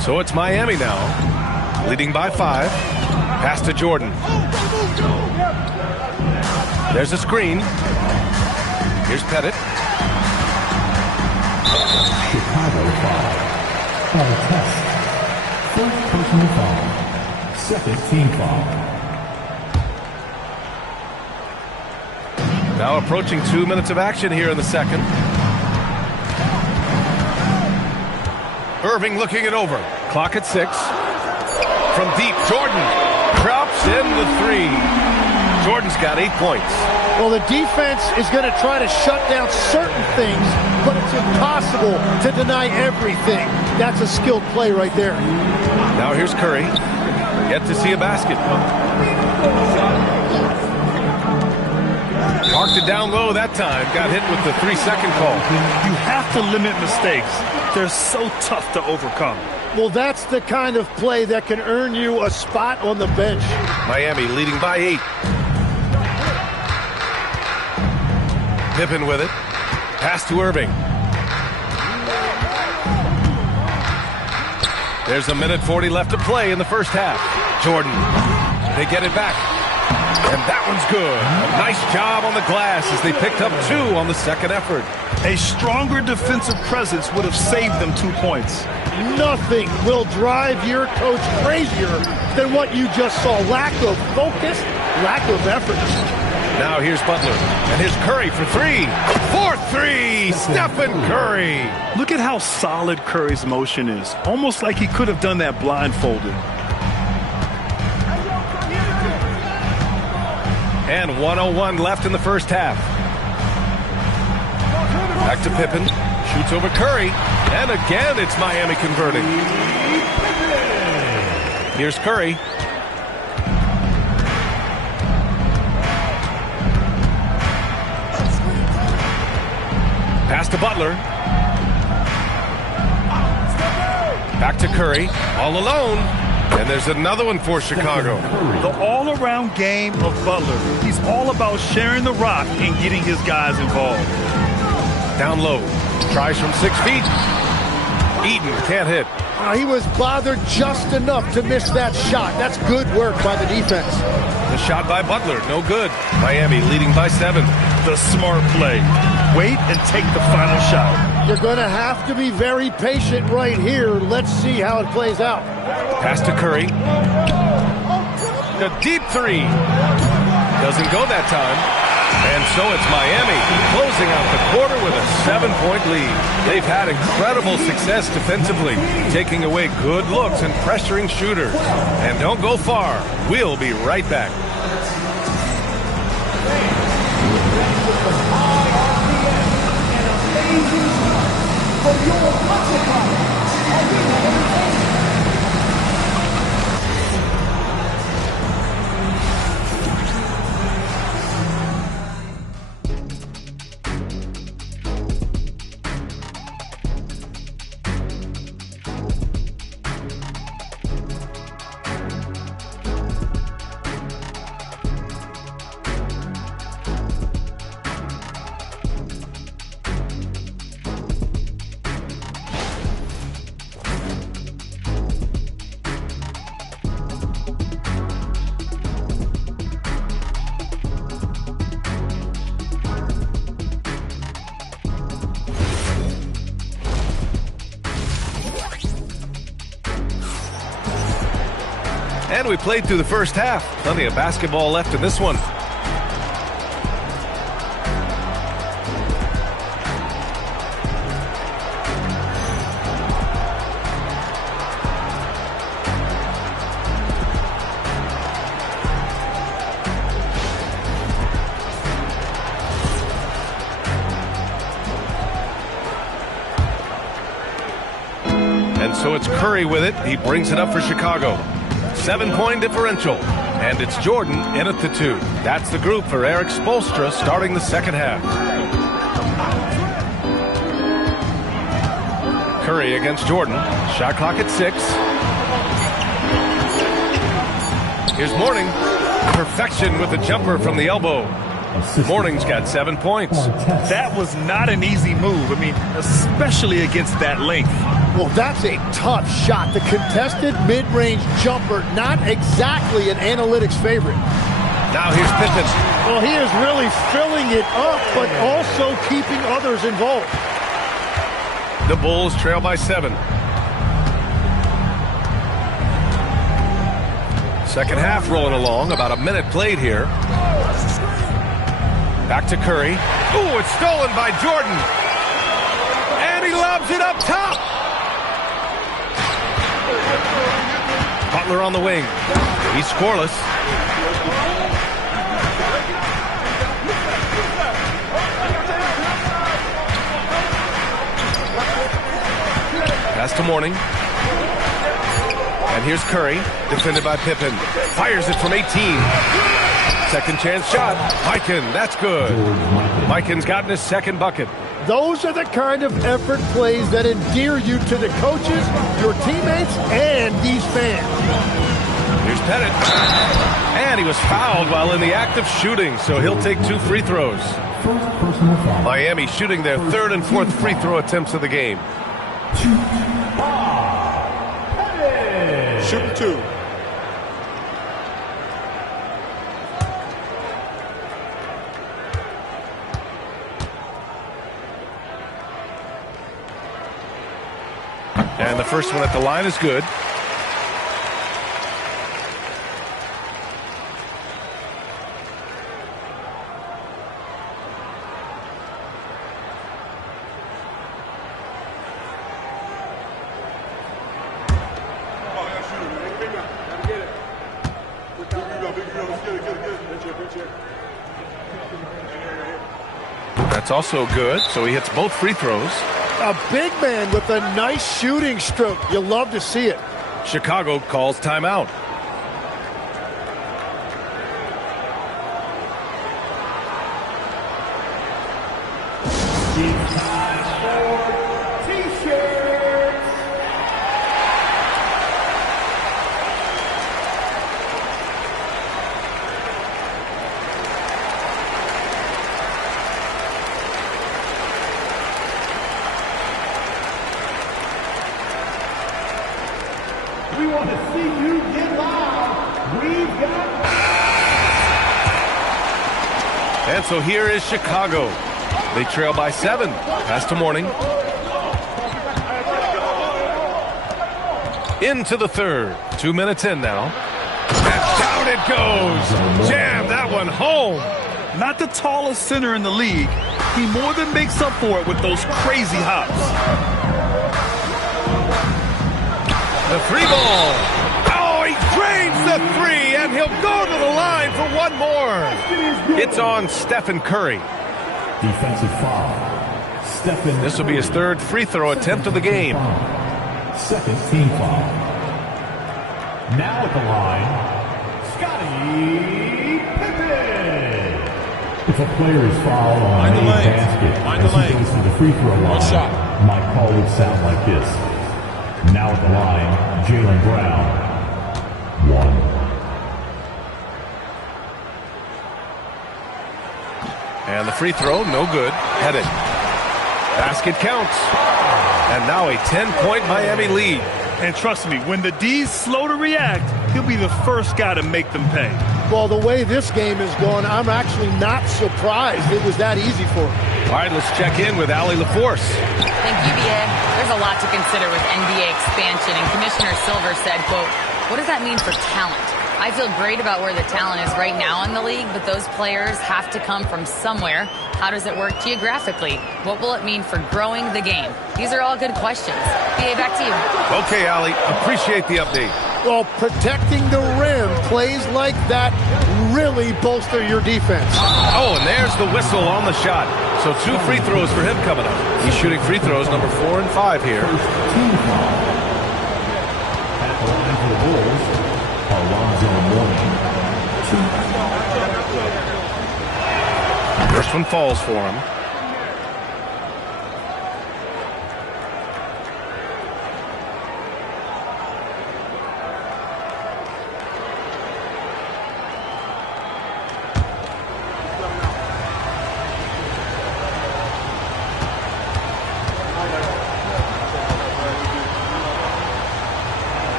So it's Miami now, leading by 5. Pass to Jordan. There's a screen. Here's Pettit. Chicago foul. On test. First personal foul. Second team foul. Now approaching 2 minutes of action here in the second. Irving looking it over. Clock at 6. From deep, Jordan drops in the 3. Jordan's got 8 points. Well, the defense is going to try to shut down certain things, but it's impossible to deny everything. That's a skilled play right there. Now here's Curry. Yet to see a basket. Marked it down low that time. Got hit with the 3-second call. You have to limit mistakes. They're so tough to overcome. Well, that's the kind of play that can earn you a spot on the bench. Miami leading by 8. Pippen with it. Pass to Irving. There's a minute 40 left to play in the first half. Jordan. They get it back. And that one's good. A nice job on the glass as they picked up 2 on the second effort. A stronger defensive presence would have saved them 2 points. Nothing will drive your coach crazier than what you just saw. Lack of focus, lack of effort. Now here's Butler, and here's Curry for 3. 4-3, Stephen Curry. Look at how solid Curry's motion is. Almost like he could have done that blindfolded. And 1:01 left in the first half. Back to Pippen, shoots over Curry, and again it's Miami converting. Here's Curry. Pass to Butler. Back to Curry, all alone. And there's another one for Chicago. The all-around game of Butler. He's all about sharing the rock and getting his guys involved. Down low. Tries from 6 feet. Eden can't hit. He was bothered just enough to miss that shot. That's good work by the defense. The shot by Butler, no good. Miami leading by 7. The smart play. Wait and take the final shot. You're going to have to be very patient right here. Let's see how it plays out. Pass to Curry. The deep 3. Doesn't go that time. And so it's Miami closing out the quarter with a 7-point lead. They've had incredible success defensively, taking away good looks and pressuring shooters. And don't go far. We'll be right back. And we played through the first half. Plenty of basketball left in this one. And so it's Curry with it. He brings it up for Chicago. 7-point differential. And it's Jordan in at the 2. That's the group for Eric Spoelstra starting the second half. Curry against Jordan. Shot clock at 6. Here's Mourning. Perfection with the jumper from the elbow. Mourning's got 7 points. That was not an easy move. I mean, especially against that length. Well, that's a tough shot. The contested mid-range jumper, not exactly an analytics favorite. Now here's Pippen. Well, he is really filling it up, but also keeping others involved. The Bulls trail by 7. Second half rolling along. About a minute played here. Back to Curry. Ooh, it's stolen by Jordan. And he lobs it up top. Butler on the wing. He's scoreless. Pass to Mourning. And here's Curry, defended by Pippen. Fires it from 18. Second chance shot. Mikan, that's good. Mikan's gotten his second bucket. Those are the kind of effort plays that endear you to the coaches, your teammates, and these fans. Here's Pettit. And he was fouled while in the act of shooting, so he'll take 2 free throws. Miami shooting their 3rd and 4th free throw attempts of the game. Shooting 2. And the first one at the line is good. That's also good, so he hits both free throws. A big man with a nice shooting stroke. You love to see it. Chicago calls timeout. We want to see you get loud. We've got... And so here is Chicago. They trail by 7. Pass to Mourning. Into the third. 2 minutes in now. And down it goes. Jam that one home. Not the tallest center in the league. He more than makes up for it with those crazy hops. The three ball. Oh, he drains the three, and he'll go to the line for one more. It's on Stephen Curry. Defensive foul. Stephen. This will be his third free throw attempt of the game. Second team foul. Now at the line, Scottie Pippen. If a player is fouled on a basket as he goes to the free throw line, my call would sound like this. Now at the line, Jaylen Brown. 1. And the free throw, no good. Headed. Basket counts. And now a 10-point Miami lead. And trust me, when the D's slow to react, he'll be the first guy to make them pay. Well, the way this game is going, I'm actually not surprised it was that easy for him. All right, let's check in with Allie LaForce. Thank you, BA. There's a lot to consider with NBA expansion, and Commissioner Silver said, quote, what does that mean for talent? I feel great about where the talent is right now in the league, but those players have to come from somewhere. How does it work geographically? What will it mean for growing the game? These are all good questions. BA, back to you. Okay, Allie, appreciate the update. Well, protecting the rim, plays like that really bolster your defense. Oh, and there's the whistle on the shot. So 2 free throws for him coming up. He's shooting free throws number 4 and 5 here. Team foul. At the line for the Bulls, Alonzo Mourning. 2. First one falls for him.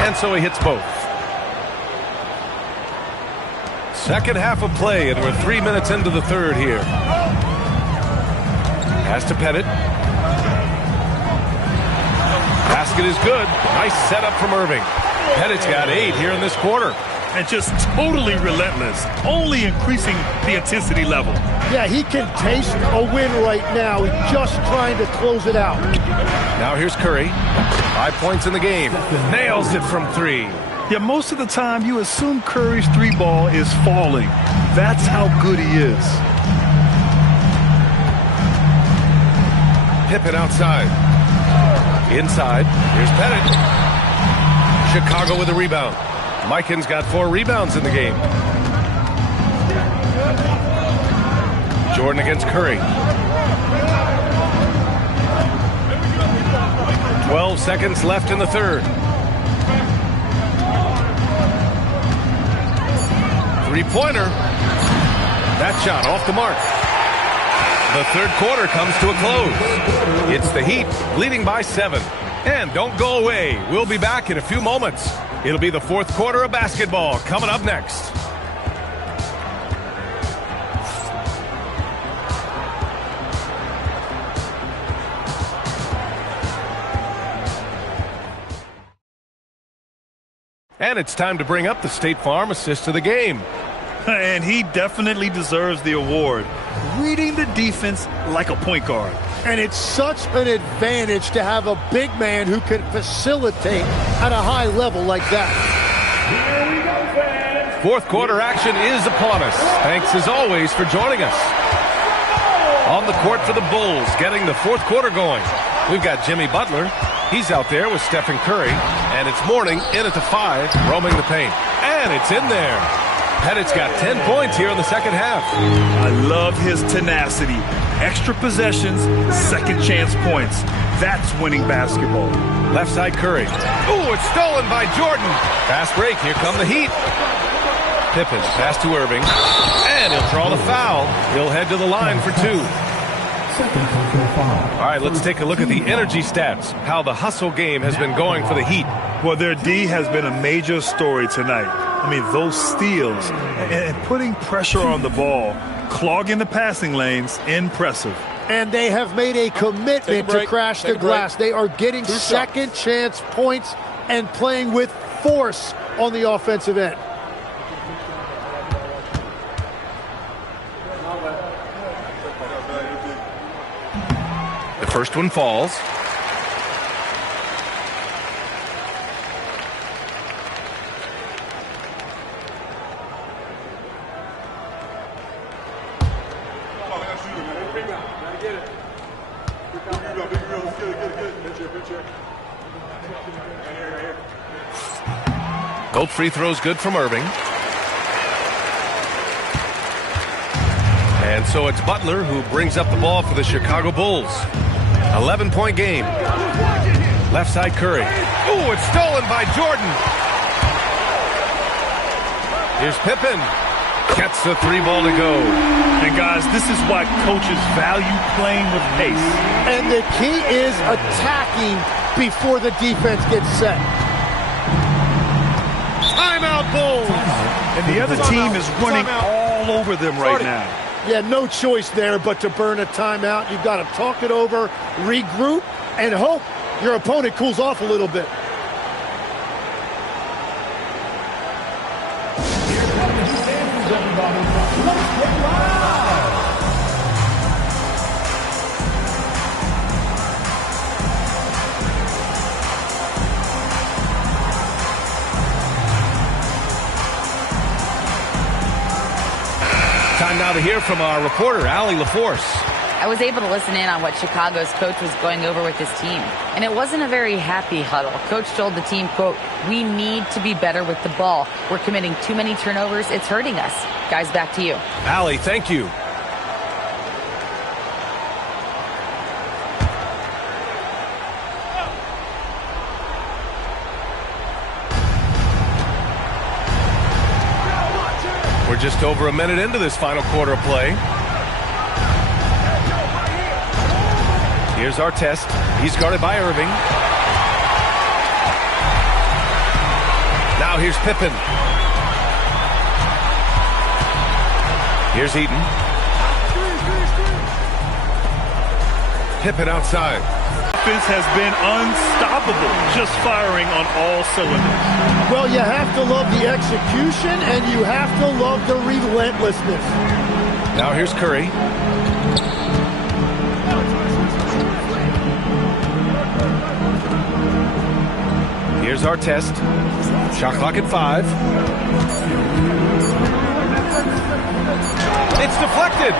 And so he hits both. Second half of play, and we're 3 minutes into the third here. Pass to Pettit. Basket is good. Nice setup from Irving. Pettit's got 8 here in this quarter. And just totally relentless, only increasing the intensity level. Yeah, he can taste a win right now. He's just trying to close it out. Now here's Curry. 5 points in the game. Nails it from 3. Yeah, most of the time you assume Curry's 3-ball is falling. That's how good he is. Pippen outside. Inside. Here's Pettit. Chicago with a rebound. Mikan's got 4 rebounds in the game. Jordan against Curry. 12 seconds left in the third. 3-pointer. That shot off the mark. The third quarter comes to a close. It's the Heat leading by 7. And don't go away. We'll be back in a few moments. It'll be the fourth quarter of basketball coming up next. And it's time to bring up the State Farm assist of the game. And he definitely deserves the award. Reading the defense like a point guard. And it's such an advantage to have a big man who can facilitate at a high level like that. Fourth quarter action is upon us. Thanks as always for joining us. On the court for the Bulls, getting the fourth quarter going. We've got Jimmy Butler. He's out there with Stephen Curry. And it's Mourning in at the 5, roaming the paint. And it's in there. Pettit's got 10 points here in the second half. I love his tenacity. Extra possessions, second chance points. That's winning basketball. Left side Curry. Ooh, it's stolen by Jordan. Fast break. Here come the Heat. Pippen pass to Irving. And he'll draw the foul. He'll head to the line for 2. All right, let's take a look at the energy stats. How the hustle game has been going for the Heat. Well, their D has been a major story tonight. I mean, those steals and putting pressure on the ball, clogging the passing lanes, impressive. And they have made a commitment to crash the glass. They are getting second chance points and playing with force on the offensive end. The first one falls. Both free throws good from Irving. And so it's Butler who brings up the ball for the Chicago Bulls. 11-point game. Left side Curry. Ooh, it's stolen by Jordan. Here's Pippen. Gets the 3 ball to go. And guys, this is why coaches value playing with pace. And the key is attacking before the defense gets set. Timeout Bulls. And the other team is running all over them right now. Yeah, no choice there but to burn a timeout. You've got to talk it over, regroup, and hope your opponent cools off a little bit. Time now to hear from our reporter, Allie LaForce. I was able to listen in on what Chicago's coach was going over with his team. And it wasn't a very happy huddle. Coach told the team, quote, "We need to be better with the ball. We're committing too many turnovers. It's hurting us." Guys, back to you. Allie, thank you. We're just over a minute into this final quarter of play. Here's Artest. He's guarded by Irving. Now here's Pippen. Here's Eaton. Pippen outside. Offense has been unstoppable, just firing on all cylinders. Well, you have to love the execution, and you have to love the relentlessness. Now here's Curry. Here's Artest. Shot clock at 5. It's deflected.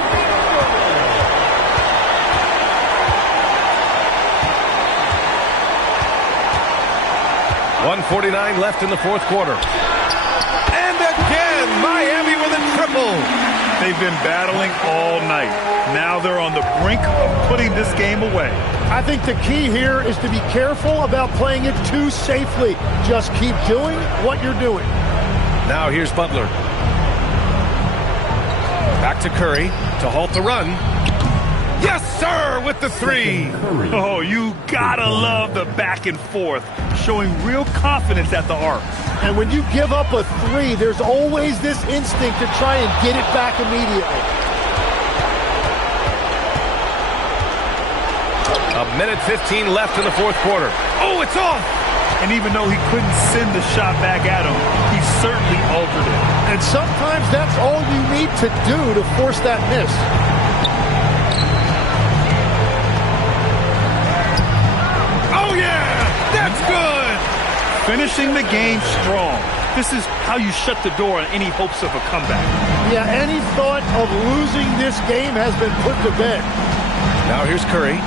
.149 left in the fourth quarter. And again, Miami with a triple. They've been battling all night. Now they're on the brink of putting this game away. I think the key here is to be careful about playing it too safely. Just keep doing what you're doing. Now here's Butler. Back to Curry to halt the run. Yes, sir, with the 3. Oh, you gotta love the back and forth, showing real confidence at the arc. And when you give up a 3, there's always this instinct to try and get it back immediately. A minute 15 left in the fourth quarter. Oh, it's off. And even though he couldn't send the shot back at him, he certainly altered it. And sometimes that's all you need to do to force that miss. Oh, yeah! That's good! Finishing the game strong. This is how you shut the door on any hopes of a comeback. Yeah, any thought of losing this game has been put to bed. Now here's Curry.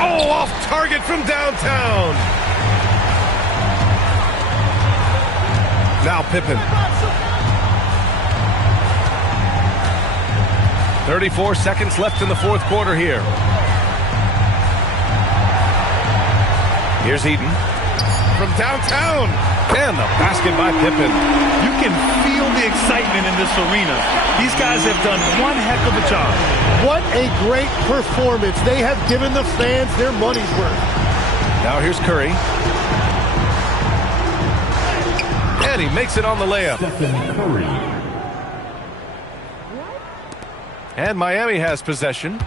Oh, off target from downtown. Now Pippen. 34 seconds left in the fourth quarter here. Here's Eaton. From downtown. And the basket by Pippen. You can feel the excitement in this arena. These guys have done one heck of a job. What a great performance. They have given the fans their money's worth. Now here's Curry. And he makes it on the layup. Stephen Curry. And Miami has possession.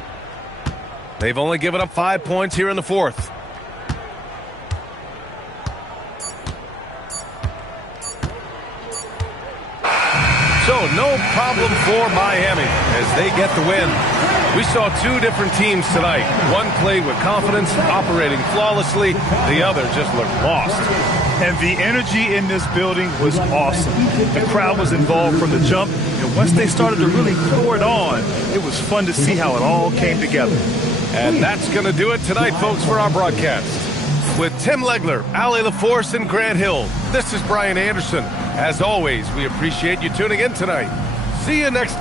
They've only given up 5 points here in the fourth. So no problem for Miami as they get the win. We saw two different teams tonight. One played with confidence, operating flawlessly. The other just looked lost. And the energy in this building was awesome. The crowd was involved from the jump, and once they started to really pour it on, it was fun to see how it all came together. And that's going to do it tonight, folks, for our broadcast. With Tim Legler, Allie LaForce, and Grant Hill, this is Brian Anderson. As always, we appreciate you tuning in tonight. See you next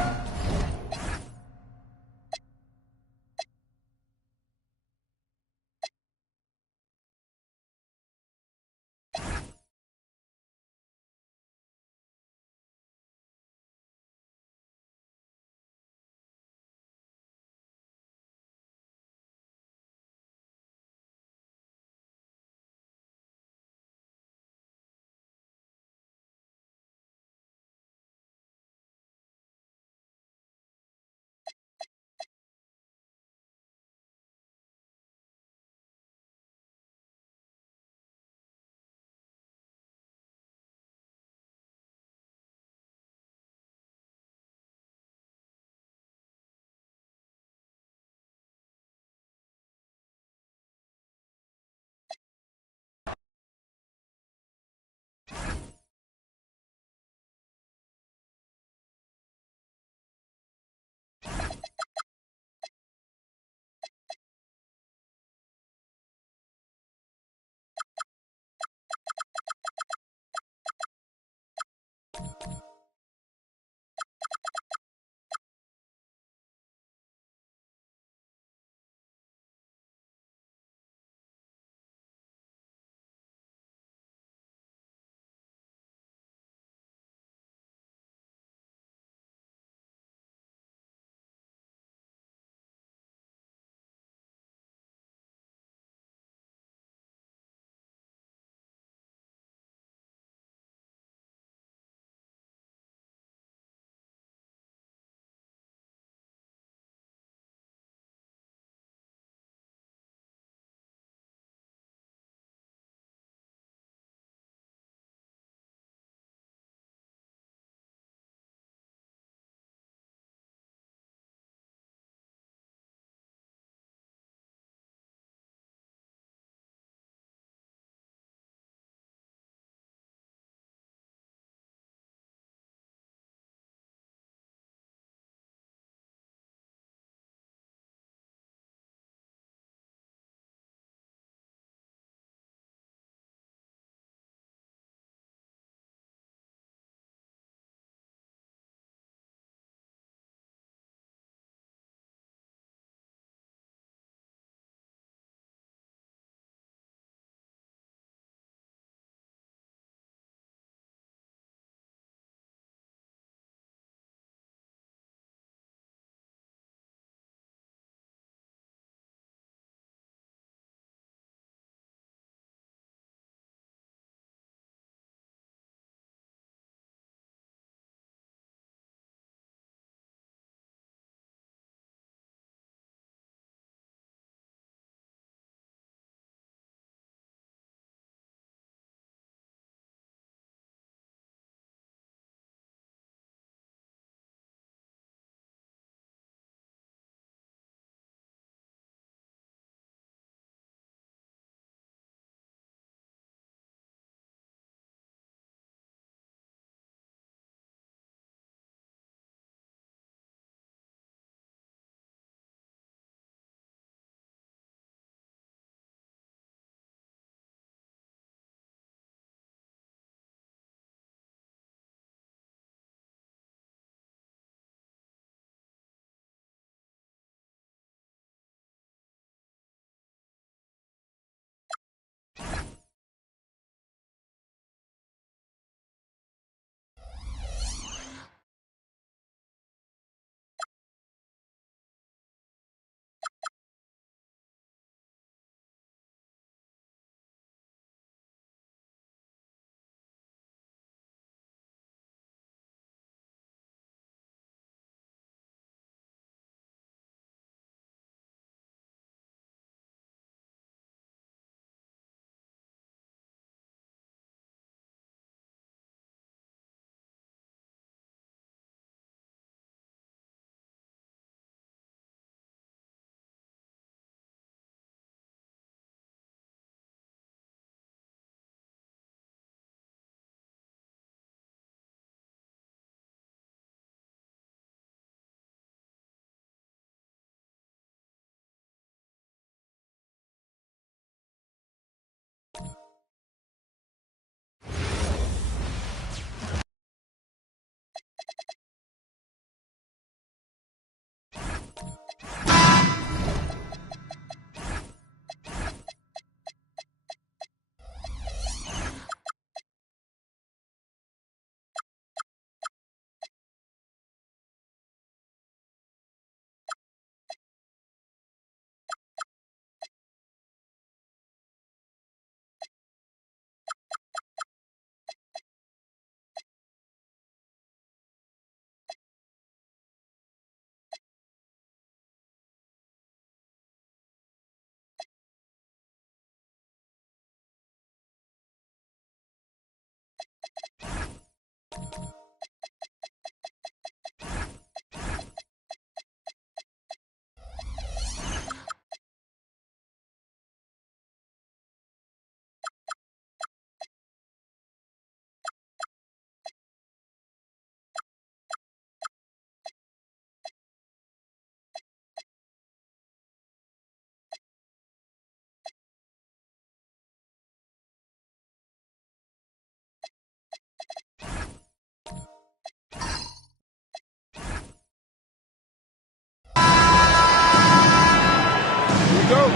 go.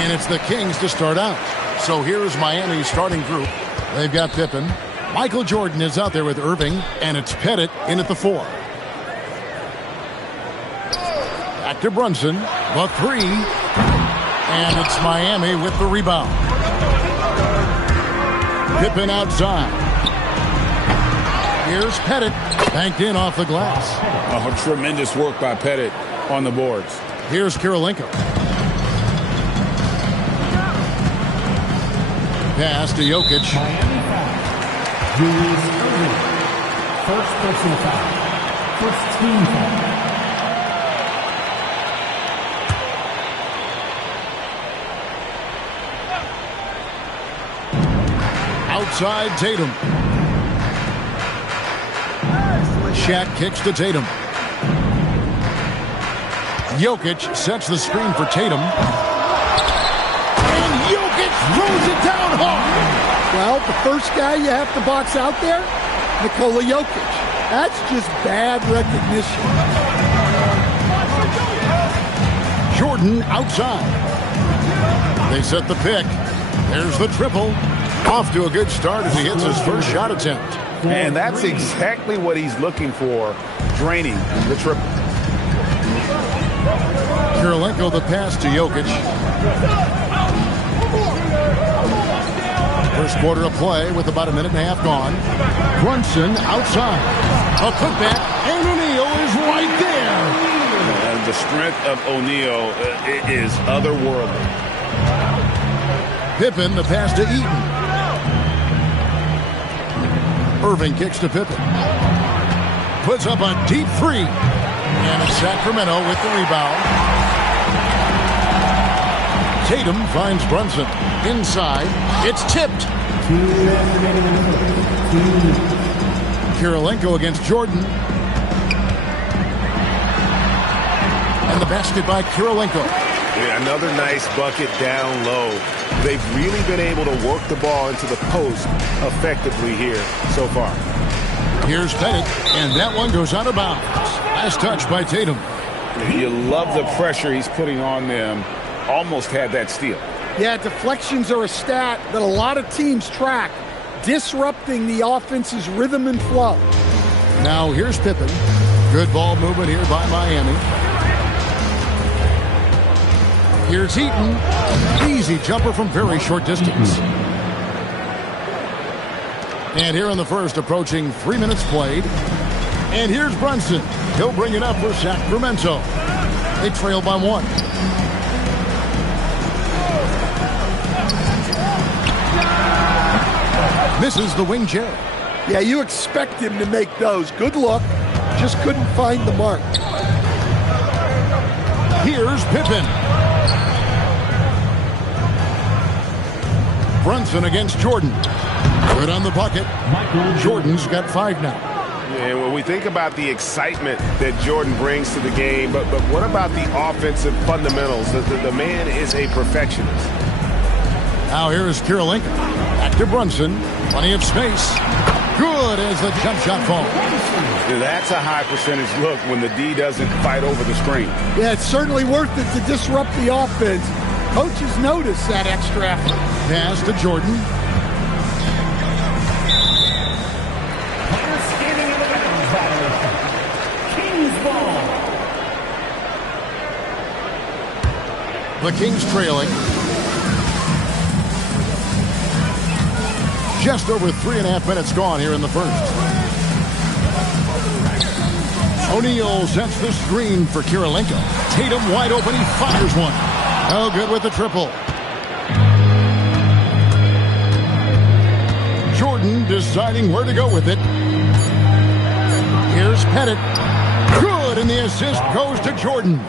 And it's the Kings to start out. So here's Miami's starting group. They've got Pippen. Michael Jordan is out there with Irving, and it's Pettit in at the 4. Back to Brunson, the 3. And it's Miami with the rebound. Pippen outside. Here's Pettit, banked in off the glass. Oh, tremendous work by Pettit on the boards. Here's Kirilenko. Pass to Jokic. Miami foul. Julius Erving. First personal foul. First team foul. Outside Tatum. Shaq kicks to Tatum. Jokic sets the screen for Tatum. And Jokic throws it down hard. Well, the first guy you have to box out there, Nikola Jokic. That's just bad recognition. Jordan outside. They set the pick. There's the triple. Off to a good start as he hits his first shot attempt. And that's exactly what he's looking for, draining the triple. Kirilenko the pass to Jokic. First quarter of play with about a minute and a half gone. Brunson outside. A putback, and O'Neal is right there. And the strength of O'Neal is otherworldly. Pippen the pass to Eaton. Irving kicks to Pippen. Puts up a deep 3. And it's Sacramento with the rebound. Tatum finds Brunson. Inside. It's tipped. Kirilenko against Jordan. And the basket by Kirilenko. Yeah, another nice bucket down low. They've really been able to work the ball into the post effectively here so far. Here's Pettit, and that one goes out of bounds. Last touch by Tatum. You love the pressure he's putting on them. Almost had that steal. Yeah, deflections are a stat that a lot of teams track, disrupting the offense's rhythm and flow. Now here's Pippen. Good ball movement here by Miami. Here's Eaton. Easy jumper from very short distance. And here in the first, approaching 3 minutes played. And here's Brunson. He'll bring it up for Sacramento. They trail by 1. Misses the wing J. Yeah, you expect him to make those. Good look. Just couldn't find the mark. Here's Pippen. Brunson against Jordan. Good on the bucket. Jordan's got 5 now. And when we think about the excitement that Jordan brings to the game, but what about the offensive fundamentals? The man is a perfectionist. Now here is Kirilenko. Back to Brunson. Plenty of space. Good as the jump shot falls. That's a high percentage look when the D doesn't fight over the screen. Yeah, it's certainly worth it to disrupt the offense. Coaches notice that extra effort. Pass to Jordan. The Kings trailing. Just over 3.5 minutes gone here in the first. O'Neal sets the screen for Kirilenko. Tatum wide open. He fires one. Oh, good with the triple. Jordan deciding where to go with it. Here's Pettit. Good, and the assist goes to Jordan.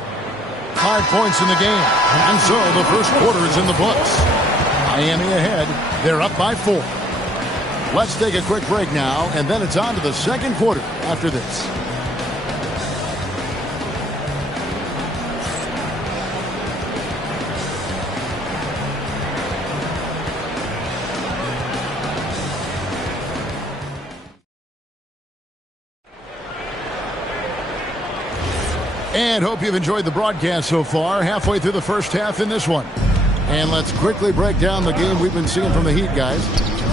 5 points in the game. And so the first quarter is in the books. Miami ahead. They're up by 4. Let's take a quick break now, and then it's on to the second quarter after this. And hope you've enjoyed the broadcast so far. Halfway through the first half in this one. And let's quickly break down the game we've been seeing from the Heat, guys.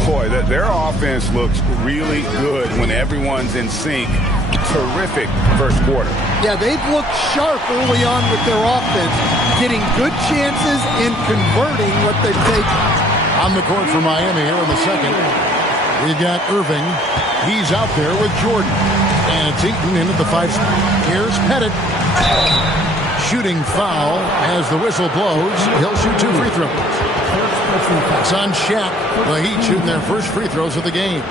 Boy, their offense looks really good when everyone's in sync. Terrific first quarter. Yeah, they've looked sharp early on with their offense, getting good chances and converting what they've taken. On the court for Miami here in the second. We've got Irving. He's out there with Jordan. And it's Eaton in at the 5 spot. Here's Pettit. Shooting foul as the whistle blows. He'll shoot 2 free throws. It's on Shaq. The Heat shooting their first free throws of the game.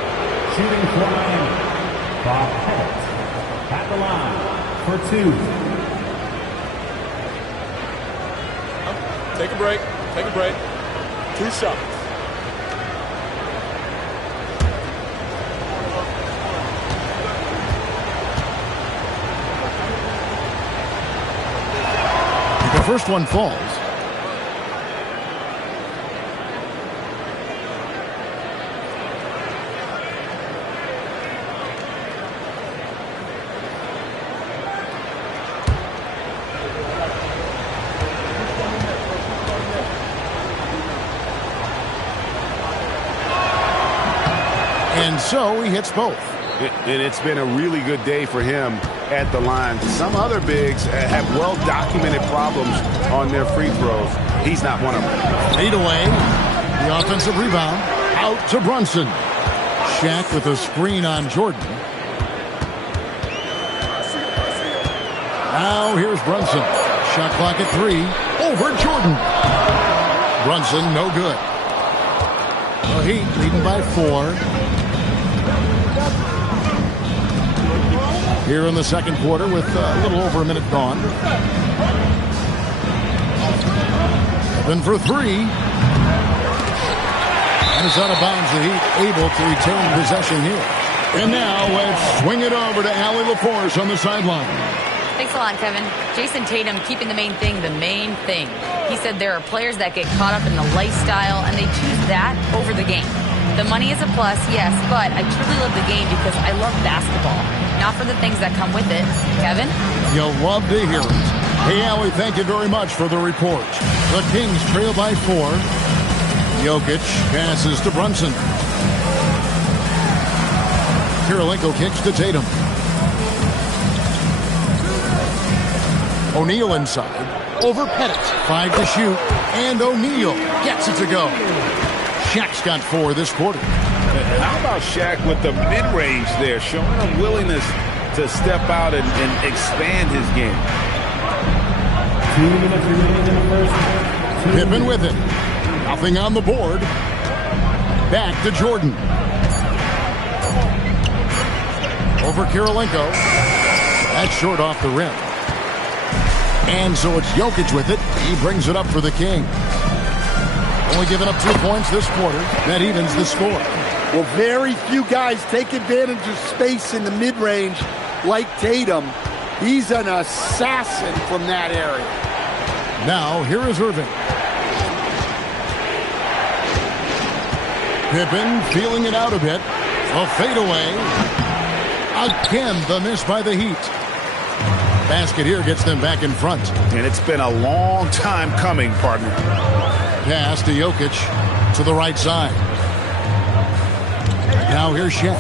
Shooting for Miami. Bob Pettit at the line for 2. Take a break. Take a break. 2 shots. The first one falls. And so he hits both. And it's been a really good day for him at the line. Some other bigs have well-documented problems on their free throws. He's not one of them. Fade away. The offensive rebound. Out to Brunson. Shaq with a screen on Jordan. Now here's Brunson. Shot clock at 3. Over Jordan. Brunson, no good. The Heat leading by 4. Here in the second quarter with a little over a minute gone. Then for 3. And it's out of bounds. The Heat able to retain possession here. And now let's swing it over to Allie LaForce on the sideline. Thanks a lot, Kevin. Jason Tatum keeping the main thing the main thing. He said there are players that get caught up in the lifestyle and they choose that over the game. The money is a plus, yes, but I truly love the game because I love basketball, not for the things that come with it. Kevin? You'll love to hear it. Hey, Allie, thank you very much for the report. The Kings trail by 4. Jokic passes to Brunson. Kirilenko kicks to Tatum. O'Neal inside. Over Pettit. 5 to shoot. And O'Neal gets it to go. Shaq's got 4 this quarter. And how about Shaq with the mid-range there, showing a willingness to step out and expand his game. 2 minutes remaining in the first. Pippen with it. Nothing on the board. Back to Jordan. Over Kirilenko. That's short off the rim. And so it's Jokic with it. He brings it up for the King. Only giving up 2 points this quarter. That evens the score. Well, very few guys take advantage of space in the mid-range like Tatum. He's an assassin from that area. Now, here is Irving. Pippen feeling it out a bit. A fadeaway. Again, the miss by the Heat. Basket here gets them back in front. And it's been a long time coming, partner. Pass to Jokic to the right side. Now here's Shaq.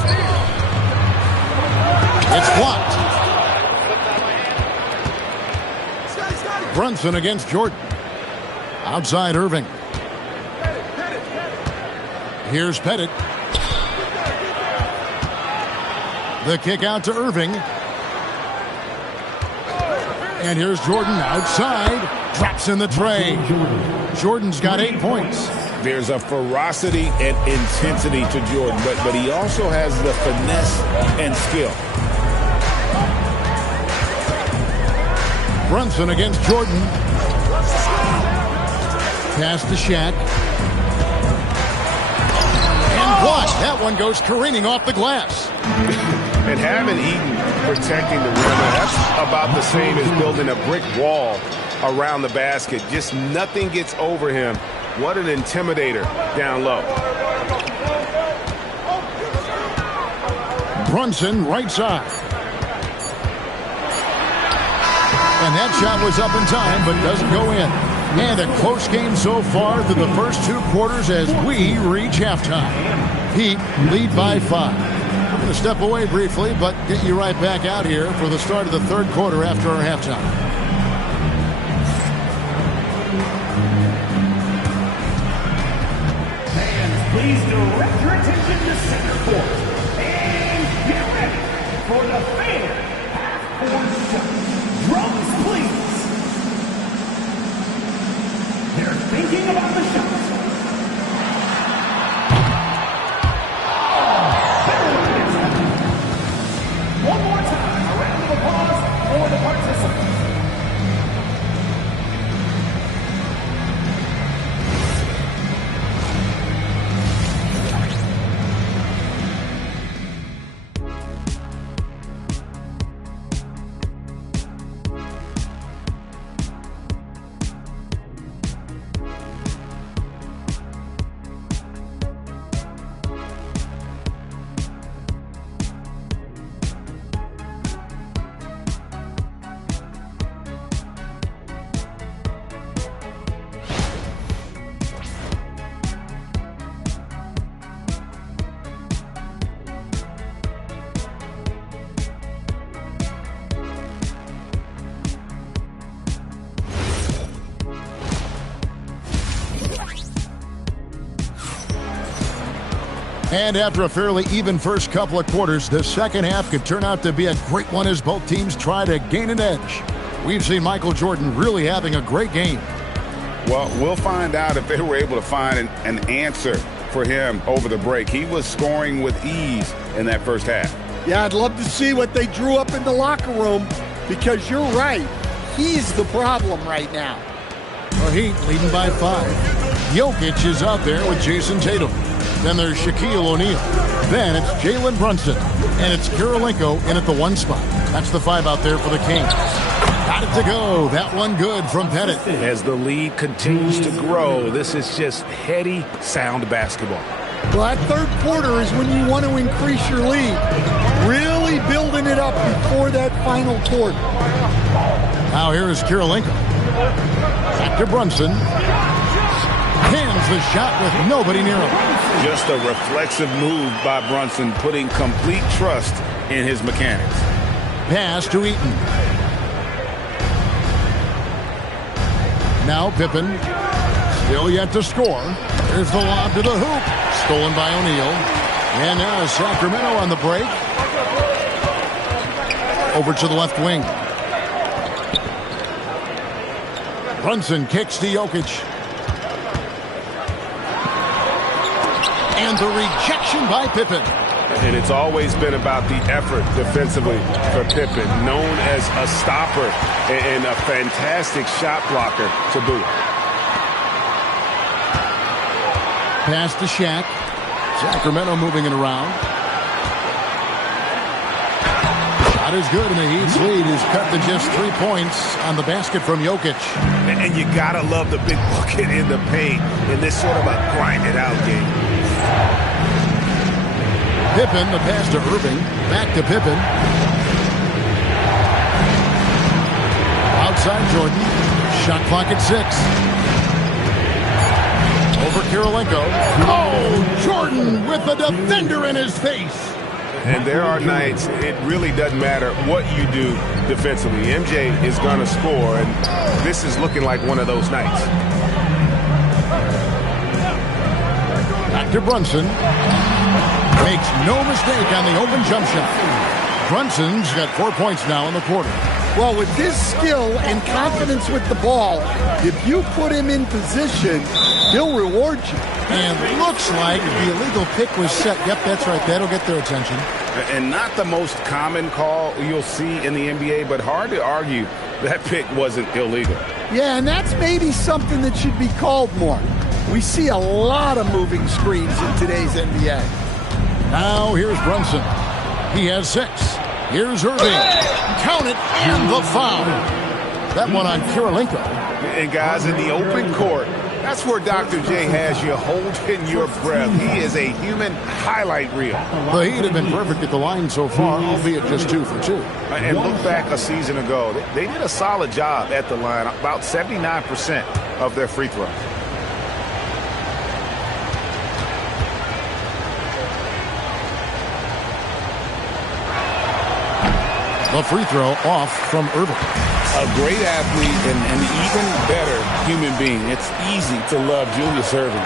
It's blocked. Brunson against Jordan. Outside Irving. Here's Pettit. The kick out to Irving. And here's Jordan outside. Drops in the tray. Jordan's got 8 points. There's a ferocity and intensity to Jordan, but he also has the finesse and skill. Brunson against Jordan. Pass to Shaq. And blocked. That one goes careening off the glass. And having Eaton protecting the rim, that's about the same as building a brick wall around the basket. Just nothing gets over him. What an intimidator down low. Brunson right side. And that shot was up in time, but doesn't go in. And a close game so far through the first 2 quarters as we reach halftime. Heat lead by 5. We're going to step away briefly, but get you right back out here for the start of the 3rd quarter after our halftime. Fans, please direct your attention to center court. And get ready for the fan half-court shot. Drums, please. They're thinking about the shot. One more time, a round of applause for the participants. And after a fairly even first couple of quarters, the second half could turn out to be a great one as both teams try to gain an edge. We've seen Michael Jordan really having a great game. Well, we'll find out if they were able to find an answer for him over the break. He was scoring with ease in that first half. Yeah, I'd love to see what they drew up in the locker room, because you're right. He's the problem right now. The Heat leading by 5. Jokic is out there with Jason Tatum. Then there's Shaquille O'Neal. Then it's Jalen Brunson. And it's Kirilenko in at the 1 spot. That's the 5 out there for the Kings. Got it to go. That one good from Pettit. As the lead continues to grow, this is just heady, sound basketball. Well, that 3rd quarter is when you want to increase your lead. Really building it up before that final quarter. Now here is Kirilenko. Back to Brunson. Hands the shot with nobody near him. Just a reflexive move by Brunson, putting complete trust in his mechanics. Pass to Eaton. Now Pippen. Still yet to score. There's the lob to the hoop. Stolen by O'Neal. And now Sacramento on the break. Over to the left wing. Brunson kicks to Jokic. And the rejection by Pippen. And it's always been about the effort defensively for Pippen, known as a stopper and a fantastic shot blocker to boot. Pass to Shaq. Sacramento moving it around. Shot is good, and the Heat's lead is cut to just 3 points on the basket from Jokic. And you gotta love the big bucket in the paint in this sort of a grinded-out game. Pippen, the pass to Irving. Back to Pippen. Outside Jordan. Shot clock at 6. Over Kirilenko. Oh, Jordan with the defender in his face. And there are nights it really doesn't matter what you do defensively. MJ is going to score, and this is looking like one of those nights. Back to Brunson. Makes no mistake on the open jump shot. Brunson's got 4 points now in the quarter. Well, with his skill and confidence with the ball, if you put him in position, he'll reward you. And looks like the illegal pick was set. Yep, that's right. That'll get their attention. And not the most common call you'll see in the NBA, but hard to argue that pick wasn't illegal. Yeah, and that's maybe something that should be called more. We see a lot of moving screens in today's NBA. Now here's Brunson. He has 6. Here's Irving. Count it, and the foul. That one on Kirilenko. And guys, in the open court, That's where Dr. J has you holding your breath. He is a human highlight reel. The Heat have been perfect at the line so far, albeit just 2 for 2. And look back a season ago. They did a solid job at the line, about 79% of their free throws. The free throw off from Irving. A great athlete and an even better human being. It's easy to love Julius Erving.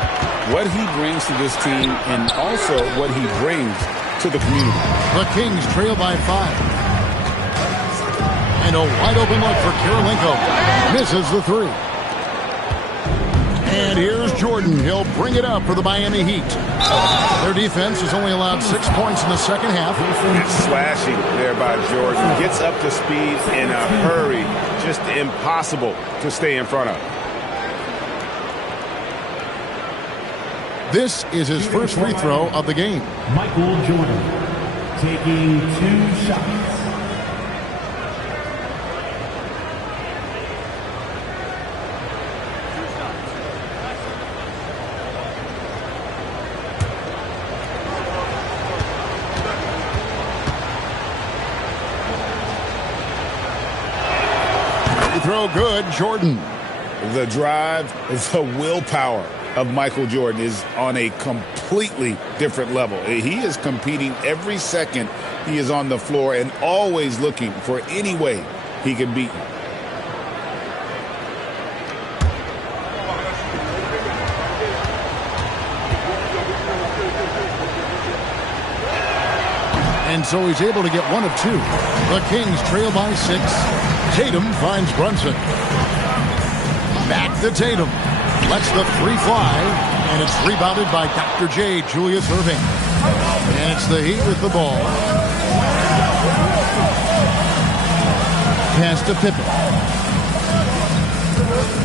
What he brings to this team and also what he brings to the community. The Kings trail by 5. And a wide open look for Kirilenko. Misses the 3. And here's Jordan. He'll bring it up for the Miami Heat. Their defense has only allowed 6 points in the second half. It's slashing there by Jordan. Gets up to speed in a hurry. Just impossible to stay in front of. This is his first free throw of the game. Michael Jordan taking 2 shots. Throw good, Jordan. The drive, the willpower of Michael Jordan is on a completely different level. He is competing every second he is on the floor and always looking for any way he can beat you. And so he's able to get 1 of 2. The Kings trail by 6. Tatum finds Brunson. Back to Tatum. Lets the 3 fly. And it's rebounded by Dr. J, Julius Erving. And it's the Heat with the ball. Pass to Pippen.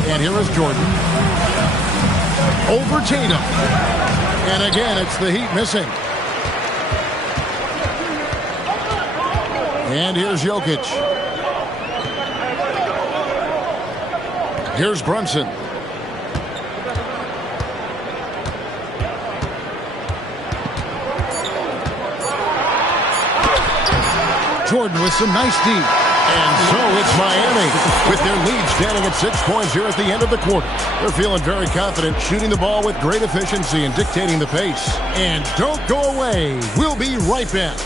And here is Jordan. Over Tatum. And again, it's the Heat missing. And here's Jokic. Here's Brunson. Jordan with some nice D. And so it's Miami with their lead standing at 6 points here at the end of the quarter. They're feeling very confident, shooting the ball with great efficiency and dictating the pace. And don't go away. We'll be right back.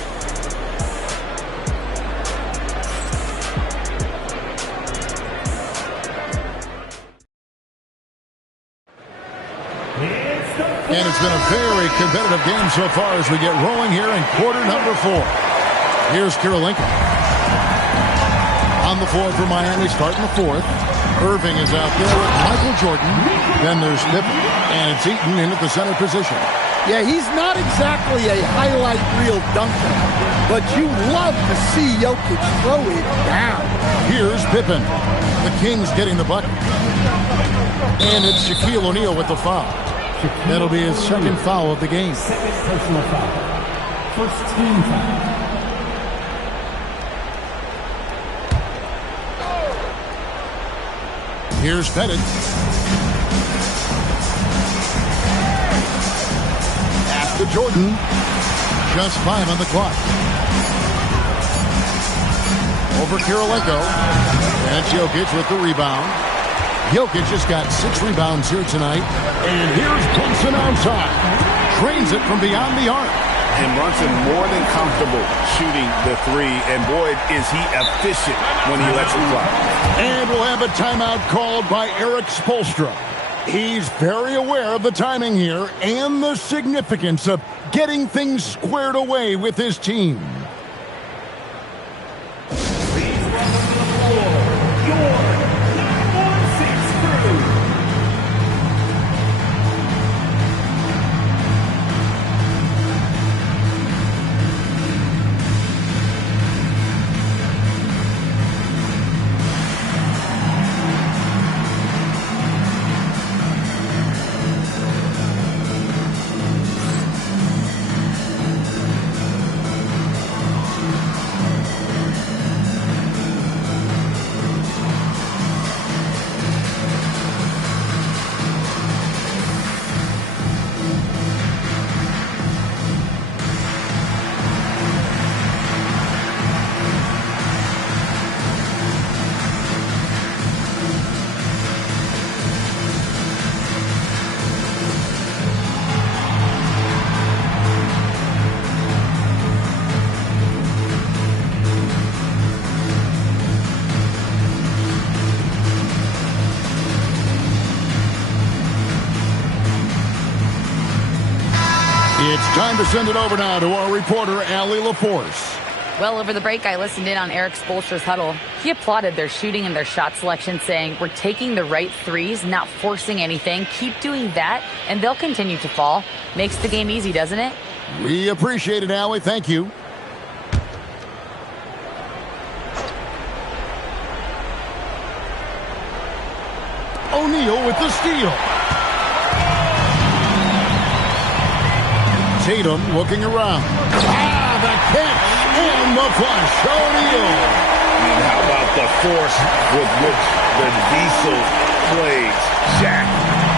And it's been a very competitive game so far as we get rolling here in quarter number 4. Here's Kirilenko. On the floor for Miami, starting the 4th. Erving is out there with Michael Jordan. Then there's Pippen. And it's Eaton in at the center position. Yeah, he's not exactly a highlight reel dunker, but you love to see Jokic throw it down. Here's Pippen. The Kings getting the bucket. And it's Shaquille O'Neal with the foul. That'll be his second foul of the game. Second personal foul. First team foul. Here's Pettit. Pass to Jordan. Just 5 on the clock. Over Kirilenko. And it's Jokic with the rebound. Jokic just got 6 rebounds here tonight. And here's Brunson outside. Trains it from beyond the arc. And Brunson more than comfortable shooting the 3. And boy, is he efficient when he lets it fly. And we'll have a timeout called by Eric Spoelstra. He's very aware of the timing here and the significance of getting things squared away with his team. It's time to send it over now to our reporter, Allie LaForce. Well, over the break, I listened in on Eric Spoelstra's huddle. He applauded their shooting and their shot selection, saying, we're taking the right threes, not forcing anything. Keep doing that, and they'll continue to fall. Makes the game easy, doesn't it? We appreciate it, Allie. Thank you. O'Neal with the steal. Tatum looking around. The catch and the flush. O'Neal. And how about the force with which the Diesel plays Shaq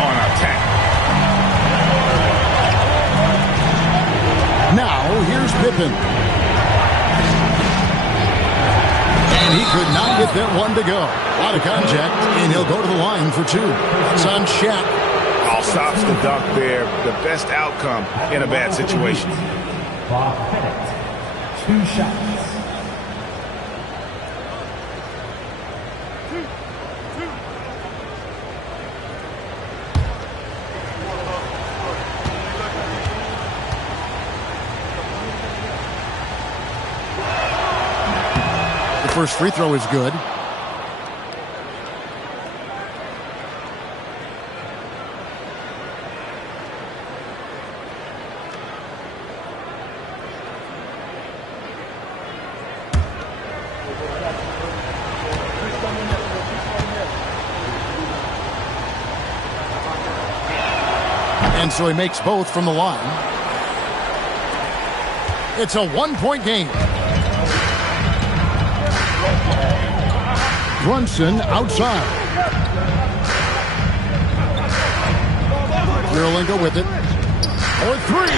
on attack? Now, here's Pippen. And he could not get that one to go. Out of contact, and he'll go to the line for two. It's on Shaq. All stops the dunk there. The best outcome in a bad situation. Bob Pettit, 2 shots. The first free throw is good. And so he makes both from the line. It's a 1-point game. Brunson outside. Kirilenko with it. For 3.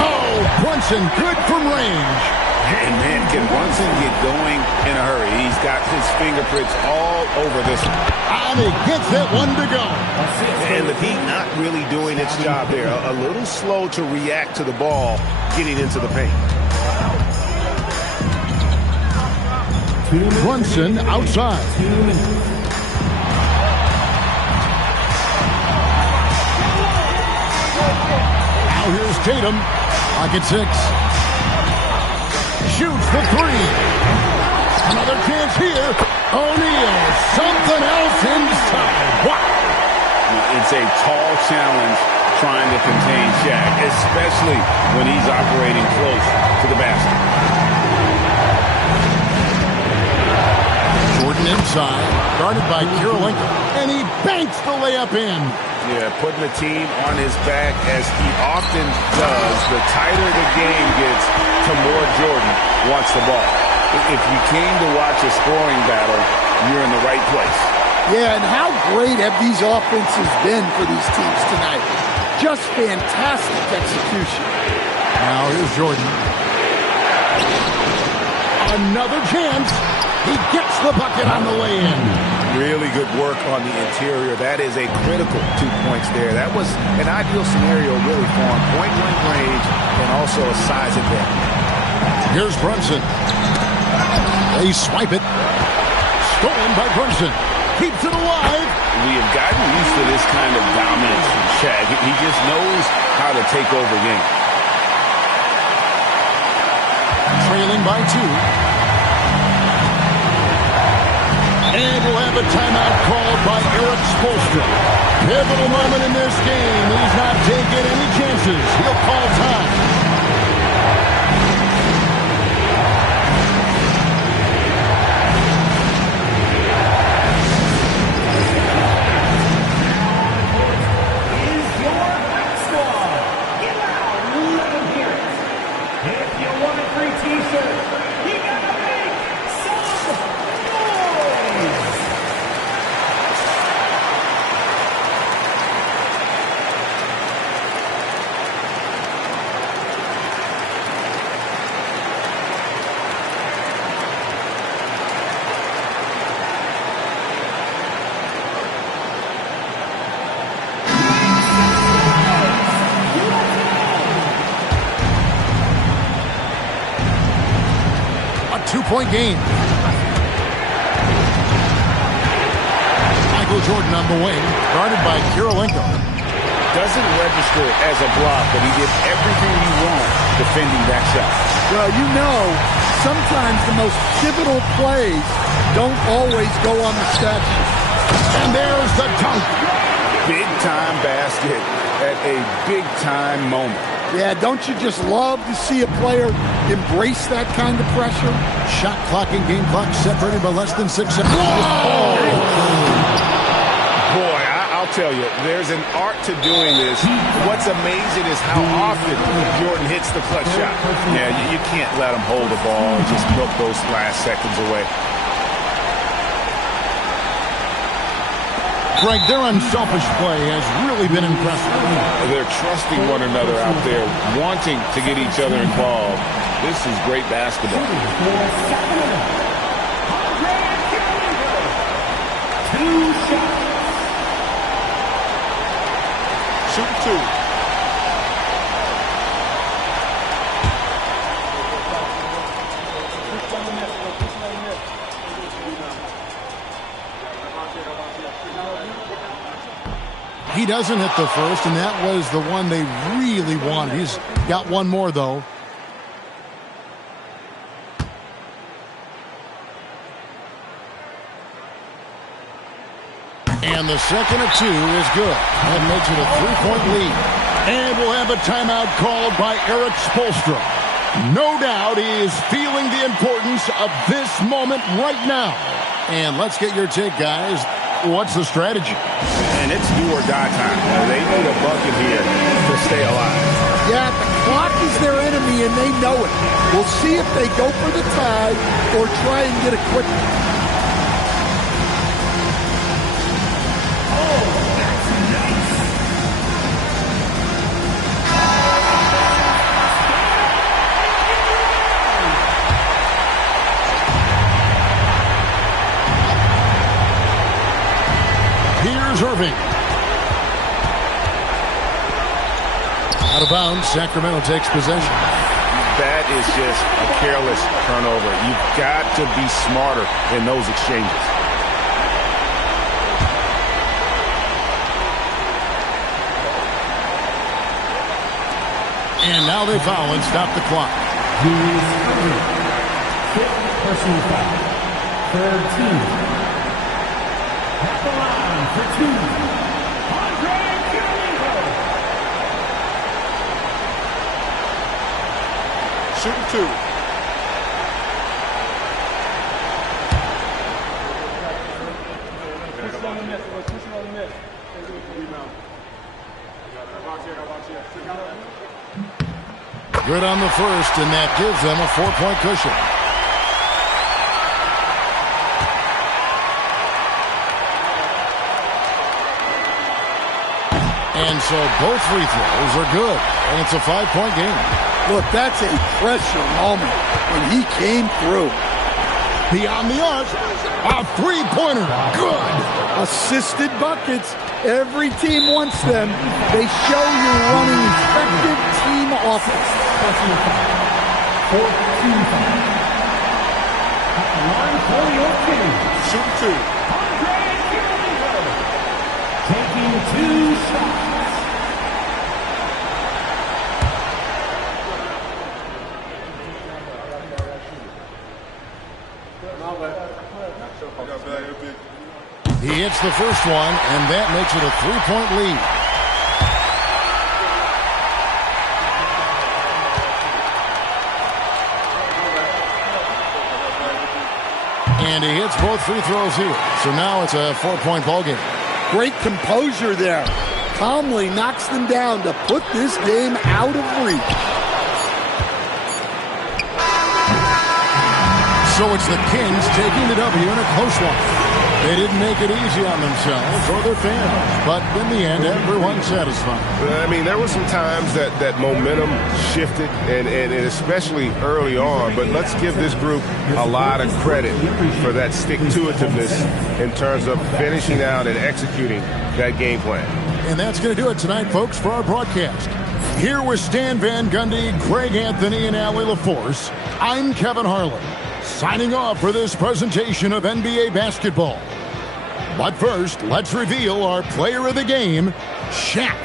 Oh, Brunson good from range. And man, can Brunson get going in a hurry? He's got his fingerprints all over this one. And he gets that one to go. And the Heat not really doing its job there. A little slow to react to the ball getting into the paint. Brunson outside. Now here's Tatum. Pocket 6. Shoots the 3. Another chance here. O'Neal. Something else inside. Wow. It's a tall challenge trying to contain Shaq, especially when he's operating close to the basket. Jordan inside, guarded by Kirilenko, and he banks the layup in. Yeah, putting the team on his back as he often does. The tighter the game gets, the more Jordan wants the ball. If you came to watch a scoring battle, you're in the right place. Yeah, and how great have these offenses been for these teams tonight? Just fantastic execution. Now here's Jordan. Another chance. He gets the bucket on the lay-in. Really good work on the interior. That is a critical 2 points there. That was an ideal scenario really for him. Point-blank range and also a size advantage. Here's Brunson. They swipe it. Stolen by Brunson. Keeps it alive. We have gotten used to this kind of dominance from Shaq. He just knows how to take over games. Trailing by 2. And we'll have a timeout called by Eric Spoelstra. Pivotal moment in this game. He's not taking any chances. He'll call time. Two-point game. Michael Jordan on the wing, guarded by Kirilenko. Doesn't register as a block, but he did everything you want defending that shot. Well, you know, sometimes the most pivotal plays don't always go on the stat sheet. And there's the dunk. Big-time basket at a big-time moment. Yeah, don't you just love to see a player embrace that kind of pressure? Shot clock and game clock separated by less than 6 seconds. Boy, I'll tell you, there's an art to doing this. What's amazing is how often Jordan hits the clutch shot. Yeah, you can't let him hold the ball and just milk those last seconds away. Greg, their unselfish play has really been impressive. They're trusting one another out there, wanting to get each other involved. This is great basketball. 2 shots. Shoot 2. He doesn't hit the first, and that was the one they really wanted. He's got one more, though. And the second of 2 is good. That makes it a 3-point lead. And we'll have a timeout called by Erik Spoelstra. No doubt he is feeling the importance of this moment right now. And let's get your take, guys. What's the strategy? And it's do or die time. They need a bucket here to stay alive. Yeah, the clock is their enemy, and they know it. We'll see if they go for the tie or try and get a quick one. Irving. Out of bounds, Sacramento takes possession. That is just a careless turnover. You've got to be smarter in those exchanges. And now they foul and stop the clock. Fifth personal foul. Third team. At the line for 2. Andre Kirilenko. Shooting 2. Good on the first, and that gives them a 4-point cushion. And so both free throws are good. And it's a 5-point game. Look, that's a pressure moment when he came through. Beyond the arc, a three-pointer. Good. Assisted buckets. Every team wants them. They show you're running effective team offense. Shooting 2. Taking 2 shots. He hits the first one, and that makes it a 3-point lead. And he hits both free throws here. So now it's a 4-point ball game. Great composure there. Calmly knocks them down to put this game out of reach. So it's the Kings taking the W in a close one. They didn't make it easy on themselves or their fans, but in the end, everyone's satisfied. I mean, there were some times that momentum shifted, and especially early on, but let's give this group a lot of credit for that stick-to-itiveness in terms of finishing out and executing that game plan. And that's going to do it tonight, folks, for our broadcast. Here with Stan Van Gundy, Greg Anthony, and Allie LaForce, I'm Kevin Harlan, signing off for this presentation of NBA basketball. But first, let's reveal our player of the game, Shaq.